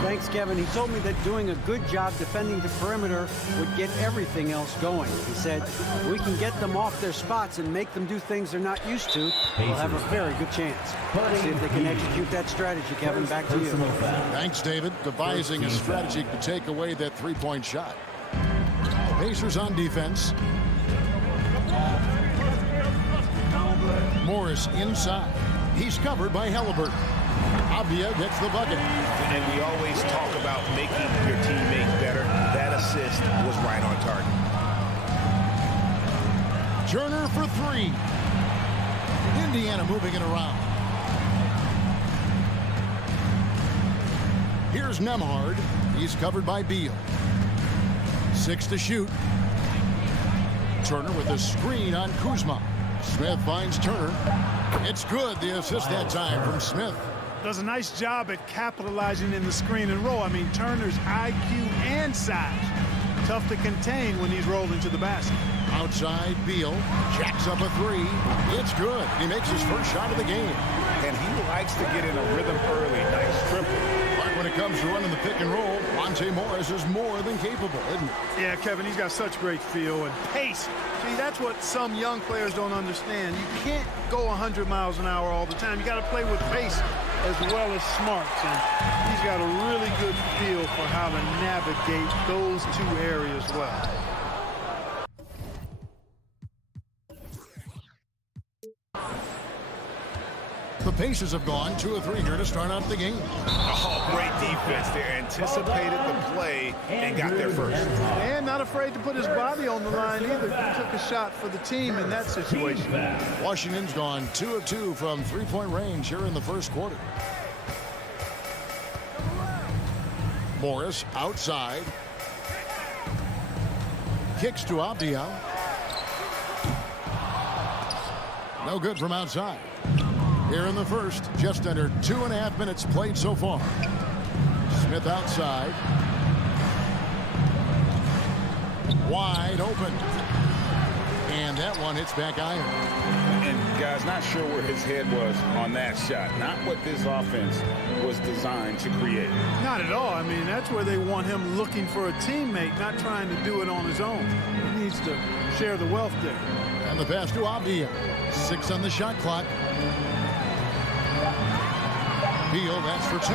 Thanks, Kevin. He told me that doing a good job defending the perimeter would get everything else going. He said, if we can get them off their spots and make them do things they're not used to, we'll have a very good chance. Let's see if they can execute that strategy, Kevin. Back to you. Thanks, David. Devising a strategy to take away that three-point shot. Pacers on defense. Morris inside. He's covered by Halliburton. Avdia gets the bucket. And we always talk about making your teammate better. That assist was right on target. Turner for three. Indiana moving it around. Here's Nemhard. He's covered by Beal. 6 to shoot. Turner with a screen on Kuzma. Smith finds Turner. It's good. The assist that time from Smith. Does a nice job at capitalizing in the screen and roll. I mean, Turner's IQ and size. Tough to contain when he's rolled into the basket. Outside, Beal jacks up a three. It's good. He makes his first shot of the game. And he likes to get in a rhythm early. Nice triple. But when it comes to running the pick and roll, Monte Morris is more than capable, isn't he? Yeah, Kevin, he's got such great feel and pace. See, that's what some young players don't understand. You can't go 100 miles an hour all the time. You got to play with pace as well as smarts. And he's got a really good feel for how to navigate those two areas well. The Pacers have gone 2 of 3 here to start out the game. Oh, great defense. They anticipated the play and got there first. And not afraid to put his body on the line either. He took a shot for the team in that situation. Washington's gone 2 of 2 from three-point range here in the first quarter. Morris outside. Kicks to Avdia. No good from outside. Here in the first, just under 2.5 minutes played so far. Smith outside. Wide open. And that one hits back iron. And guys, not sure where his head was on that shot. Not what this offense was designed to create. Not at all. I mean, that's where they want him looking for a teammate, not trying to do it on his own. He needs to share the wealth there. And the pass to Avdia. 6 on the shot clock. Beal, that's for 2.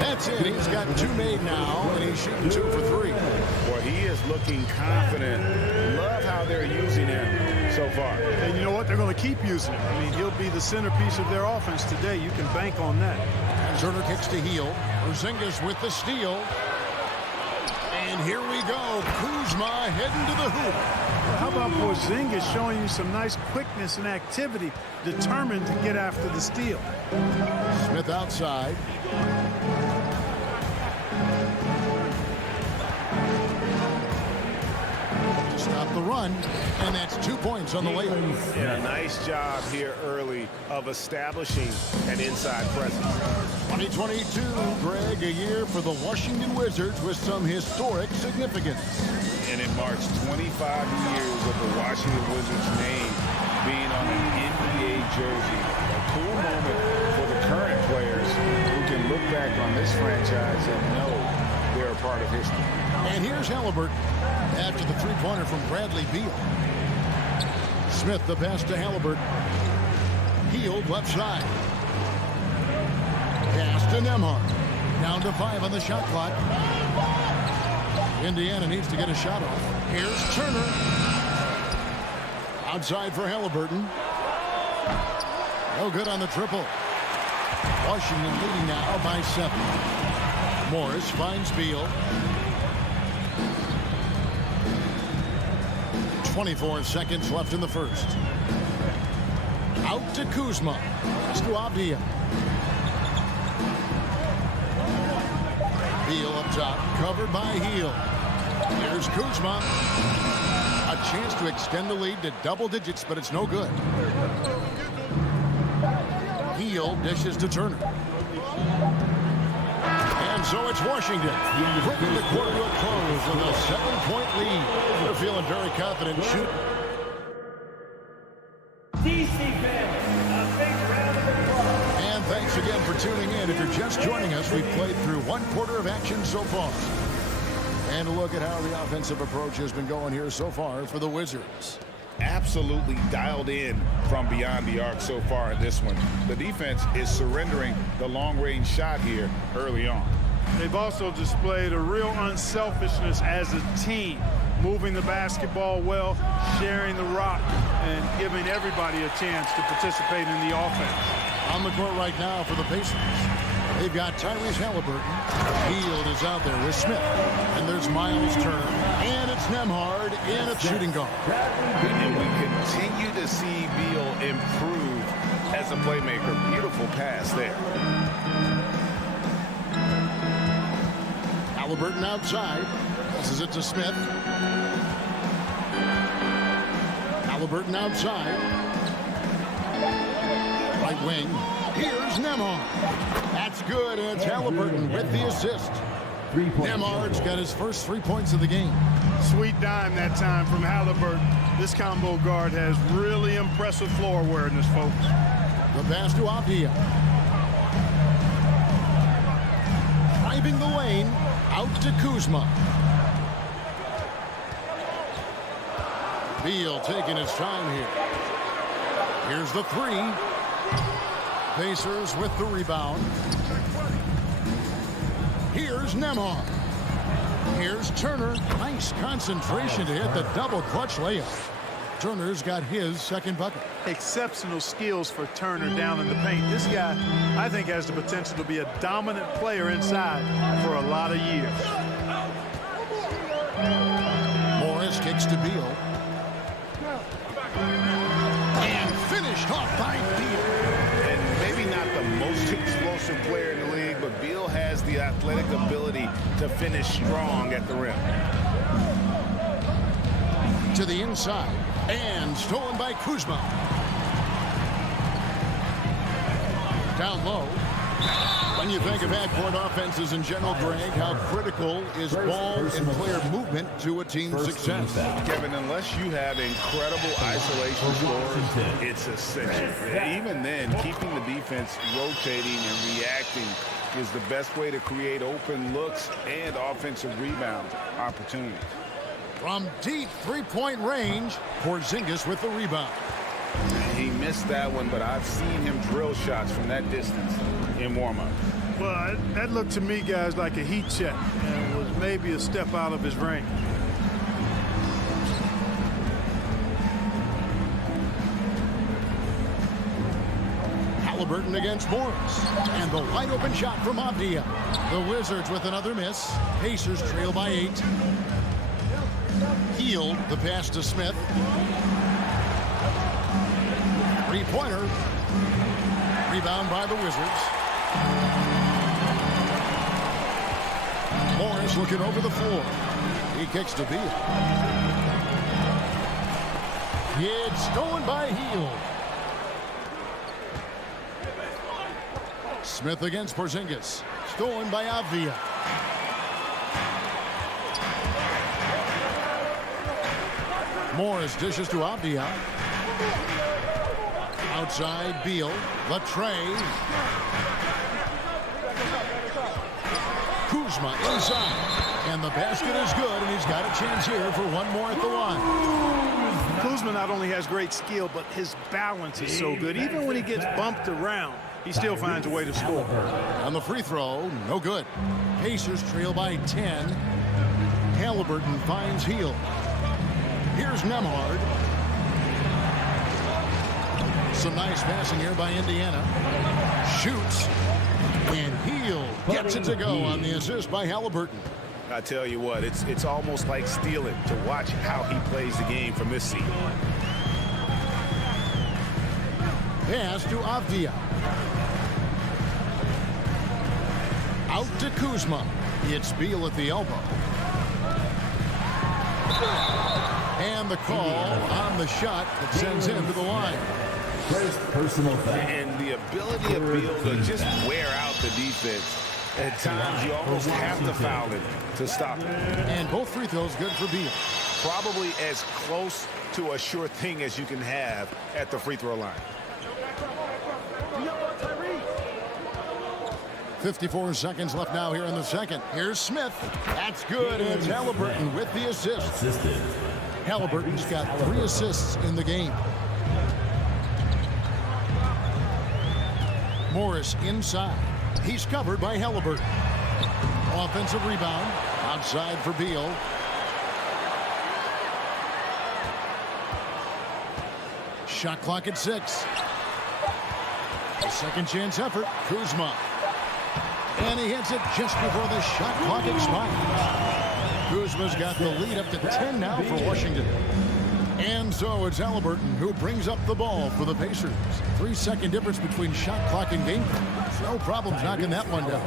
That's it. He's got 2 made now, and he's shooting 2 for 3. Boy, he is looking confident. Love how they're using him so far. And you know what? They're going to keep using him. I mean, he'll be the centerpiece of their offense today. You can bank on that. And Turner kicks to Heel. Porzingis with the steal. And here we go. Kuzma heading to the hoop. Well, how about Porzingis showing you some nice quickness and activity, determined to get after the steal. Smith outside. To stop the run, and that's 2 points on the layup. Yeah, nice job here early of establishing an inside presence. 2022, Greg, a year for the Washington Wizards with some historic significance. And it marks 25 years of the Washington Wizards name being on an NBA jersey. A cool moment for the current players who can look back on this franchise and know they're a part of history. And here's Halliburton after the three-pointer from Bradley Beal. Smith the pass to Halliburton. Healed left side. Pass to Nemhard. Down to 5 on the shot clock. Indiana needs to get a shot off. Here's Turner. Outside for Halliburton. No good on the triple. Washington leading now by 7. Morris finds Beal. 24 seconds left in the first. Out to Kuzma. Pass to Avdia. Beal up top, covered by Heel. Here's Kuzma. A chance to extend the lead to double digits, but it's no good. Heel dishes to Turner. And so it's Washington, bringing the quarter to a close with a 7-point lead. They're feeling very confident shooting. And thanks again for tuning in. If you're just joining us, we've played through 1 quarter of action so far. And a look at how the offensive approach has been going here so far for the Wizards. Absolutely dialed in from beyond the arc so far in this one. The defense is surrendering the long-range shot here early on. They've also displayed a real unselfishness as a team, moving the basketball well, sharing the rock, and giving everybody a chance to participate in the offense. On the court right now for the Pacers, they've got Tyrese Halliburton. Hield is out there with Smith. And there's Miles Turner. And it's Nembhard in at shooting guard. And we continue to see Beal improve as a playmaker. Beautiful pass there. Halliburton outside. Passes it to Smith. Halliburton outside. Right wing. Here's Nembhard. That's good, and it's Halliburton with the assist. Nembhard's got his first 3 points of the game. Sweet dime that time from Halliburton. This combo guard has really impressive floor awareness, folks. The pass to Avdia. Driving the lane, out to Kuzma. Beal taking his time here. Here's the three. Pacers with the rebound. Here's Nembhard. Here's Turner. Nice concentration to hit the double clutch layup. Turner's got his second bucket. Exceptional skills for Turner down in the paint. This guy, I think, has the potential to be a dominant player inside for a lot of years. Morris kicks to Beal. And finished off by Beal. And maybe not the most explosive player in the league, but Beal has the athletic ability to finish strong at the rim. To the inside. And stolen by Kuzma. Down low. When you think of backcourt offenses in general, Greg, how critical is ball and player movement to a team's success? Kevin, unless you have incredible isolation scores, it's essential. Even then, keeping the defense rotating and reacting is the best way to create open looks and offensive rebound opportunities. From deep three-point range, Porzingis with the rebound. He missed that one, but I've seen him drill shots from that distance in warm-up. Well, that looked to me, guys, like a heat check and was maybe a step out of his range. Halliburton against Morris. And the wide-open shot from Avdia. The Wizards with another miss. Pacers trail by 8. Hield, the pass to Smith. Three-pointer. Rebound by the Wizards. Morris looking over the floor. He kicks to Beal. It's stolen by Hield. Smith against Porzingis. Stolen by Avdia. Morris dishes to Avdia. Outside, Beal. Latrey. Kuzma inside. And the basket is good, and he's got a chance here for one more at the line. Kuzma not only has great skill, but his balance is so good. Even when he gets bumped around, he still finds a way to score. On the free throw, no good. Pacers trail by 10. Halliburton finds Hield. Here's Nembhard. Some nice passing here by Indiana. Shoots. And Hield gets it to go on the assist by Halliburton. I tell you what, it's almost like stealing to watch how he plays the game from this seat. Pass to Avdia. Out to Kuzma. It's Beal at the elbow. And the call on the shot that sends him to the line. First personal foul. And the ability of Beal to just wear out the defense. At times, you almost have to foul him to stop it. And both free throws good for Beal. Probably as close to a sure thing as you can have at the free throw line. 54 seconds left now here in the second. Here's Smith. That's good, and it's Halliburton with the assist. Halliburton's got 3 assists in the game. Morris inside. He's covered by Halliburton. Offensive rebound. Outside for Beal. Shot clock at 6. A second chance effort. Kuzma. And he hits it just before the shot clock expires. Kuzma's got the lead up to 10 now for Washington. And so it's Halliburton who brings up the ball for the Pacers. 3-second difference between shot clock and game clock. No problems knocking that one down.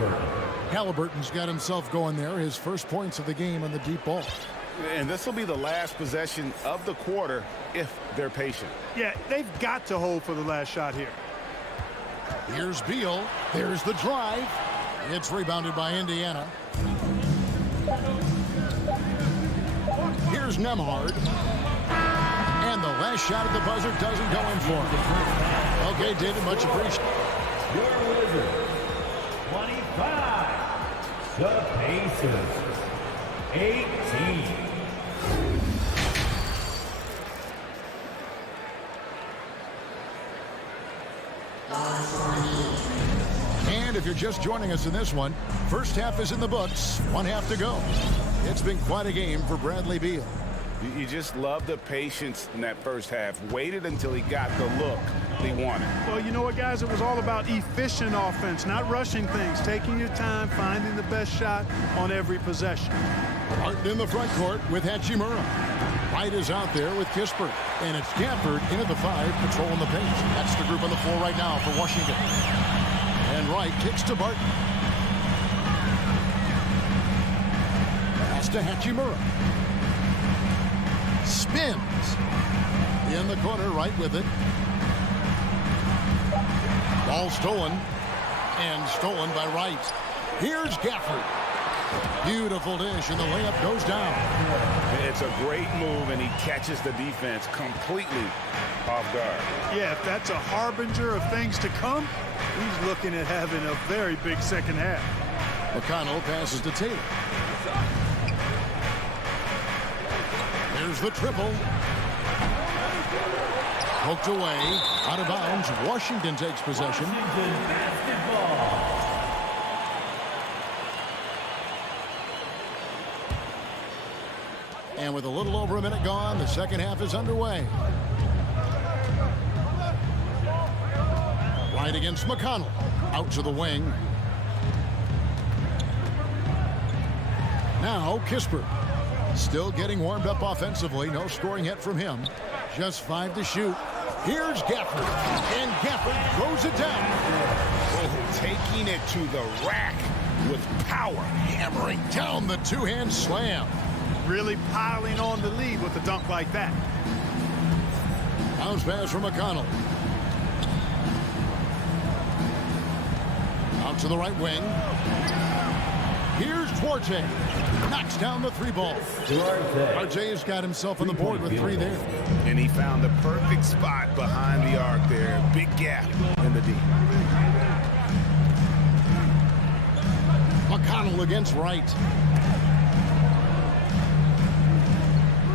Halliburton's got himself going there. His first points of the game on the deep ball. And this will be the last possession of the quarter if they're patient. Yeah, they've got to hold for the last shot here. Here's Beal. There's the drive. It's rebounded by Indiana. Here's Nemhard. And the last shot at the buzzer doesn't go in for him. Okay, David, much appreciated. Your Wizards, 25. The Pacers, 18. And if you're just joining us in this one, first half is in the books. 1 half to go. It's been quite a game for Bradley Beal. You just love the patience in that first half. Waited until he got the look he wanted. Well, you know what, guys? It was all about efficient offense, not rushing things, taking your time, finding the best shot on every possession. Martin in the front court with Hachimura. White is out there with Kispert. And it's Gafford into the 5, patrolling the paint. That's the group on the floor right now for Washington. And Wright kicks to Barton. Pass to Hachimura. Spins. In the corner, right with it. Ball stolen. And stolen by Wright. Here's Gafford. Beautiful dish, and the layup goes down. It's a great move, and he catches the defense completely off guard. Yeah, if that's a harbinger of things to come, he's looking at having a very big second half. McConnell passes to Taylor. There's the triple. Poked away, out of bounds. Washington takes possession. And with a little over a minute gone, the second half is underway. Right against McConnell. Out to the wing. Now Kispert. Still getting warmed up offensively. No scoring yet from him. Just 5 to shoot. Here's Gafford. And Gafford throws it down. Oh, taking it to the rack with power. Hammering down the two-hand slam. Really piling on the lead with a dunk like that. Bounce pass from McConnell. Out to the right wing. Here's Duarte. Knocks down the 3-ball. Duarte's got himself on the board with 3 there. And he found the perfect spot behind the arc there. Big gap in the D. McConnell against Wright.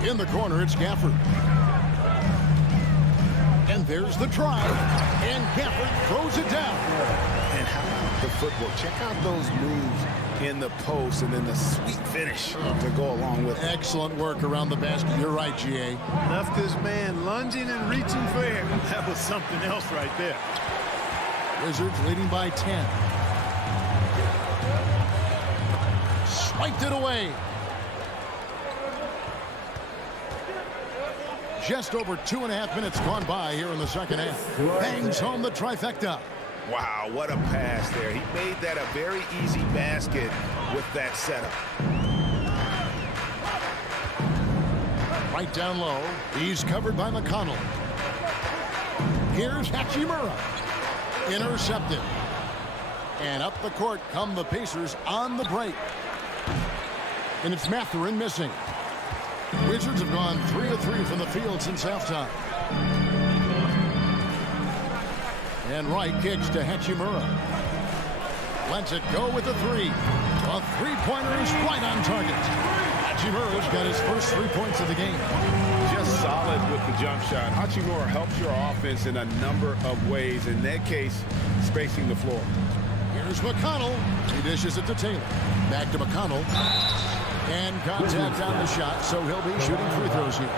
In the corner, it's Gafford. And there's the drive. And Gafford throws it down. And how about the footwork? Check out those moves in the post and then the sweet finish to go along with it. Excellent work around the basket. You're right, G.A. Left his man lunging and reaching for air. That was something else right there. Wizards leading by 10. Swiped it away. Just over 2.5 minutes gone by here in the second half. Bangs home the trifecta. Wow, what a pass there. He made that a very easy basket with that setup. Right down low. He's covered by McConnell. Here's Hachimura. Intercepted. And up the court come the Pacers on the break. And it's Mathurin missing. Wizards have gone 3 of 3 from the field since halftime. And Wright kicks to Hachimura. Lets it go with a 3. A 3-pointer is right on target. Hachimura's got his first 3 points of the game. Just solid with the jump shot. Hachimura helps your offense in a number of ways. In that case, spacing the floor. Here's McConnell. He dishes it to Taylor. Back to McConnell. And contact on the shot, so he'll be shooting free throws here.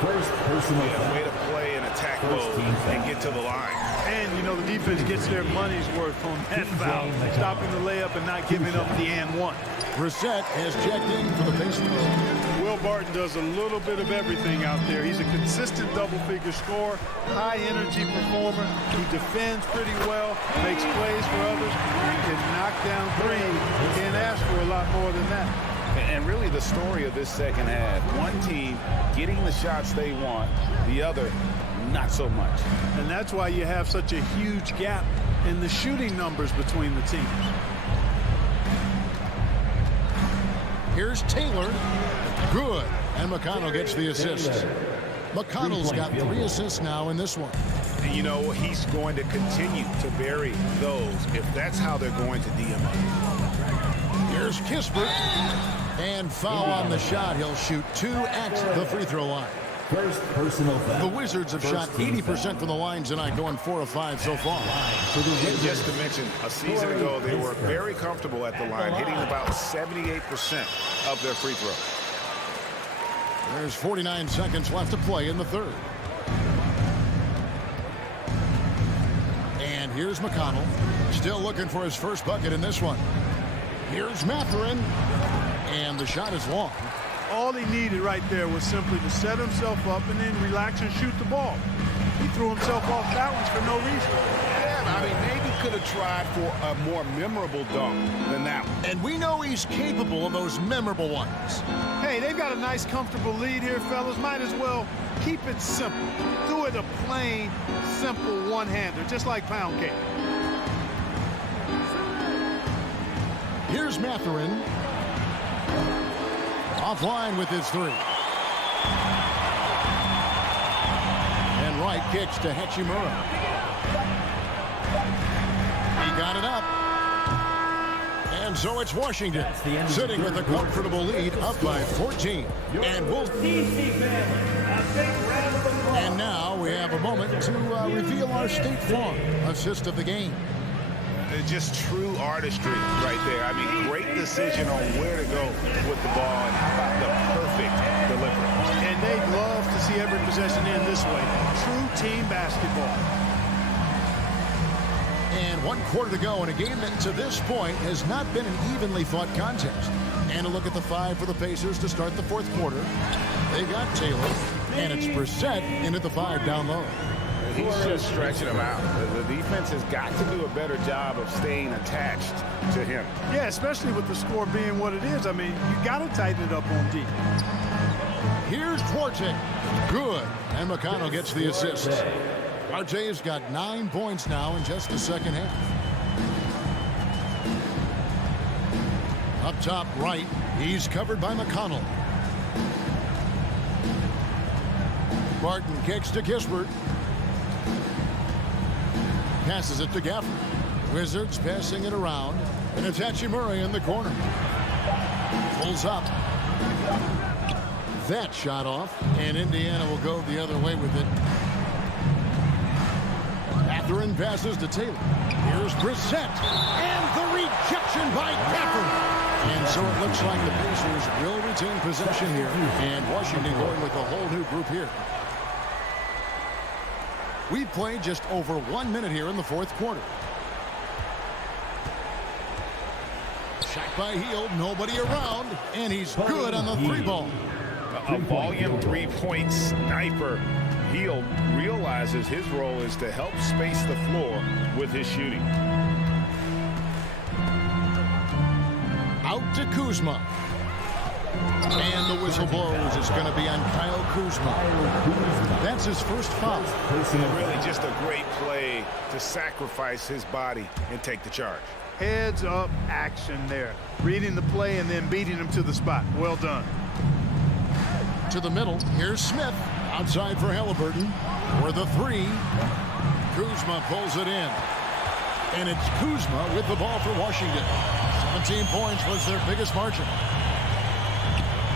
First personal way to play in a attack mode and get to the line. And, you know, the defense gets their money's worth on that foul, stopping the layup and not giving up the and one. Brissett has checked in for the Pacers. Will Barton does a little bit of everything out there. He's a consistent double-figure scorer, high-energy performer. He defends pretty well, makes plays for others. He can knock down threes. You can't ask for a lot more than that. And really the story of this second half, one team getting the shots they want, the other not so much. And that's why you have such a huge gap in the shooting numbers between the teams. Here's Taylor. Good. And McConnell gets the assist. McConnell's got 3 assists now in this one. And you know, he's going to continue to bury those if that's how they're going to DM up. Here's Kispert. And foul on the shot. He'll shoot 2 at the free throw line. First personal foul. The Wizards have shot 80% from the line tonight, going 4 of 5 so far. And just to mention, a season ago, they were very comfortable at the line, hitting about 78% of their free throw. There's 49 seconds left to play in the third. And here's McConnell, still looking for his first bucket in this one. Here's Mathurin, and the shot is long. All he needed right there was simply to set himself up and then relax and shoot the ball. He threw himself off balance for no reason. Yeah, I mean, maybe could have tried for a more memorable dunk than that one. And we know he's capable of those memorable ones. Hey, they've got a nice, comfortable lead here, fellas. Might as well keep it simple. Do it a plain, simple one-hander, just like pound cake. Here's Mathurin. Offline with his 3. And Wright kicks to Hachimura. He got it up. And so it's Washington sitting with a comfortable lead up by 14. And and now we have a moment to reveal our State Farm assist of the game. Just true artistry right there. I mean, great decision on where to go with the ball, and how about the perfect delivery. And they'd love to see every possession end this way. True team basketball. And 1 quarter to go in a game that to this point has not been an evenly fought contest. And a look at the 5 for the Pacers to start the 4th quarter. They got Taylor, and it's Brissett into the 5 down low. He's just stretching them out. The defense has got to do a better job of staying attached to him. Yeah, especially with the score being what it is. I mean, you got to tighten it up on D. Here's Duarte. Good. And McConnell gets the assist. Duarte's got 9 points now in just the second half. Up top right, he's covered by McConnell. Barton kicks to Kispert. Passes it to Gafford. Wizards passing it around. And it's Hachimura in the corner. Pulls up. That shot off. And Indiana will go the other way with it. Mathurin passes to Taylor. Here's Brissett. And the rejection by Gafford. And so it looks like the Pacers will retain possession here. And Washington going with a whole new group here. We've played just over 1 minute here in the 4th quarter. Shot by Hield, nobody around, and he's good on the 3-ball. A volume 3-point sniper. Hield realizes his role is to help space the floor with his shooting. Out to Kuzma. And the whistle blows. It's going to be on Kyle Kuzma. That's his first foul. Really just a great play to sacrifice his body and take the charge. Heads up action there. Reading the play and then beating him to the spot. Well done. To the middle. Here's Smith. Outside for Halliburton. For the 3. Kuzma pulls it in. And it's Kuzma with the ball for Washington. 17 points was their biggest margin.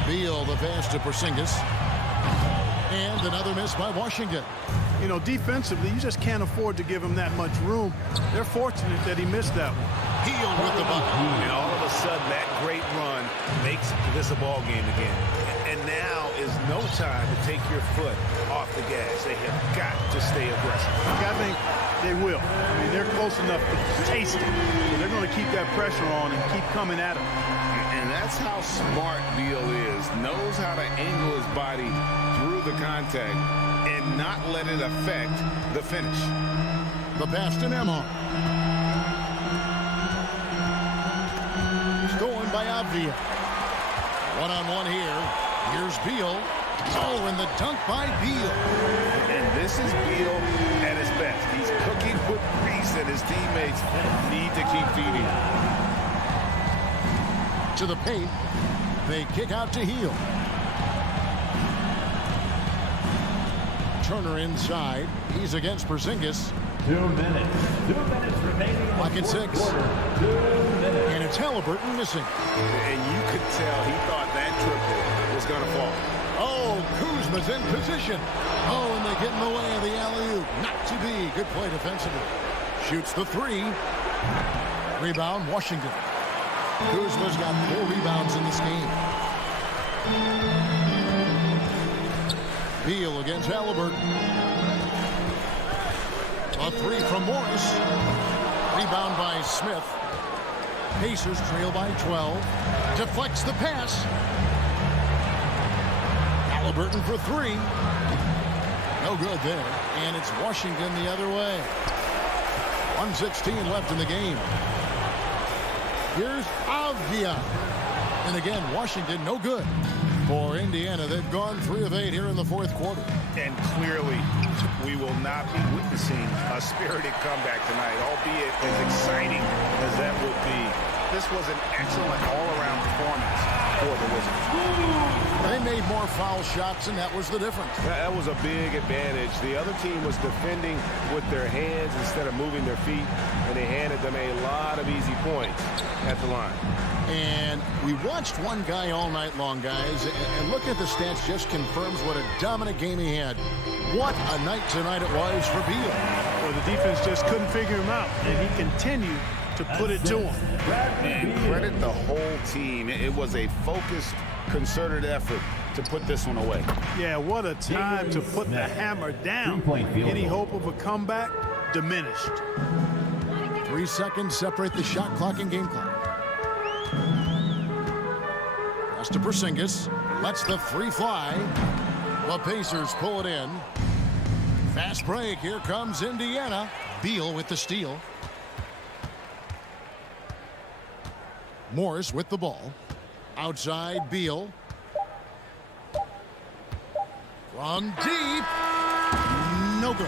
Beal the pass to Porzingis. And another miss by Washington. You know, defensively, you just can't afford to give him that much room. They're fortunate that he missed that one. Hield with the bucket. And all of a sudden, that great run makes this a ball game again. And now is no time to take your foot off the gas. They have got to defense. I think they will. I mean, they're close enough to taste it. So they're going to keep that pressure on and keep coming at him. And that's how smart Beal is. Knows how to angle his body through the contact and not let it affect the finish. The pass to Nemo. Stolen by Avdia. One-on-one here. Here's Beal. Oh, and the dunk by Beal. And this is Beal at his best. He's cooking with grease, and his teammates need to keep feeding. To the paint. They kick out to Heel. Turner inside. He's against Porzingis. 2 minutes. 2 minutes remaining. Clock at 6. 2 minutes. And it's Halliburton missing. And you could tell he thought that triple was going to fall. Oh, Kuzma's in position. Oh, and they get in the way of the alley-oop. Not to be. Good play defensively. Shoots the 3. Rebound, Washington. Kuzma's got 4 rebounds in this game. Beal against Halliburton. A 3 from Morris. Rebound by Smith. Pacers trail by 12. Deflects the pass. Halliburton for 3. No good there. And it's Washington the other way. 1:16 left in the game. Here's Avdia. And again, Washington no good. For Indiana, they've gone 3 of 8 here in the fourth quarter. And clearly, we will not be witnessing a spirited comeback tonight, albeit as exciting as that would be. This was an excellent all-around performance for the Wizards. They made more foul shots, and that was the difference. That was a big advantage. The other team was defending with their hands instead of moving their feet, and they handed them a lot of easy points at the line. And we watched one guy all night long, guys, and look at the stats, just confirms what a dominant game he had. What a night tonight it was for Beal. Well, the defense just couldn't figure him out, and he continued to put it to him. And credit the whole team. It was a focused, concerted effort to put this one away. Yeah, what a time to put the hammer down. Any hope of a comeback diminished. 3 seconds separate the shot clock and game clock. Pass to Porzingis. Lets the 3 fly. The Pacers pull it in. Fast break. Here comes Indiana. Beal with the steal. Morris with the ball. Outside, Beal. From deep. No good.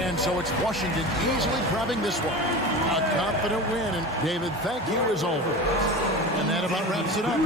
And so it's Washington easily grabbing this one. A confident win. And David, thank you as always. And that about wraps it up.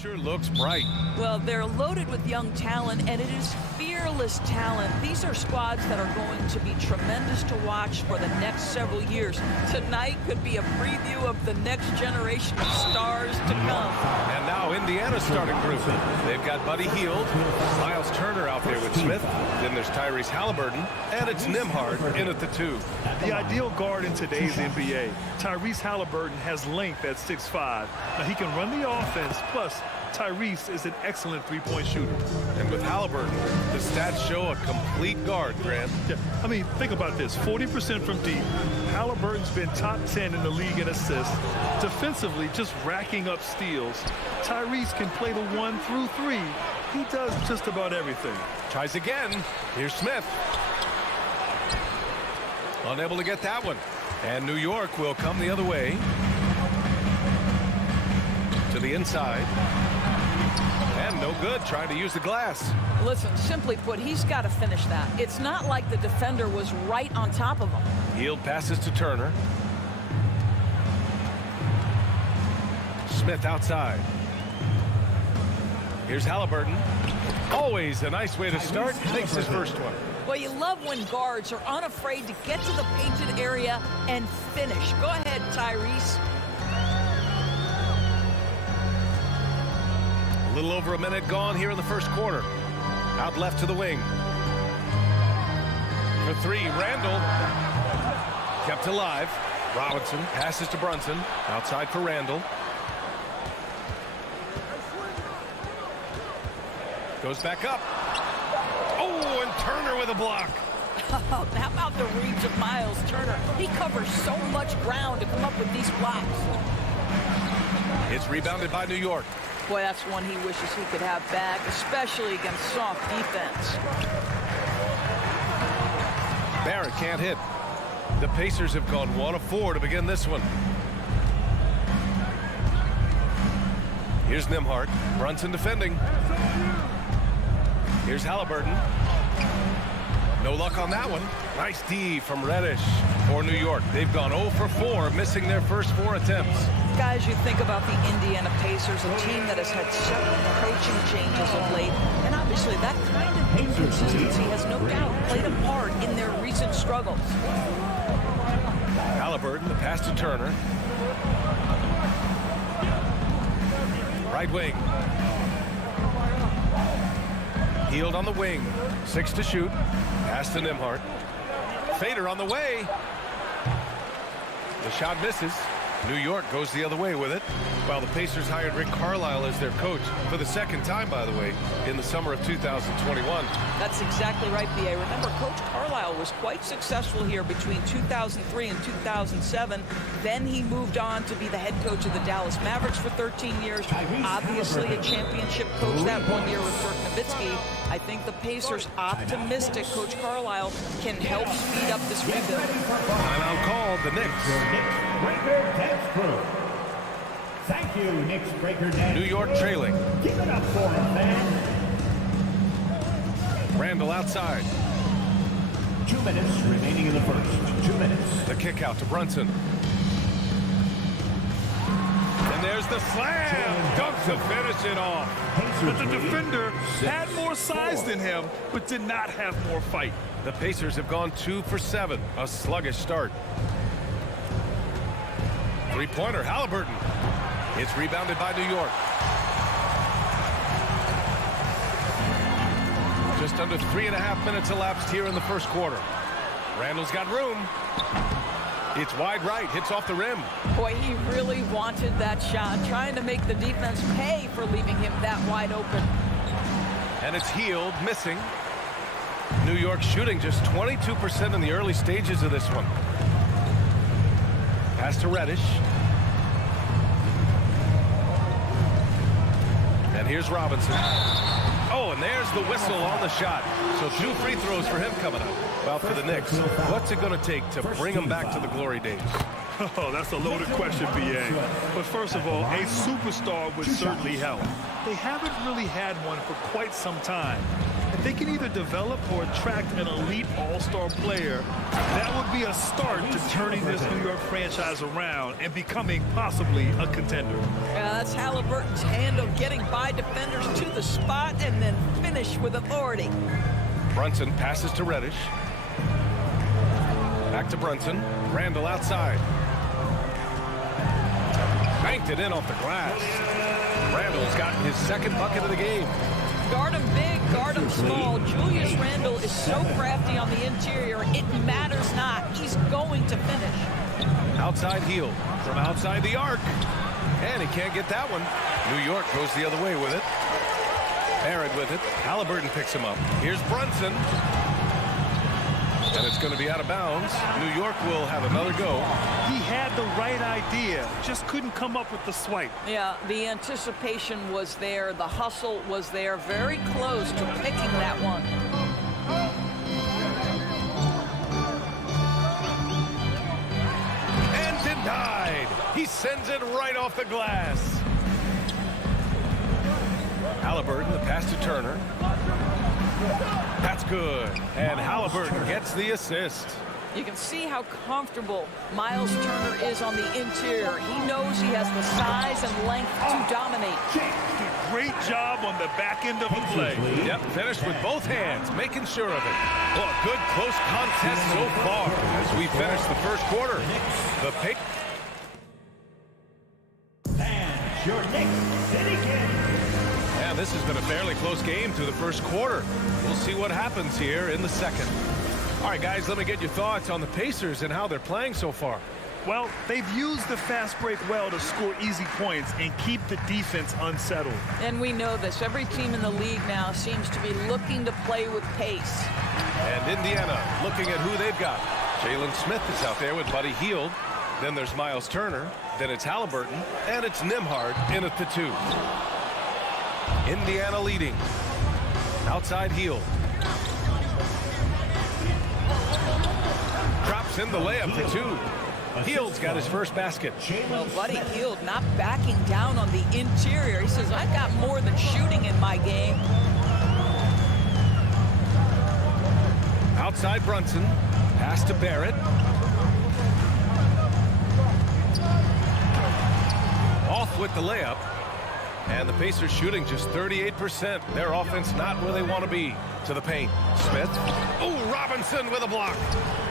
Future looks bright. Well, they're loaded with young talent, and it is fearless talent. These are squads that are going to be tremendous to watch for the next several years. Tonight could be a preview of the next generation of stars to come. And now Indiana's starting group. They've got Buddy Hield, Miles Turner out there with Smith. Then there's Tyrese Halliburton, and it's Nembhard in at the 2. The ideal guard in today's NBA. Tyrese Halliburton has length at 6'5". Now he can run the offense, plus Tyrese is an excellent three-point shooter. And with Halliburton, the stats show a complete guard, Grant. Yeah, I mean, think about this. 40% from deep. Halliburton's been top 10 in the league in assists. Defensively, just racking up steals. Tyrese can play the 1 through 3. He does just about everything. Tries again. Here's Smith. Unable to get that one. And New York will come the other way. To the inside. And no good, trying to use the glass. Listen, simply put, he's got to finish that. It's not like the defender was right on top of him. Hield passes to Turner. Smith outside. Here's Halliburton. Always a nice way to start. Takes his first one. Well, you love when guards are unafraid to get to the painted area and finish. Go ahead, Tyrese. A little over a minute gone here in the first quarter. Out left to the wing. For 3, Randall. Kept alive. Robinson passes to Brunson. Outside for Randall. Goes back up. Oh, and Turner with a block. How about the reach of Miles Turner? He covers so much ground to come up with these blocks. It's rebounded by New York. Boy, that's one he wishes he could have back, especially against soft defense. Barrett can't hit. The Pacers have gone 1 of 4 to begin this one. Here's Nembhard. Brunson defending. Here's Halliburton. No luck on that one. Nice D from Reddish for New York. They've gone 0 for 4, missing their first 4 attempts. Guys, you think about the Indiana Pacers, a team that has had several coaching changes of late, and obviously that kind of inconsistency has no doubt played a part in their recent struggles. Halliburton, the pass to Turner. Right wing. Healed on the wing. 6 to shoot. Pass to Nembhard. Fader on the way. The shot misses. New York goes the other way with it, while the Pacers hired Rick Carlisle as their coach for the second time, by the way, in the summer of 2021. That's exactly right, B.A. Remember, Coach Carlisle was quite successful here between 2003 and 2007. Then he moved on to be the head coach of the Dallas Mavericks for 13 years. Obviously a championship coach that 1 year with Dirk Nowitzki. I think the Pacers, optimistic Coach Carlisle, can help speed up this rebuild. Timeout called, the Knicks. Breaker dance crew. Thank you, Knicks Breaker dance. New York trailing. Give it up for him, man. Randall outside. 2 minutes remaining in the first. 2 minutes. The kick out to Brunson. And there's the slam. Dunk to finish it off. But the defender had more size than him, but did not have more fight. The Pacers have gone 2 for 7. A sluggish start. Three-pointer, Halliburton. It's rebounded by New York. Just under 3.5 minutes elapsed here in the first quarter. Randall's got room. It's wide right, hits off the rim. Boy, he really wanted that shot, trying to make the defense pay for leaving him that wide open. And it's healed, missing. New York shooting just 22% in the early stages of this one. Pass to Reddish. And here's Robinson. Oh, and there's the whistle on the shot. So 2 free throws for him coming up. Well, for the Knicks, what's it going to take to bring them back to the glory days? Oh, that's a loaded question, B.A. But first of all, a superstar would certainly help. They haven't really had one for quite some time. If they can either develop or attract an elite all-star player, that would be a start to turning this New York franchise around and becoming possibly a contender. Yeah, that's Halliburton's handle, getting by defenders to the spot and then finish with authority. Brunson passes to Reddish. Back to Brunson. Randall outside. Banked it in off the glass. Randall's gotten his second bucket of the game. Guard him big, guard him small. Julius Randle is so crafty on the interior, it matters not. He's going to finish. Outside heel from outside the arc. And he can't get that one. New York goes the other way with it. Barrett with it. Halliburton picks him up. Here's Brunson. And it's going to be out of bounds. New York will have another go. He had the right idea, just couldn't come up with the swipe. Yeah, the anticipation was there. The hustle was there. Very close to picking that one. And denied. He sends it right off the glass. Halliburton, the pass to Turner. That's good. And Halliburton gets the assist. You can see how comfortable Miles Turner is on the interior. He knows he has the size and length to dominate. Great job on the back end of the play. Yep, finished with both hands, making sure of it. Well, a good close contest so far as we finish the first quarter. The pick. And your Knicks City Kings. Yeah, this has been a fairly close game through the first quarter. We'll see what happens here in the second. All right, guys, let me get your thoughts on the Pacers and how they're playing so far. Well, they've used the fast break well to score easy points and keep the defense unsettled. And we know this. Every team in the league now seems to be looking to play with pace. And Indiana looking at who they've got. Jalen Smith is out there with Buddy Hield. Then there's Miles Turner. Then it's Halliburton. And it's Nembhard in at the 2. Indiana leading. Outside Hield. Drops in the layup for 2. Hield's got his first basket. Well, Buddy Hield not backing down on the interior. He says, I got more than shooting in my game. Outside Brunson. Pass to Barrett. Off with the layup. And the Pacers shooting just 38%. Their offense not where they want to be. To the paint. Smith. Oh, Robinson with a block.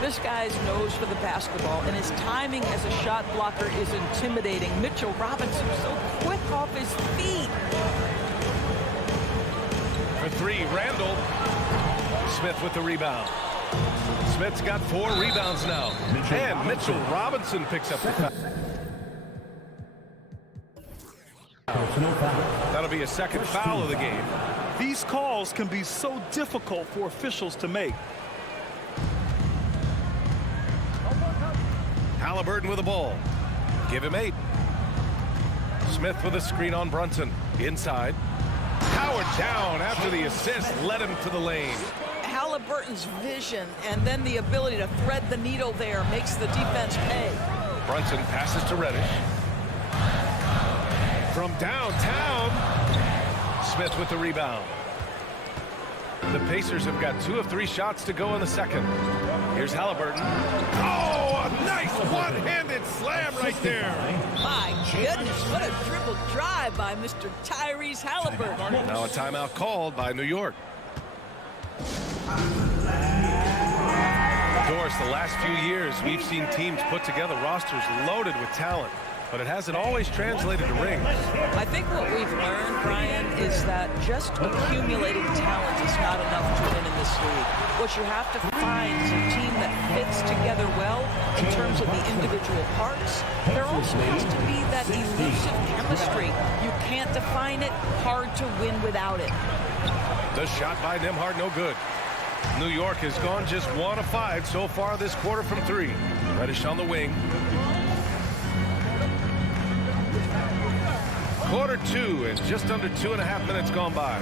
This guy's nose for the basketball, and his timing as a shot blocker is intimidating. Mitchell Robinson so quick off his feet. For three, Randall. Smith with the rebound. Smith's got 4 rebounds now. And Mitchell Robinson picks up the foul. That'll be a second foul of the game. These calls can be so difficult for officials to make. Halliburton with the ball. Give him 8. Smith with a screen on Brunson. Inside. Howard down after the assist led him to the lane. Halliburton's vision and then the ability to thread the needle there makes the defense pay. Brunson passes to Reddish. From downtown, Smith with the rebound. The Pacers have got 2 of 3 shots to go in the second. Here's Halliburton. Oh, a nice one-handed slam right there. My goodness, what a dribble drive by Mr. Tyrese Halliburton. Now a timeout called by New York. Of course, the last few years, we've seen teams put together rosters loaded with talent, but it hasn't always translated to rings. I think what we've learned, Brian, is that just accumulating talent is not enough to win in this league. What you have to find is a team that fits together well in terms of the individual parts. There also has to be that elusive chemistry. You can't define it, hard to win without it. The shot by Nembhard, no good. New York has gone just 1 of 5 so far this quarter from 3. Reddish on the wing. Quarter 2 and just under 2.5 minutes gone by.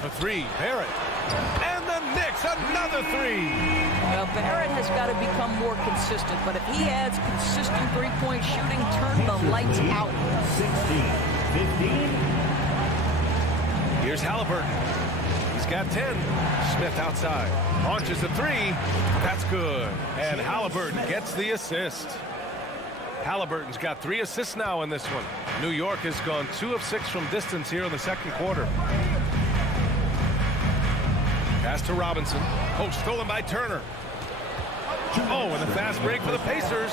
For 3, Barrett. And the Knicks, another 3. Well, Barrett has got to become more consistent, but if he adds consistent three-point shooting, turn the lights out. 16, 15. Here's Halliburton. He's got 10. Smith outside. Launches a 3. That's good. And Halliburton gets the assist. Halliburton's got 3 assists now in this one. New York has gone 2 of 6 from distance here in the second quarter. Pass to Robinson. Oh, stolen by Turner. Oh, and the fast break for the Pacers.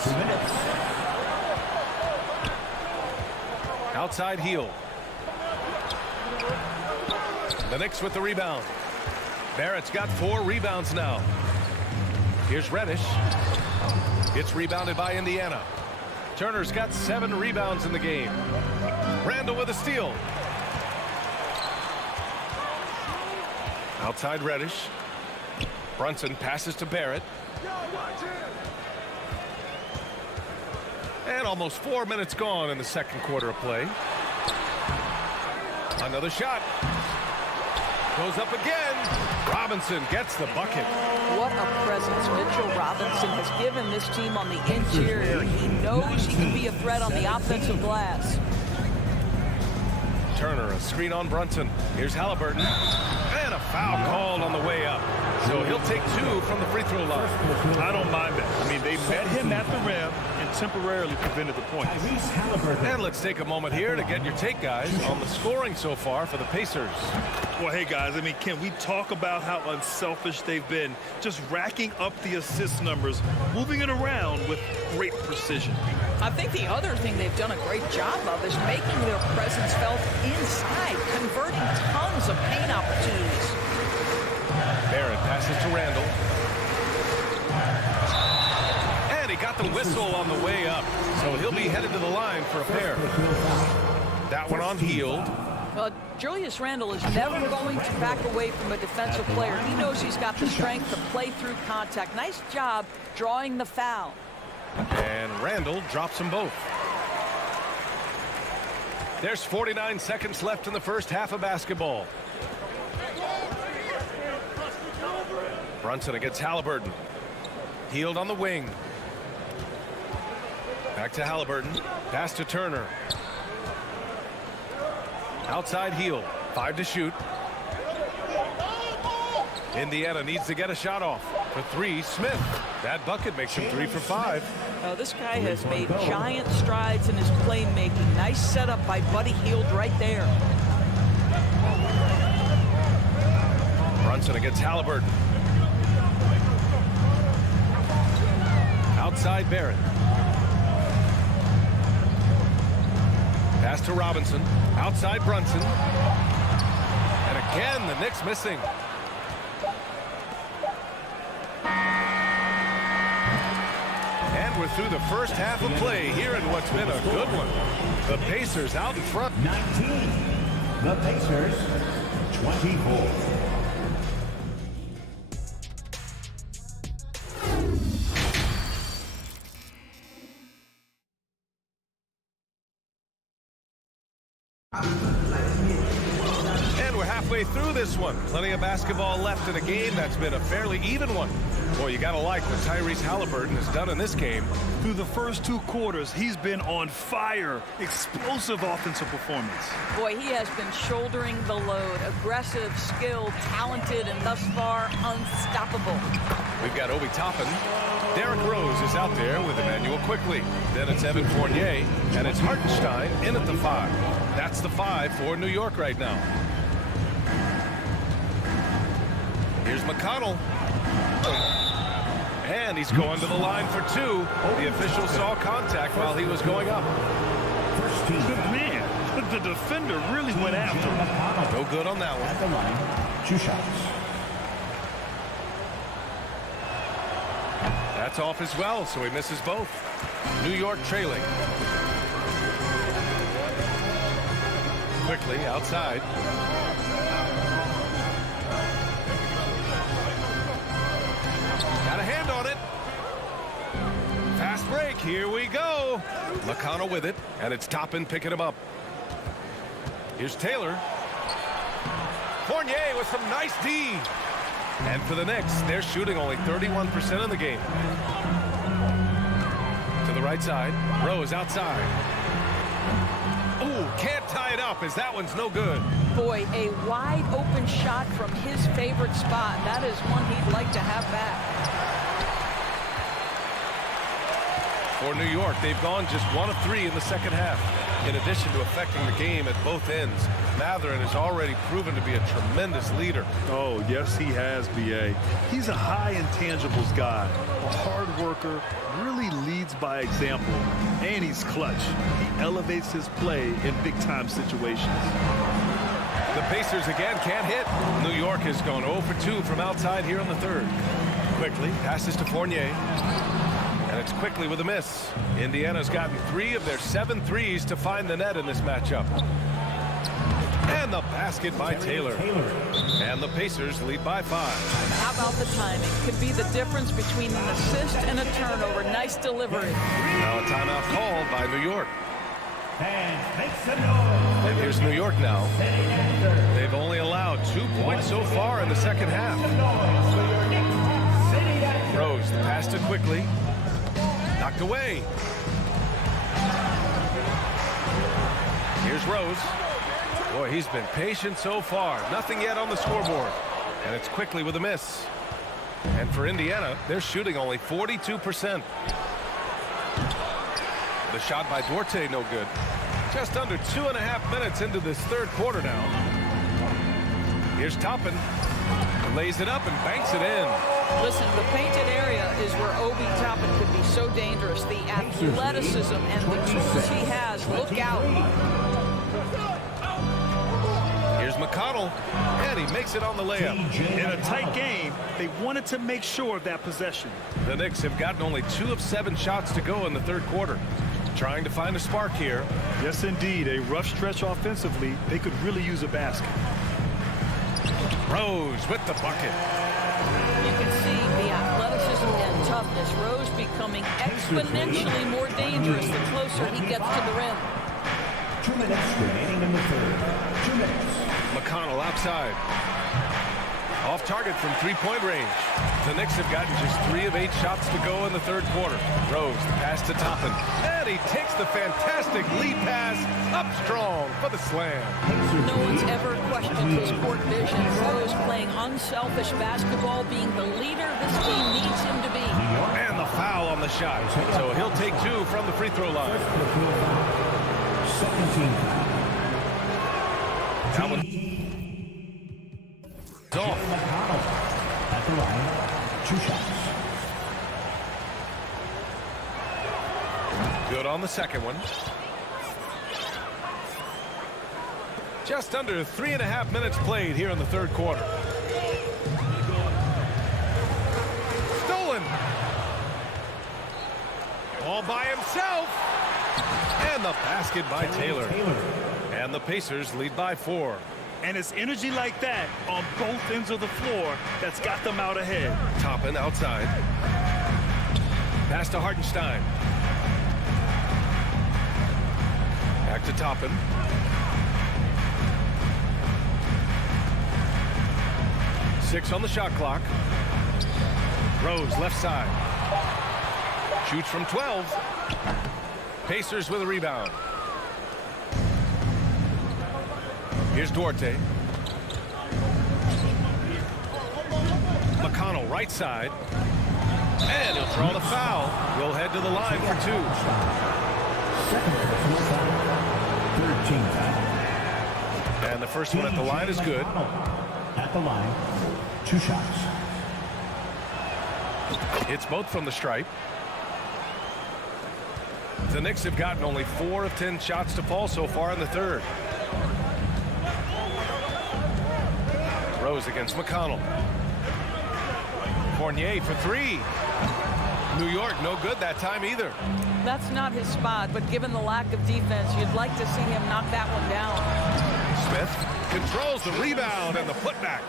Outside heel. The Knicks with the rebound. Barrett's got 4 rebounds now. Here's Reddish. It's rebounded by Indiana. Turner's got 7 rebounds in the game. Randall with a steal. Outside Reddish. Brunson passes to Barrett. And almost 4 minutes gone in the second quarter of play. Another shot. Goes up again. Robinson gets the bucket. What a presence Mitchell Robinson has given this team on the interior. He knows he can be a threat on the offensive glass. Turner, a screen on Brunson. Here's Halliburton. And a foul called on the way up. So he'll take 2 from the free throw line. I don't mind that. I mean, they met him at the rim and temporarily prevented the points. And let's take a moment here to get your take, guys, on the scoring so far for the Pacers. Well, hey, guys, I mean, can we talk about how unselfish they've been? Just racking up the assist numbers, moving it around with great precision. I think the other thing they've done a great job of is making their presence felt inside, converting tons of paint opportunities. Barrett passes to Randall. And he got the whistle on the way up. So he'll be headed to the line for a pair. That one on Hield. Well, Julius Randle is never going to back away from a defensive player. He knows he's got the strength to play through contact. Nice job drawing the foul. And Randall drops them both. There's 49 seconds left in the first half of basketball. Brunson against Halliburton. Hield on the wing. Back to Halliburton. Pass to Turner. Outside Hield. 5 to shoot. Indiana needs to get a shot off. For three, Smith. That bucket makes him 3 for 5. Now, this guy has made giant strides in his playmaking. Nice setup by Buddy Hield right there. Brunson against Halliburton. Outside Barrett. Pass to Robinson. Outside Brunson. And again, the Knicks missing. And we're through the first half of play here in what's been a good one. The Pacers out in front. 19. The Pacers, 24. And we're halfway through this one. Plenty of basketball left in a game that's been a fairly even one. Boy, you got to like what Tyrese Halliburton has done in this game. Through the first 2 quarters, he's been on fire. Explosive offensive performance. Boy, he has been shouldering the load. Aggressive, skilled, talented, and thus far unstoppable. We've got Obi Toppin. Derrick Rose is out there with Emmanuel Quickly. Then it's Evan Fournier, and it's Hartenstein in at the 5. That's the 5 for New York right now. Here's McConnell. And he's going to the line for 2. The official saw contact while he was going up. Man, the defender really went after him. No good on that one. At the line, 2 shots. That's off as well, so he misses both. New York trailing. Quickly outside. Got a hand on it. Fast break. Here we go. McConnell with it, and it's Toppin picking him up. Here's Taylor. Fournier with some nice D. And for the Knicks, they're shooting only 31% in the game. To the right side. Rose outside. Ooh, can't tie it up as that one's no good. Boy, a wide open shot from his favorite spot. That is one he'd like to have back. For New York, they've gone just 1 of 3 in the second half. In addition to affecting the game at both ends, Mathurin has already proven to be a tremendous leader. Oh, yes, he has, B.A. He's a high intangibles guy, a hard worker, really leads by example, and he's clutch. He elevates his play in big-time situations. The Pacers again can't hit. New York has gone 0 for 2 from outside here in the third. Quickly passes to Fournier. And it's Quickly with a miss. Indiana's gotten 3 of their 7 threes to find the net in this matchup. And the basket by Taylor. And the Pacers lead by 5. How about the timing? Could be the difference between an assist and a turnover. Nice delivery. Now a timeout called by New York. And make some noise. And here's New York now. They've only allowed 2 points so far in the second half. Rose, the pass to Quickly. Knocked away. Here's Rose. Boy, he's been patient so far. Nothing yet on the scoreboard. And it's Quickly with a miss. And for Indiana, they're shooting only 42%. The shot by Duarte, no good. Just under 2.5 minutes into this third quarter now. Here's Toppin. Lays it up and banks it in. Listen, the painted area is where Obi Toppin could be so dangerous. The athleticism and the tools he has. Look out. Here's McConnell, and he makes it on the layup. In a tight game, they wanted to make sure of that possession. The Knicks have gotten only 2 of 7 shots to go in the third quarter. Trying to find a spark here. Yes, indeed. A rough stretch offensively. They could really use a basket. Rose with the bucket. You can see the athleticism and toughness. Rose becoming exponentially more dangerous the closer he gets to the rim. 2 minutes remaining in the third. 2 minutes. McConnell outside. Off target from 3-point range. The Knicks have gotten just 3 of 8 shots to go in the third quarter. Rose, the pass to Toppin. And he takes the fantastic lead pass up strong for the slam. No one's ever questioned his court vision. Rose playing unselfish basketball, being the leader this team needs him to be. And the foul on the shot. So he'll take 2 from the free throw line. 17 foul. That one. Off. At the line, 2 shots. Good on the second one. Just under 3.5 minutes played here in the third quarter. Stolen. All by himself. And the basket by Taylor. And the Pacers lead by 4. And it's energy like that on both ends of the floor that's got them out ahead. Toppin outside. Pass to Hartenstein. Back to Toppin. Six on the shot clock. Rose left side. Shoots from 12. Pacers with a rebound. Here's Duarte. McConnell right side. And he'll draw the foul. We'll head to the line for 2. Second personal foul. 13 foul. And the first one at the line is good. At the line, 2 shots. It's both from the stripe. The Knicks have gotten only 4 of 10 shots to fall so far in the third. Rose against McConnell. Fournier for 3. New York no good that time either. That's not his spot, but given the lack of defense, you'd like to see him knock that one down. Smith controls the rebound and the putback.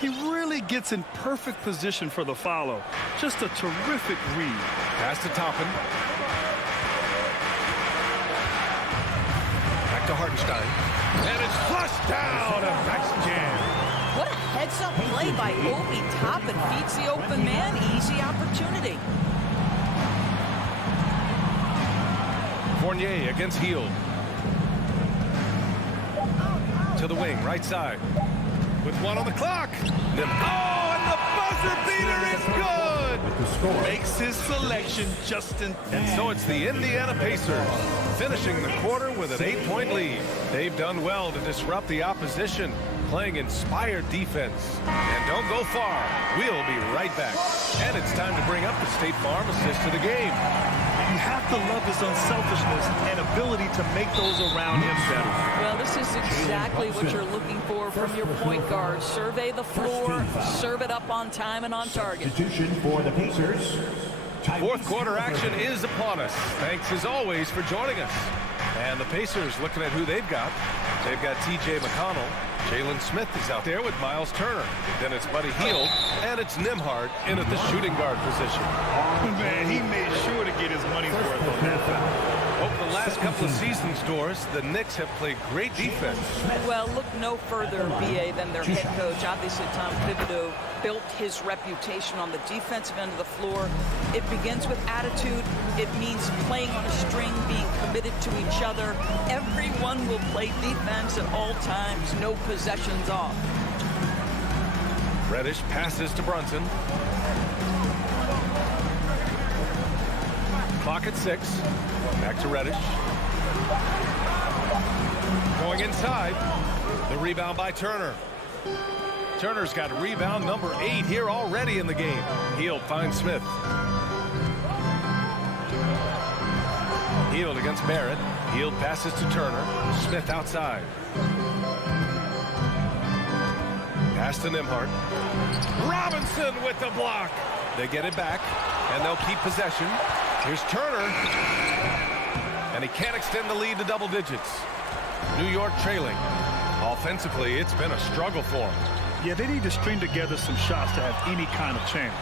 He really gets in perfect position for the follow. Just a terrific read. Pass to Toppin. Back to Hartenstein. And it's flushed down, and that's jam. What a heads-up play by Obi Toppin. Feeds the open man. Easy opportunity. Fournier against Hield. To the wing, right side. With 1 on the clock. Oh, and the buzzer beater is good. Makes his selection just in time. And so it's the Indiana Pacers finishing the quarter with an 8-point lead. They've done well to disrupt the opposition, playing inspired defense. And don't go far. We'll be right back. And it's time to bring up the State Farm assist to the game. You have to love his unselfishness and ability to make those around him better. Well, this is exactly what you're looking for from your point guard. Survey the floor, serve it up on time and on target. Substitution for the Pacers. Fourth quarter action is upon us. Thanks as always for joining us. And the Pacers looking at who they've got. They've got T.J. McConnell. Jalen Smith is out there with Miles Turner. Then it's Buddy Hield, and it's Nembhard in at the shooting guard position. Man, he made sure to get his money's worth on that foul. Over the last couple of seasons, Doris, the Knicks have played great defense. Well, look no further, B.A., than their head coach. Obviously, Tom Thibodeau built his reputation on the defensive end of the floor. It begins with attitude. It means playing on a string, being committed to each other. Everyone will play defense at all times, no possessions off. Reddish passes to Brunson. Clock at 6. Back to Reddish. Going inside. The rebound by Turner. Turner's got rebound number 8 here already in the game. Hield finds Smith. Hield against Barrett. Hield passes to Turner. Smith outside. Pass to Nembhard. Robinson with the block. They get it back, and they'll keep possession. Here's Turner. And he can't extend the lead to double digits. New York trailing. Offensively, it's been a struggle for them. Yeah, they need to string together some shots to have any kind of chance.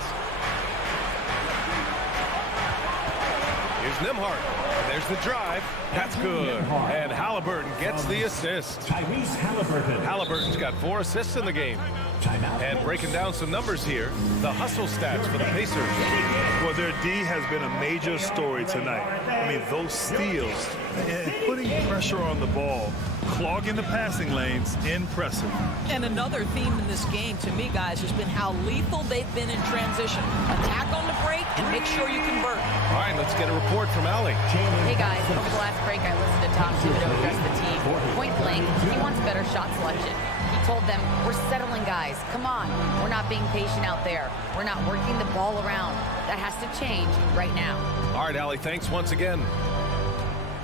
Here's Nembhard. There's the drive. That's good. And Halliburton gets the assist. Tyrese Halliburton. Halliburton's got 4 assists in the game. Timeout. And breaking down some numbers here, the hustle stats for the Pacers. Well, their D has been a major story tonight. I mean, those steals and putting pressure on the ball, clogging the passing lanes, impressive. And another theme in this game to me, guys, has been how lethal they've been in transition. Attack on the break and make sure you convert. All right, let's get a report from Allie. Hey guys, over the last break I listened to Tom Thibodeau address the team. Point blank, he wants better shot selection. He told them, we're settling guys, come on. We're not being patient out there. We're not working the ball around. That has to change right now. All right, Allie, thanks once again.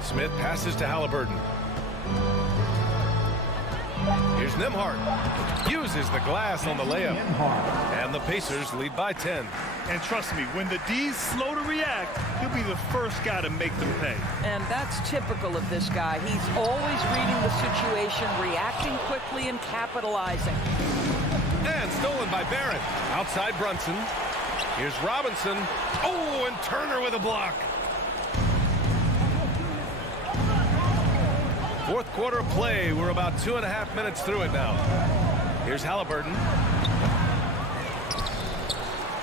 Smith passes to Halliburton. Here's Nembhard. Uses the glass on the layup. And the Pacers lead by 10. And trust me, when the D's slow to react, he'll be the first guy to make them pay. And that's typical of this guy. He's always reading the situation, reacting quickly and capitalizing. And stolen by Barrett. Outside Brunson. Here's Robinson. Oh, and Turner with a block. Fourth quarter of play. We're about 2.5 minutes through it now. Here's Halliburton.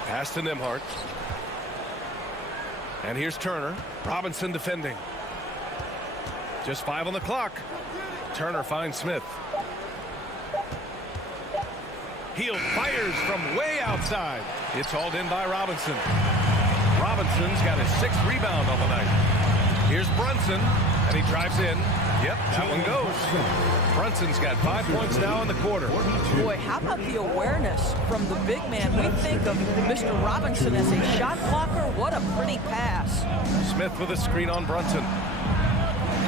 Pass to Nembhard. And here's Turner. Robinson defending. Just 5 on the clock. Turner finds Smith. Hield fires from way outside. It's hauled in by Robinson. Robinson's got his 6th rebound on the night. Here's Brunson, and he drives in. Yep, that one goes. Brunson's got 5 points now in the quarter. Boy, how about the awareness from the big man? We think of Mr. Robinson as a shot blocker. What a pretty pass. Smith with a screen on Brunson.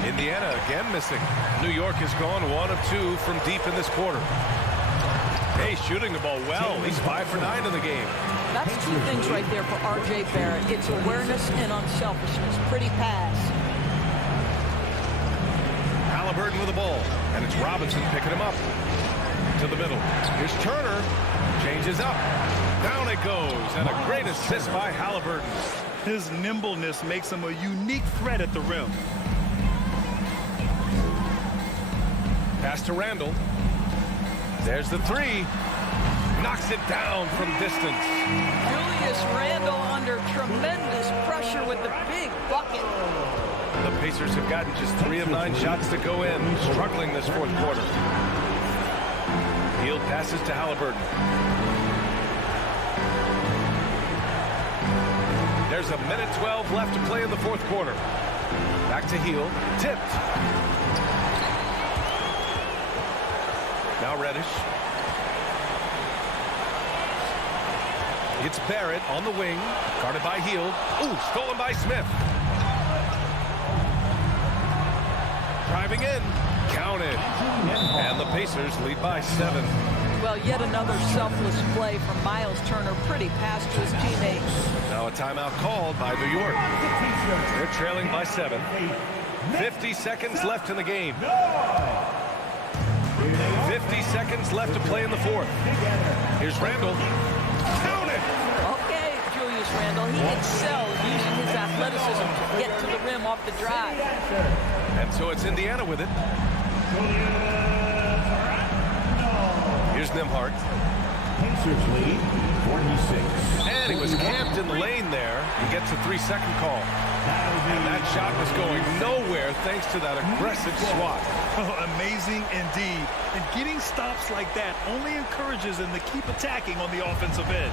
Indiana again missing. New York has gone 1 of 2 from deep in this quarter. Hey, shooting the ball well. He's 5 for 9 in the game. That's 2 things right there for R.J. Barrett. It's awareness and unselfishness. Pretty pass. Halliburton with the ball, and it's Robinson picking him up to the middle. Here's Turner, changes up. Down it goes, and a great assist by Halliburton. His nimbleness makes him a unique threat at the rim. Pass to Randall. There's the 3. Knocks it down from distance. Julius Randle under tremendous pressure with the big bucket. The Pacers have gotten just 3 of 9 shots to go in, struggling this fourth quarter. Hield passes to Halliburton. There's 1:12 left to play in the fourth quarter. Back to Hield. Tipped. Now Reddish. It's Barrett on the wing. Guarded by Hield. Ooh, stolen by Smith. Driving in. Counted. And the Pacers lead by 7. Well, yet another selfless play from Miles Turner. Pretty pass to his teammates. Now a timeout called by New York. They're trailing by 7. 50 seconds left in the game. 50 seconds left to play in the fourth. Here's Randall. Count it! Okay, Julius Randle. He excels using his athleticism to get to the rim off the drive. And so it's Indiana with it. Here's Nembhard. Pacers lead 46. And he was camped in the lane there. He gets a 3-second call. And that shot was going nowhere thanks to that aggressive swat. Oh, amazing indeed. And getting stops like that only encourages them to keep attacking on the offensive end.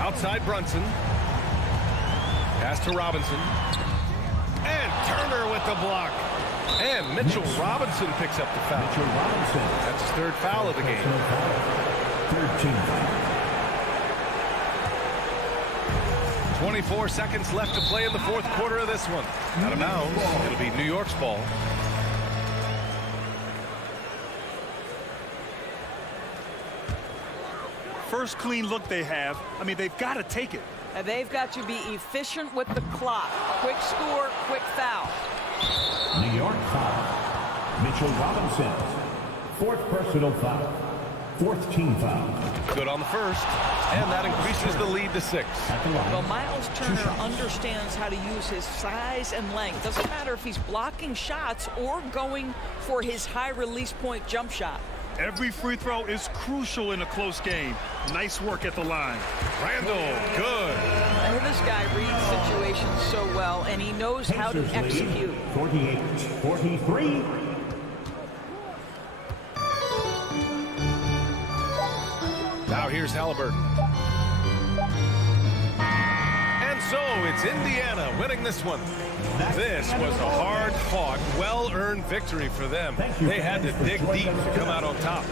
Outside Brunson. Pass to Robinson. And Turner with the block. And Mitchell Robinson picks up the foul. Mitchell Robinson. That's his 3rd foul of the game. 3rd team foul. 24 seconds left to play in the fourth quarter of this one. Out of bounds. It'll be New York's ball. First clean look they have. I mean, they've got to take it. And they've got to be efficient with the clock. Quick score, quick foul. New York foul. Mitchell Robinson. 4th personal foul. Fourth team foul. Good on the first, and that increases the lead to 6. Well, Miles Turner understands how to use his size and length. Doesn't matter if he's blocking shots or going for his high release point jump shot. Every free throw is crucial in a close game. Nice work at the line. Randall, good. This guy reads situations so well, and he knows how to execute. 48-43. Now here's Halliburton. And so it's Indiana winning this one. This was a hard-fought, well-earned victory for them. They had to dig deep to come out on top.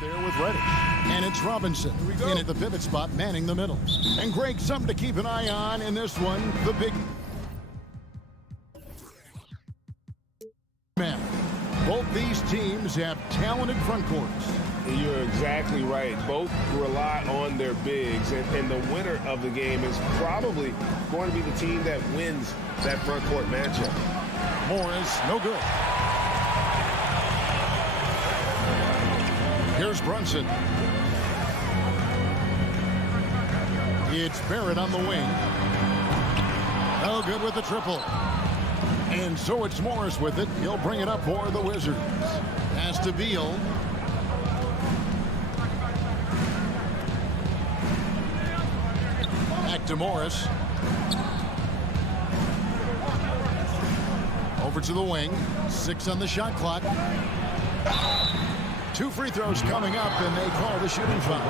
There with Reddish. And it's Robinson in at the pivot spot, manning the middle. And Greg, something to keep an eye on in this one, the big man. Both these teams have talented front courts. You're exactly right. Both rely on their bigs, and the winner of the game is probably going to be the team that wins that front court matchup. Morris, no good. Here's Brunson. It's Barrett on the wing. No good with the triple. And so it's Morris with it. He'll bring it up for the Wizards. Pass to Beal. Back to Morris. Over to the wing. 6 on the shot clock. 2 free throws coming up, and they call the shooting foul.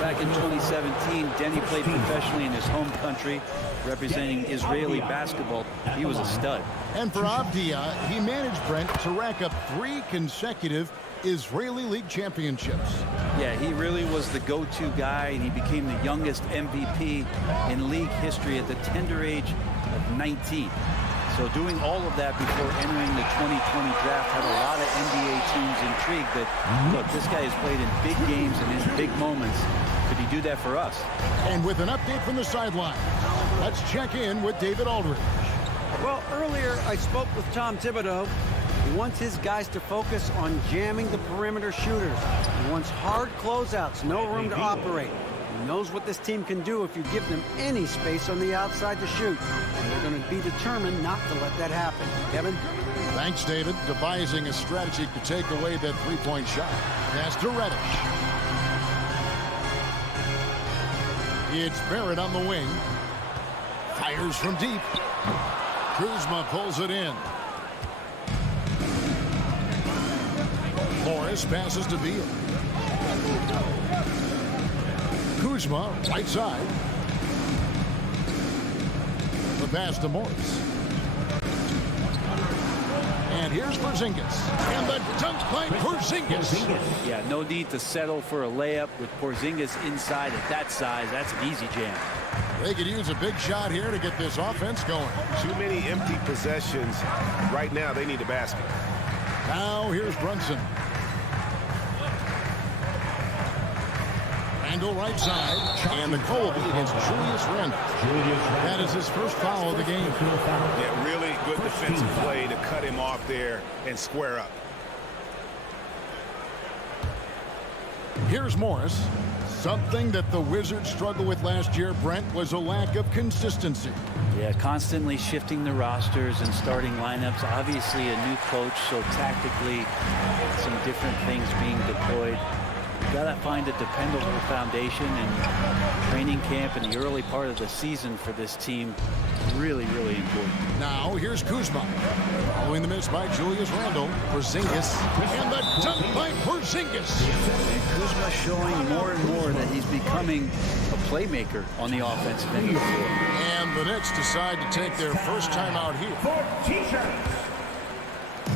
Back in 2017, Denny played professionally in his home country, representing Israeli basketball. He was a stud. And for Avdia, he managed Brent to rack up 3 consecutive Israeli League championships. Yeah, he really was the go-to guy, and he became the youngest MVP in league history at the tender age of 19. So doing all of that before entering the 2020 draft had a lot of NBA teams intrigued that, look, this guy has played in big games and in big moments. Could he do that for us? And with an update from the sideline, let's check in with David Aldridge. Well, earlier I spoke with Tom Thibodeau. He wants his guys to focus on jamming the perimeter shooters. He wants hard closeouts, no room to operate. He knows what this team can do if you give them any space on the outside to shoot. And they're going to be determined not to let that happen. Kevin? Thanks, David. Devising a strategy to take away that three-point shot. Pass to Reddish. It's Barrett on the wing. Fires from deep. Kuzma pulls it in. Morris passes to Beal. Kuzma, right side. The pass to Morris. And here's Porzingis. And the dunk by Porzingis. Yeah, no need to settle for a layup with Porzingis inside at that size. That's an easy jam. They could use a big shot here to get this offense going. Too many empty possessions. Right now, they need a basket. Now here's Brunson. Randle right side. And the call against Julius Randle. That is his first foul of the game. Yeah, really good defensive play to cut him off there and square up. Here's Morris. Something that the Wizards struggled with last year, Brent, was a lack of consistency. Yeah, constantly shifting the rosters and starting lineups. Obviously a new coach, so tactically some different things being deployed. You gotta find a dependable foundation, and training camp in the early part of the season for this team really, really important. Now here's Kuzma. Following the miss by Julius Randle. Porzingis. And the dunk by Porzingis. And Kuzma showing more and more that he's becoming a playmaker on the offensive end of the floor. And the Knicks decide to take their first time out here.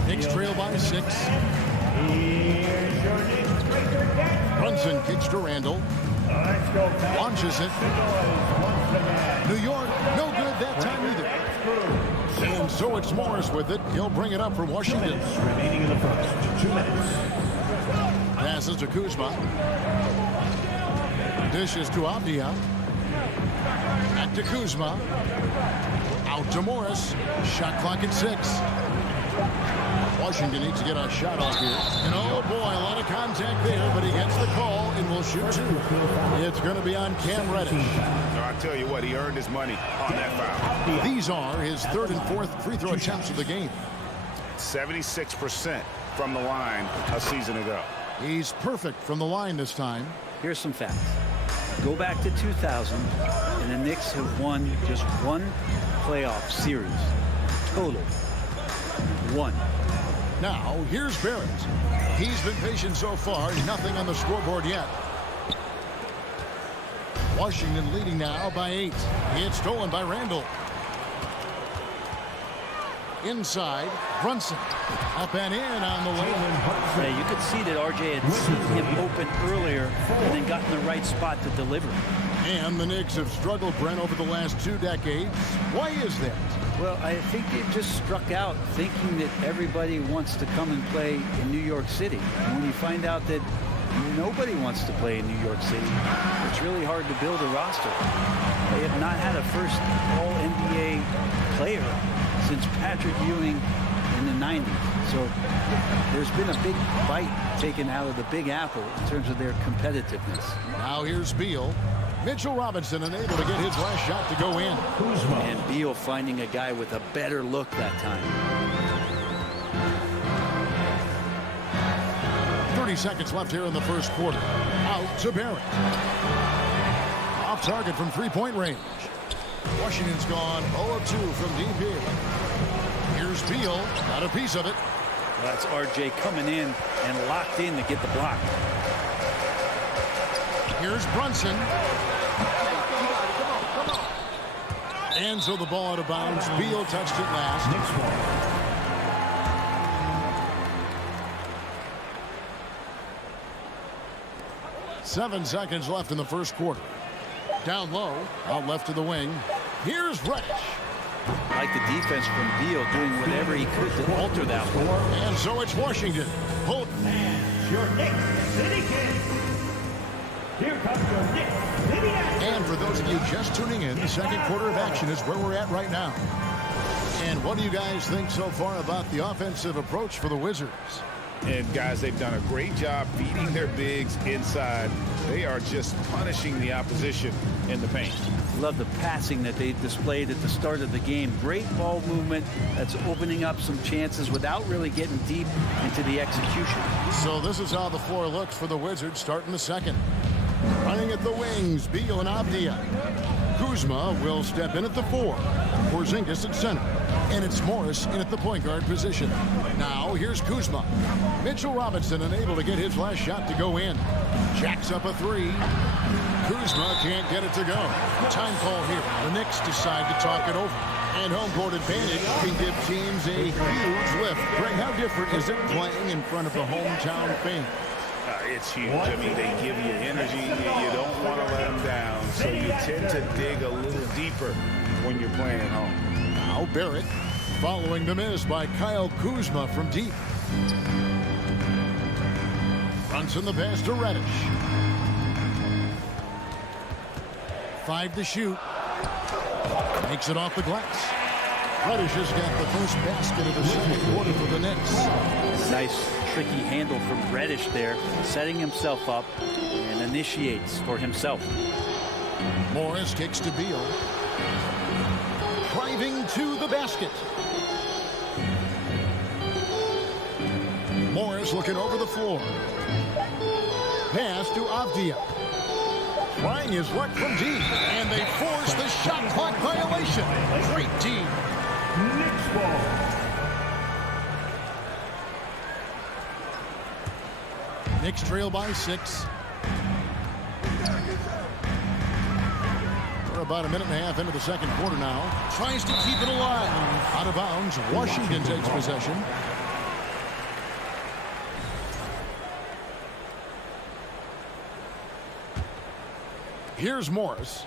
Knicks trail by 6. Brunson kicks to Randle. Launches it. New York, no good that time either. And so it's Morris with it. He'll bring it up for Washington. Remaining in the first 2 minutes. Passes to Kuzma. Dishes to Avdia. Back to Kuzma. Out to Morris. Shot clock at 6. Washington needs to get a shot off here. And oh boy, a lot of contact there, but he gets the call and will shoot 2. It's going to be on Cam Reddish. So I tell you what, he earned his money on that foul. These are his 3rd and 4th free throw attempts of the game. 76% from the line a season ago. He's perfect from the line this time. Here's some facts. Go back to 2000, and the Knicks have won just 1 playoff series. Total. 1. Now, here's Barrett. He's been patient so far. Nothing on the scoreboard yet. Washington leading now by 8. It's stolen by Randle. Inside, Brunson. Up and in on the lane. Yeah, you could see that RJ had seen him open earlier and then gotten the right spot to deliver. And the Knicks have struggled, Brent, over the last 2 decades. Why is that? Well, I think they've just struck out thinking that everybody wants to come and play in New York City. And when you find out that nobody wants to play in New York City, it's really hard to build a roster. They have not had a first All-NBA player since Patrick Ewing in the 90s. So there's been a big bite taken out of the Big Apple in terms of their competitiveness. Now here's Beal. Mitchell Robinson unable to get his last shot to go in. And Beal finding a guy with a better look that time. 30 seconds left here in the first quarter. Out to Barrett. Off target from 3-point range. Washington's gone 0 of 2 from deep here. Here's Beal. Got a piece of it. That's RJ coming in and locked in to get the block. Here's Brunson. And so the ball out of bounds. Beal touched it last. Next ball. 7 seconds left in the first quarter. Down low, out left to the wing. Here's Reddish. Like the defense from Beal doing whatever he could to alter that one. And so it's Washington. Hold. Your Knicks City Kings. Here comes your Knicks City action. And for those of you just tuning in, the second quarter of action is where we're at right now. And what do you guys think so far about the offensive approach for the Wizards? And guys, they've done a great job feeding their bigs inside. They are just punishing the opposition in the paint. Love the passing that they displayed at the start of the game. Great ball movement that's opening up some chances without really getting deep into the execution. So this is how the floor looks for the Wizards starting the second. Running at the wings, Beal and Avdia. Kuzma will step in at the 4. Porzingis at center. And it's Morris in at the point guard position. Now here's Kuzma. Mitchell Robinson unable to get his last shot to go in. Jacks up a 3. Kuzma can't get it to go. Time call here. The Knicks decide to talk it over. And home court advantage can give teams a huge lift. Greg, how different is it playing in front of the hometown fans? It's huge. I mean, they give you energy. You don't want to let them down. So you tend to dig a little deeper when you're playing at home. Now Barrett following the miss by Kyle Kuzma from deep. Brunson the pass to Reddish. 5 to shoot. Makes it off the glass. Reddish has got the first basket of the second quarter for the Knicks. Nice tricky handle from Reddish there, setting himself up and initiates for himself. Morris kicks to Beal. Driving to the basket. Morris looking over the floor. Pass to Avdia. Trying his luck from deep. And they force the shot clock violation. Great team. Knicks ball. Knicks trail by 6. We're about a minute and a half into the second quarter now. Tries to keep it alive. Out of bounds. Washington takes possession. Here's Morris.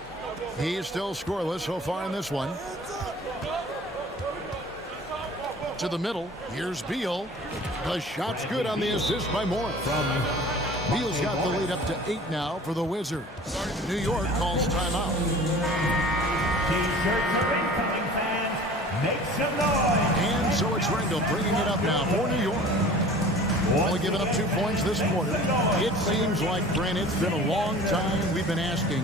He is still scoreless so far in this one. To the middle. Here's Beal. The shot's good on the assist by Morris. Beal's got the lead up to 8 now for the Wizards. New York calls timeout. T-shirts are incoming, fans. Make some noise. And so it's Randall bringing it up now for New York. Only giving up 2 points this quarter. It seems like, Brent, it's been a long time we've been asking,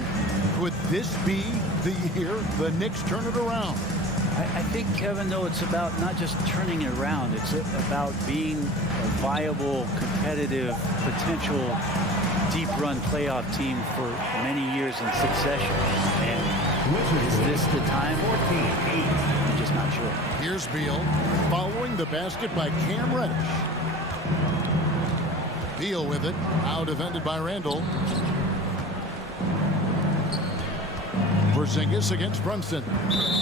could this be the year the Knicks turn it around? I think, Kevin, though, it's about not just turning it around. It's about being a viable, competitive, potential deep-run playoff team for many years in succession. And is this the time? I'm just not sure. Here's Beal following the basket by Cam Reddish. Beal with it. Out defended by Randall. Porzingis against Brunson.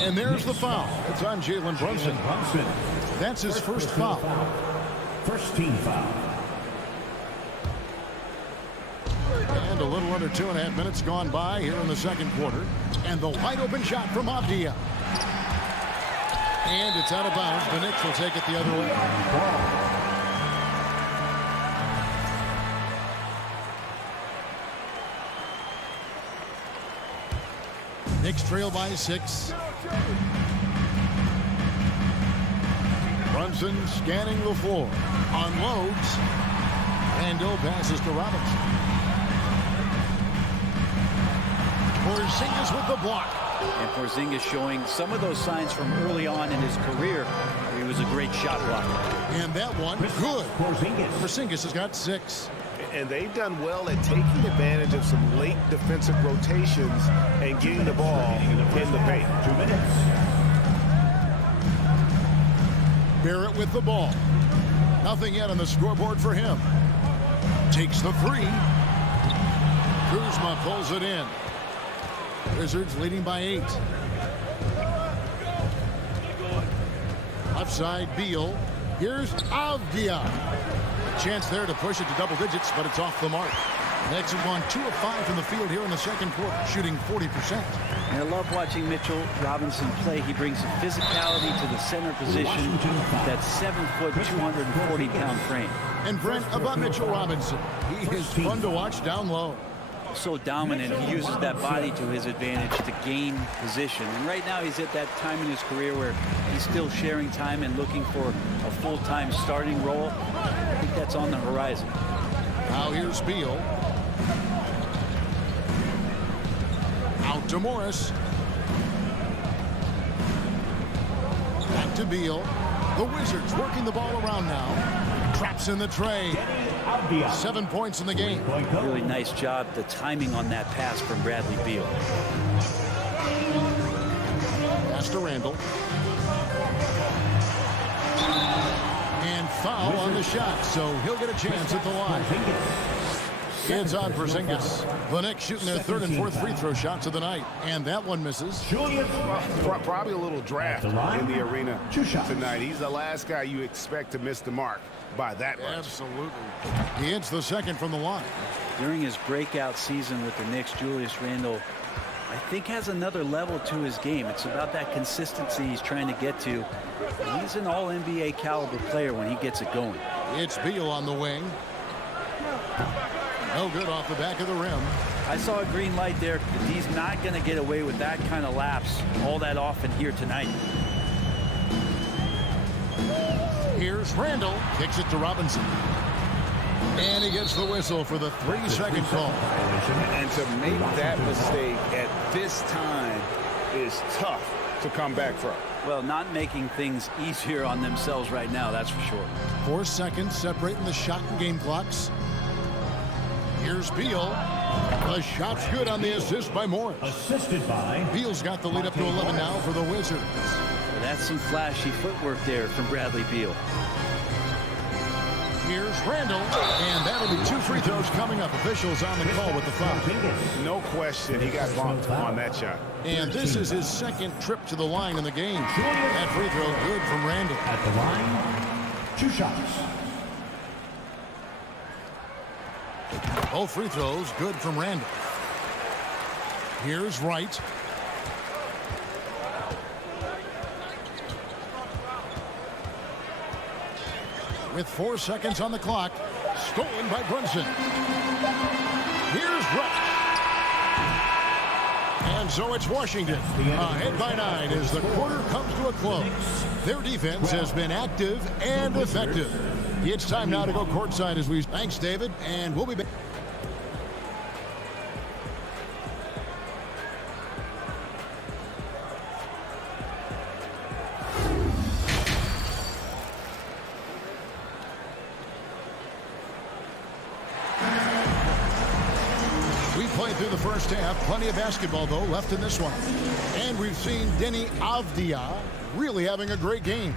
And there's the foul. It's on Jalen Brunson. That's his first foul. First team foul. And a little under 2.5 minutes gone by here in the second quarter. And the wide open shot from Avdia. And it's out of bounds. The Knicks will take it the other way. Knicks trail by 6. Brunson scanning the floor. Unloads. Randall passes to Robinson. Porzingis with the block. And Porzingis showing some of those signs from early on in his career. He was a great shot blocker. And that one, good. Porzingis has got 6. And they've done well at taking advantage of some late defensive rotations and getting the ball in the paint. 2 minutes. Barrett with the ball. Nothing yet on the scoreboard for him. Takes the 3. Kuzma pulls it in. Wizards leading by 8. Left side, Beal. Here's Avdia. Chance there to push it to double digits, but it's off the mark. Knicks have gone 2 of 5 from the field here in the second quarter, shooting 40%. And I love watching Mitchell Robinson play. He brings a physicality to the center position with that 7-foot, 240-pound frame. And Brent, about Mitchell Robinson, he is fun to watch down low. So dominant. He uses that body to his advantage to gain position. And right now he's at that time in his career where he's still sharing time and looking for a full-time starting role. I think that's on the horizon. Now here's Beal. Out to Morris. Back to Beal. The Wizards working the ball around now. Traps in the tray. 7 points in the game. Really nice job, the timing on that pass from Bradley Beal. to Randall. And foul on the shot, so he'll get a chance at the line. It's on for Porzingis. The Knicks shooting their third and fourth free throw shots of the night, and that one misses. Probably a little draft in the arena tonight. He's the last guy you expect to miss the mark by that much. Absolutely. He hits the second from the line. During his breakout season with the Knicks, Julius Randle, I think, has another level to his game. It's about that consistency he's trying to get to. He's an all-NBA caliber player when he gets it going. It's Beal on the wing. No good off the back of the rim. I saw a green light there. He's not going to get away with that kind of lapse all that often here tonight. Here's Randall. Kicks it to Robinson. And he gets the whistle for the 3-second call. And to make that mistake at this time is tough to come back from. Well, not making things easier on themselves right now, that's for sure. 4 seconds separating the shot and game clocks. Here's Beal. The shot's good on the assist by Morris. Assisted by... Beal's got the lead up to 11 now for the Wizards. Well, that's some flashy footwork there from Bradley Beal. Here's Randall, and that'll be 2 free throws coming up. Officials on the call with the foul. No question, he got bumped on that shot. And this is his second trip to the line in the game. That free throw good from Randall. At the line, 2 shots. Both free throws good from Randall. Here's Wright. With 4 seconds on the clock, stolen by Brunson. Here's Rush. And so it's Washington, ahead by 9 as the quarter comes to a close. Their defense has been active and effective. It's time now to go courtside as we... Thanks, David, and we'll be back. Through the first half, plenty of basketball though left in this one, and we've seen Deni Avdija really having a great game.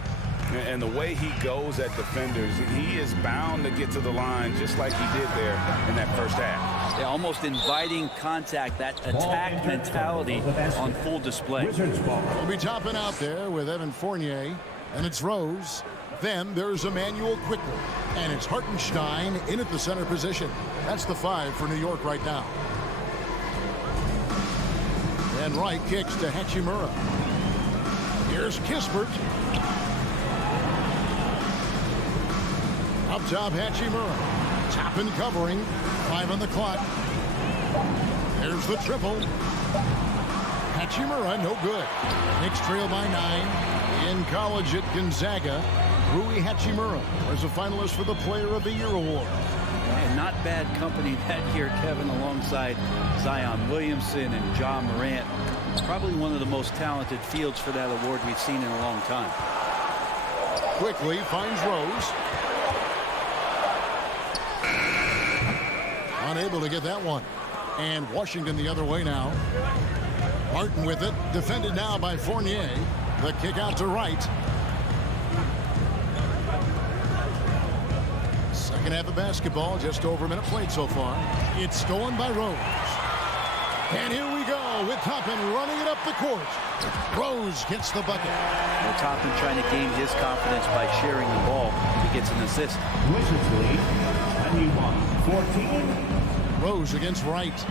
And the way he goes at defenders, he is bound to get to the line just like he did there in that first half. Yeah, almost inviting contact, that attack mentality on full display. We'll be topping out there with Evan Fournier, and it's Rose. Then there's Emmanuel quickly, and it's Hartenstein in at the center position. That's the 5 for New York right now. And Wright kicks to Hachimura. Here's Kispert. Up top, Hachimura. Top and covering. 5 on the clock. There's the triple. Hachimura, no good. Knicks trail by 9. In college at Gonzaga, Rui Hachimura was a finalist for the Player of the Year award. And not bad company that year, Kevin, alongside Zion Williamson and John Morant. Probably one of the most talented fields for that award we've seen in a long time. Quickly finds Rose. Unable to get that one. And Washington the other way now. Martin with it. Defended now by Fournier. The kick out to Wright. Second half of basketball, just over a minute played so far. It's stolen by Rose. And here we go with Toppin running it up the court. Rose gets the bucket. Well, Toppin trying to gain his confidence by sharing the ball. He gets an assist. Wizards lead, 21-14. Rose against Wright.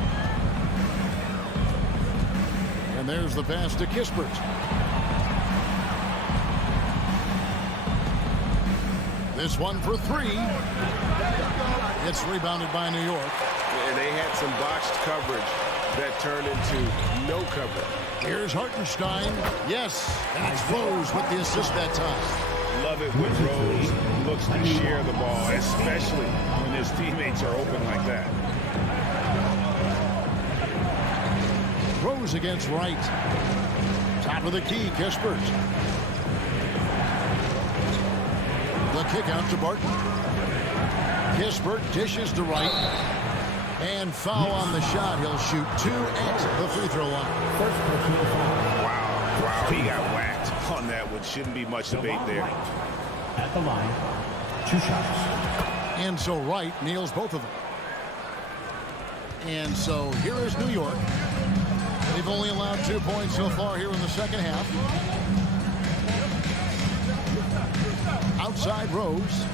And there's the pass to Kispert. This one for 3. It's rebounded by New York. And they had some botched coverage that turned into no cover. Here's Hartenstein. Yes, and it's Rose with the assist that time. Love it when Rose looks to share the ball, especially when his teammates are open like that. Rose against Wright. Top of the key, Kispert. The kick out to Barton. Kispert dishes to Wright. And foul on the shot. He'll shoot 2 at the free throw line. Wow, he got whacked. on that one. Shouldn't be much debate there. At the line, 2 shots. And so Wright nails both of them. And so here is New York. They've only allowed 2 points so far here in the second half. Outside Rose.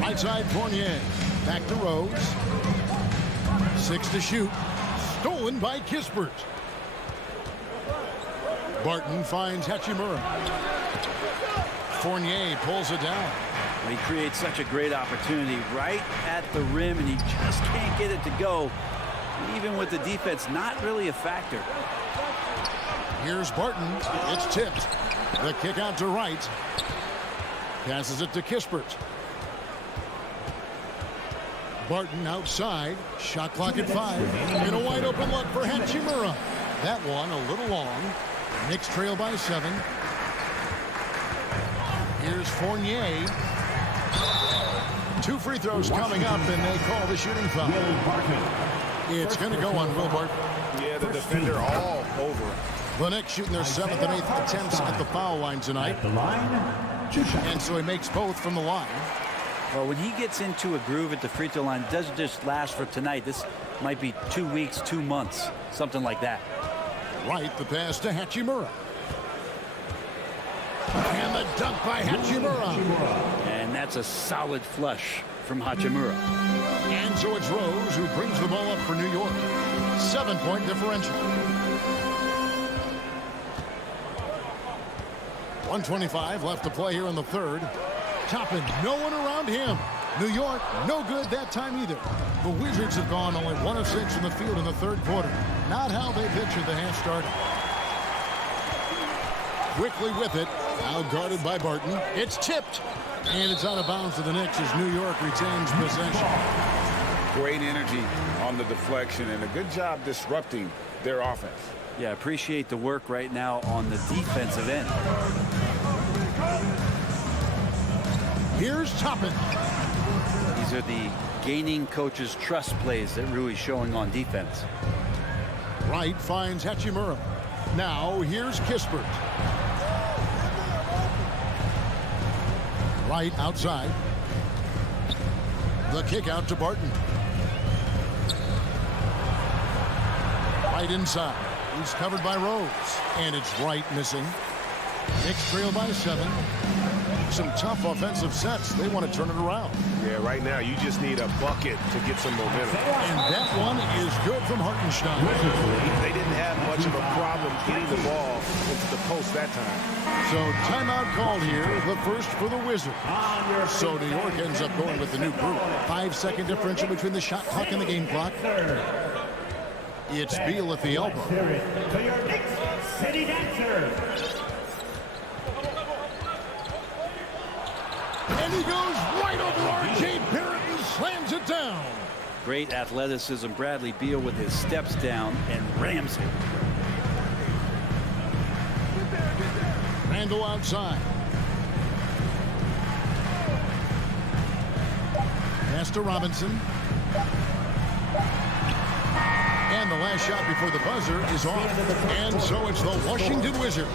Right side Fournier. Back to Rose. 6 to shoot. Stolen by Kispert. Barton finds Hachimura. Fournier pulls it down. He creates such a great opportunity right at the rim, and he just can't get it to go. Even with the defense not really a factor. Here's Barton. It's tipped. The kick out to Wright. Passes it to Kispert. Barton outside. Shot clock at 5. And a wide open look for Hachimura. That one a little long. Knicks trail by 7. Here's Fournier. 2 free throws coming up, and they call the shooting foul. It's going to go on Will Barton. Yeah, the defender all over. The Knicks shooting their 7th and 8th attempts at the foul line tonight. At the line, 2 shots. And so he makes both from the line. Well, when he gets into a groove at the free throw line, it doesn't just last for tonight. This might be 2 weeks, 2 months, something like that. Right, the pass to Hachimura. And the dunk by Hachimura. And that's a solid flush from Hachimura. And so it's Rose who brings the ball up for New York. 7-point differential. 1:25 left to play here in the third. Toppin, no one around him. New York, no good that time either. The Wizards have gone only 1 of 6 in the field in the third quarter. Not how they pictured the half started. Quickly with it. Now guarded by Barton. It's tipped. And it's out of bounds to the Knicks as New York retains possession. Great energy on the deflection and a good job disrupting their offense. Yeah, appreciate the work right now on the defensive end. Here's Toppin. These are the gaining coach's trust plays that Rui's showing on defense. Wright finds Hachimura. Now here's Kispert. Wright outside. The kick out to Barton. Wright inside. He's covered by Rose. And it's Wright missing. Knicks trail by 7. Some tough offensive sets. They want to turn it around. Yeah, right now you just need a bucket to get some momentum. And that one is good from Hartenstein. They didn't have much of a problem getting the ball into the post that time. So timeout called here, the first for the Wizards. So New York ends up going with the new group. 5-second differential between the shot clock and the game clock. It's Beal at the elbow. To your Knicks City Dancer. And he goes right over R.J. Barrett and slams it down. Great athleticism. Bradley Beal with his steps down and rams it. Randall outside. Pass to Robinson. And the last shot before the buzzer is off. And so it's the Washington Wizards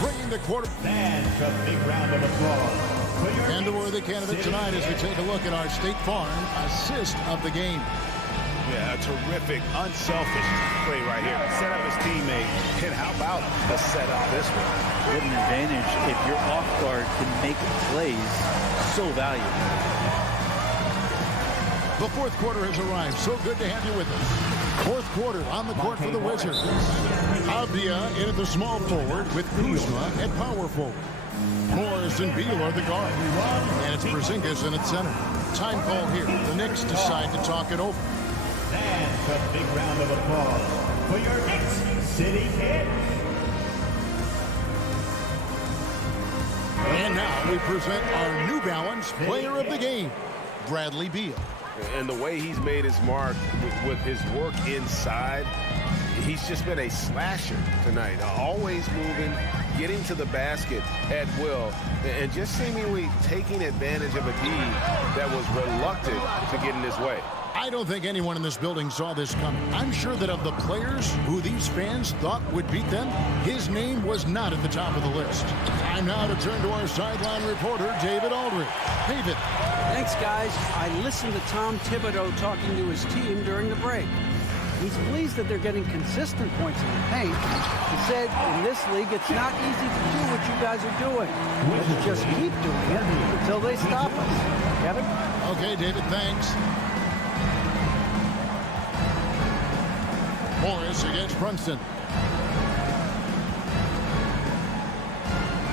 bringing the quarter. And a big round of applause. And a worthy candidate tonight as we take a look at our State Farm assist of the game. Yeah, a terrific, unselfish play right here. Set up his teammate. And how about the setup this one? What an advantage if your off guard can make plays so valuable. The fourth quarter has arrived. So good to have you with us. Fourth quarter on the court for the Wizards. Avdia in at the small forward with Kuzma at power forward. Morris and Beal are the guard. And it's Porzingis in at center. Time call here. The Knicks decide to talk it over. And a big round of applause for your Knicks City Kid. And now we present our New Balance player of the game, Bradley Beal. And the way he's made his mark with his work inside, he's just been a slasher tonight. Always moving, getting to the basket at will, and just seemingly taking advantage of a D that was reluctant to get in his way. I don't think anyone in this building saw this coming. I'm sure that of the players who these fans thought would beat them, his name was not at the top of the list. Time now to turn to our sideline reporter, David Aldridge. David. Thanks, guys. I listened to Tom Thibodeau talking to his team during the break. He's pleased that they're getting consistent points in the paint. He said, in this league, it's not easy to do what you guys are doing. Let's just keep doing it until they stop us. Kevin? Okay, David, thanks. Morris against Brunson.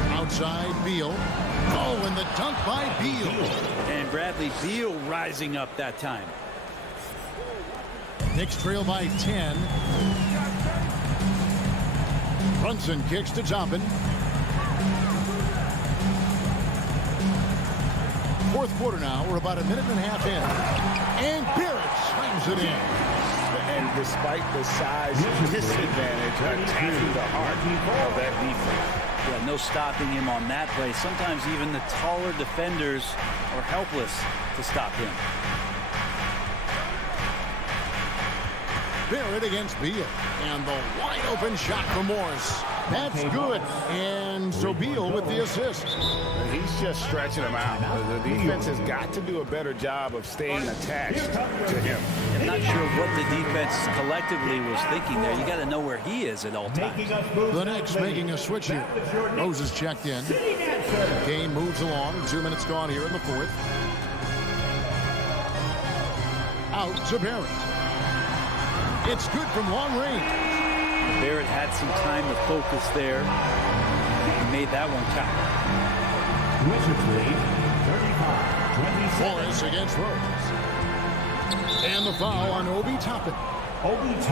Outside, Beal. Oh, and the dunk by Beal. And Bradley Beal rising up that time. Knicks trail by 10. Brunson kicks to Toppin. Fourth quarter now. We're about a minute and a half in. And Barrett slams it in. And despite the size disadvantage, attacking the heart of that defense. Yeah, no stopping him on that play. Sometimes even the taller defenders are helpless to stop him. Barrett against Beal. And the wide open shot for Morris. That's good. And so Beal with the assist. He's just stretching him out. The defense has got to do a better job of staying attached to him. I'm not sure what the defense collectively was thinking there. You got to know where he is at all times. The Knicks making a switch here. Rose is checked in. Game moves along. 2 minutes gone here in the fourth. Out to Barrett. It's good from long range. Barrett had some time to focus there. He made that one count. Wizards lead, 35-27. Morris against Rose. And the foul on Obi Toppin.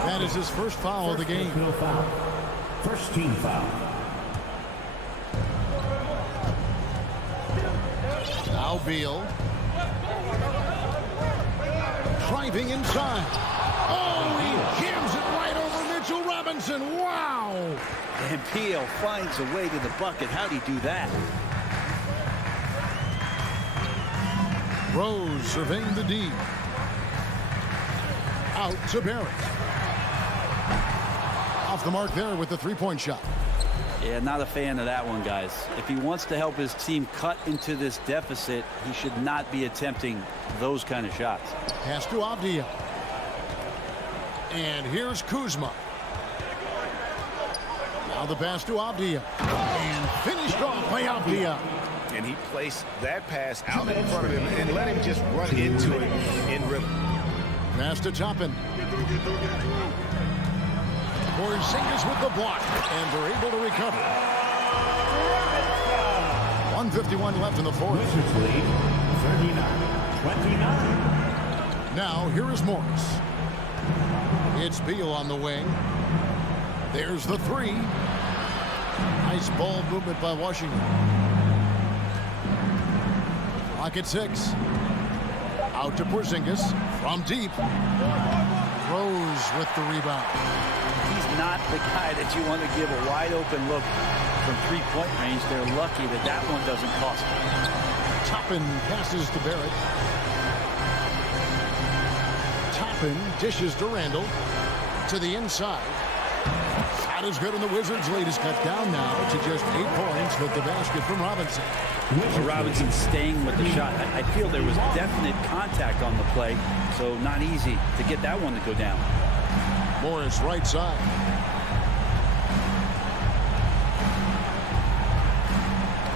That is his first foul of the game. First team foul. Now Beal. Driving inside. Oh, he jams it right over Mitchell Robinson. Wow. And Beal finds a way to the bucket. How'd he do that? Rose surveying the D. Out to Barrett. Off the mark there with the three-point shot. Yeah, not a fan of that one, guys. If he wants to help his team cut into this deficit, he should not be attempting those kind of shots. Pass to Avdia. And here's Kuzma. Now the pass to Avdia. And finished off by Avdia. And he placed that pass out in front of him and let him just run into it in rhythm. Pass to Toppin. Porzingis with the block. And they're able to recover. 1:51 left in the fourth. Wizards lead, 39-29. Now here is Morris. It's Beal on the wing. There's the three. Nice ball movement by Washington. Clock at 6. Out to Porzingis from deep. Rose with the rebound. He's not the guy that you want to give a wide open look from three-point range. They're lucky that that one doesn't cost them. Toppin passes to Barrett. Toppin dishes to Randall. To the inside. Shot is good, and the Wizards' lead is cut down now to just 8 points with the basket from Robinson. Robinson staying with the shot. I feel there was definite contact on the play, so not easy to get that one to go down. Morris right side.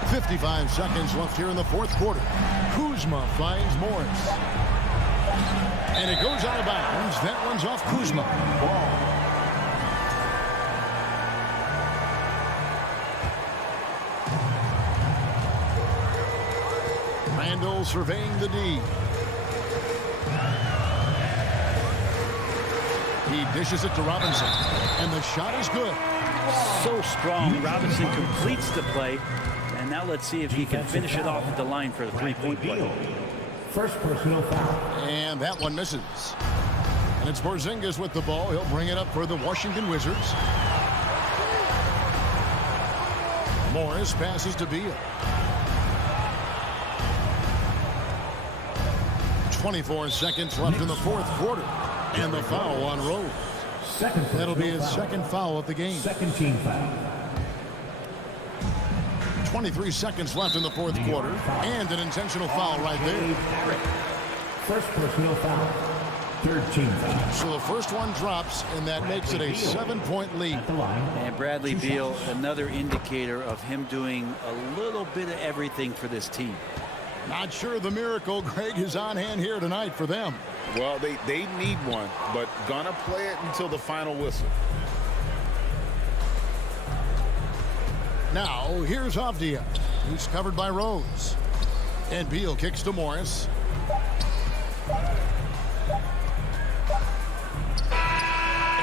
.55 seconds left here in the fourth quarter. Kuzma finds Morris. And it goes out of bounds. That one's off Kuzma. Randall surveying the D. He dishes it to Robinson. And the shot is good. So strong. Robinson completes the play. And now let's see if he can finish it off at the line for the three-point play. First personal foul. And that one misses. And it's Porzingis with the ball. He'll bring it up for the Washington Wizards. Morris passes to Beal. 24 seconds left in the fourth quarter. And the foul on Rose. That'll be his second foul of the game. Second team foul. 23 seconds left in the fourth quarter. And an intentional foul right there. First personal foul. Third team foul. So the first one drops, and that makes it a 7-point lead. And Bradley Beal, another indicator of him doing a little bit of everything for this team. Not sure the miracle, Greg, is on hand here tonight for them. Well, they need one, but gonna play it until the final whistle. Now, here's Avdia. He's covered by Rose. And Beal kicks to Morris.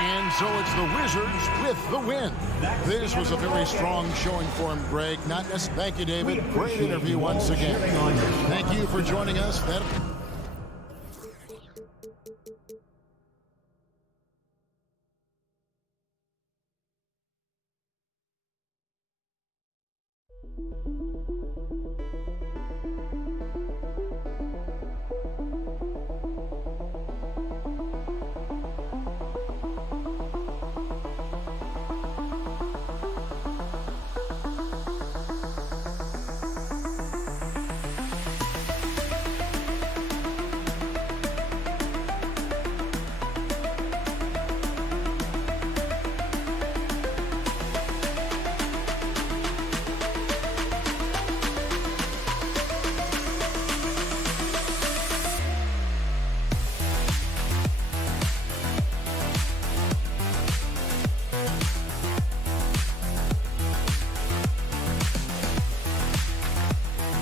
And so it's the Wizards with the win. This was a very strong showing for him, Greg. Thank you, David. Great interview once again. Thank you for joining us.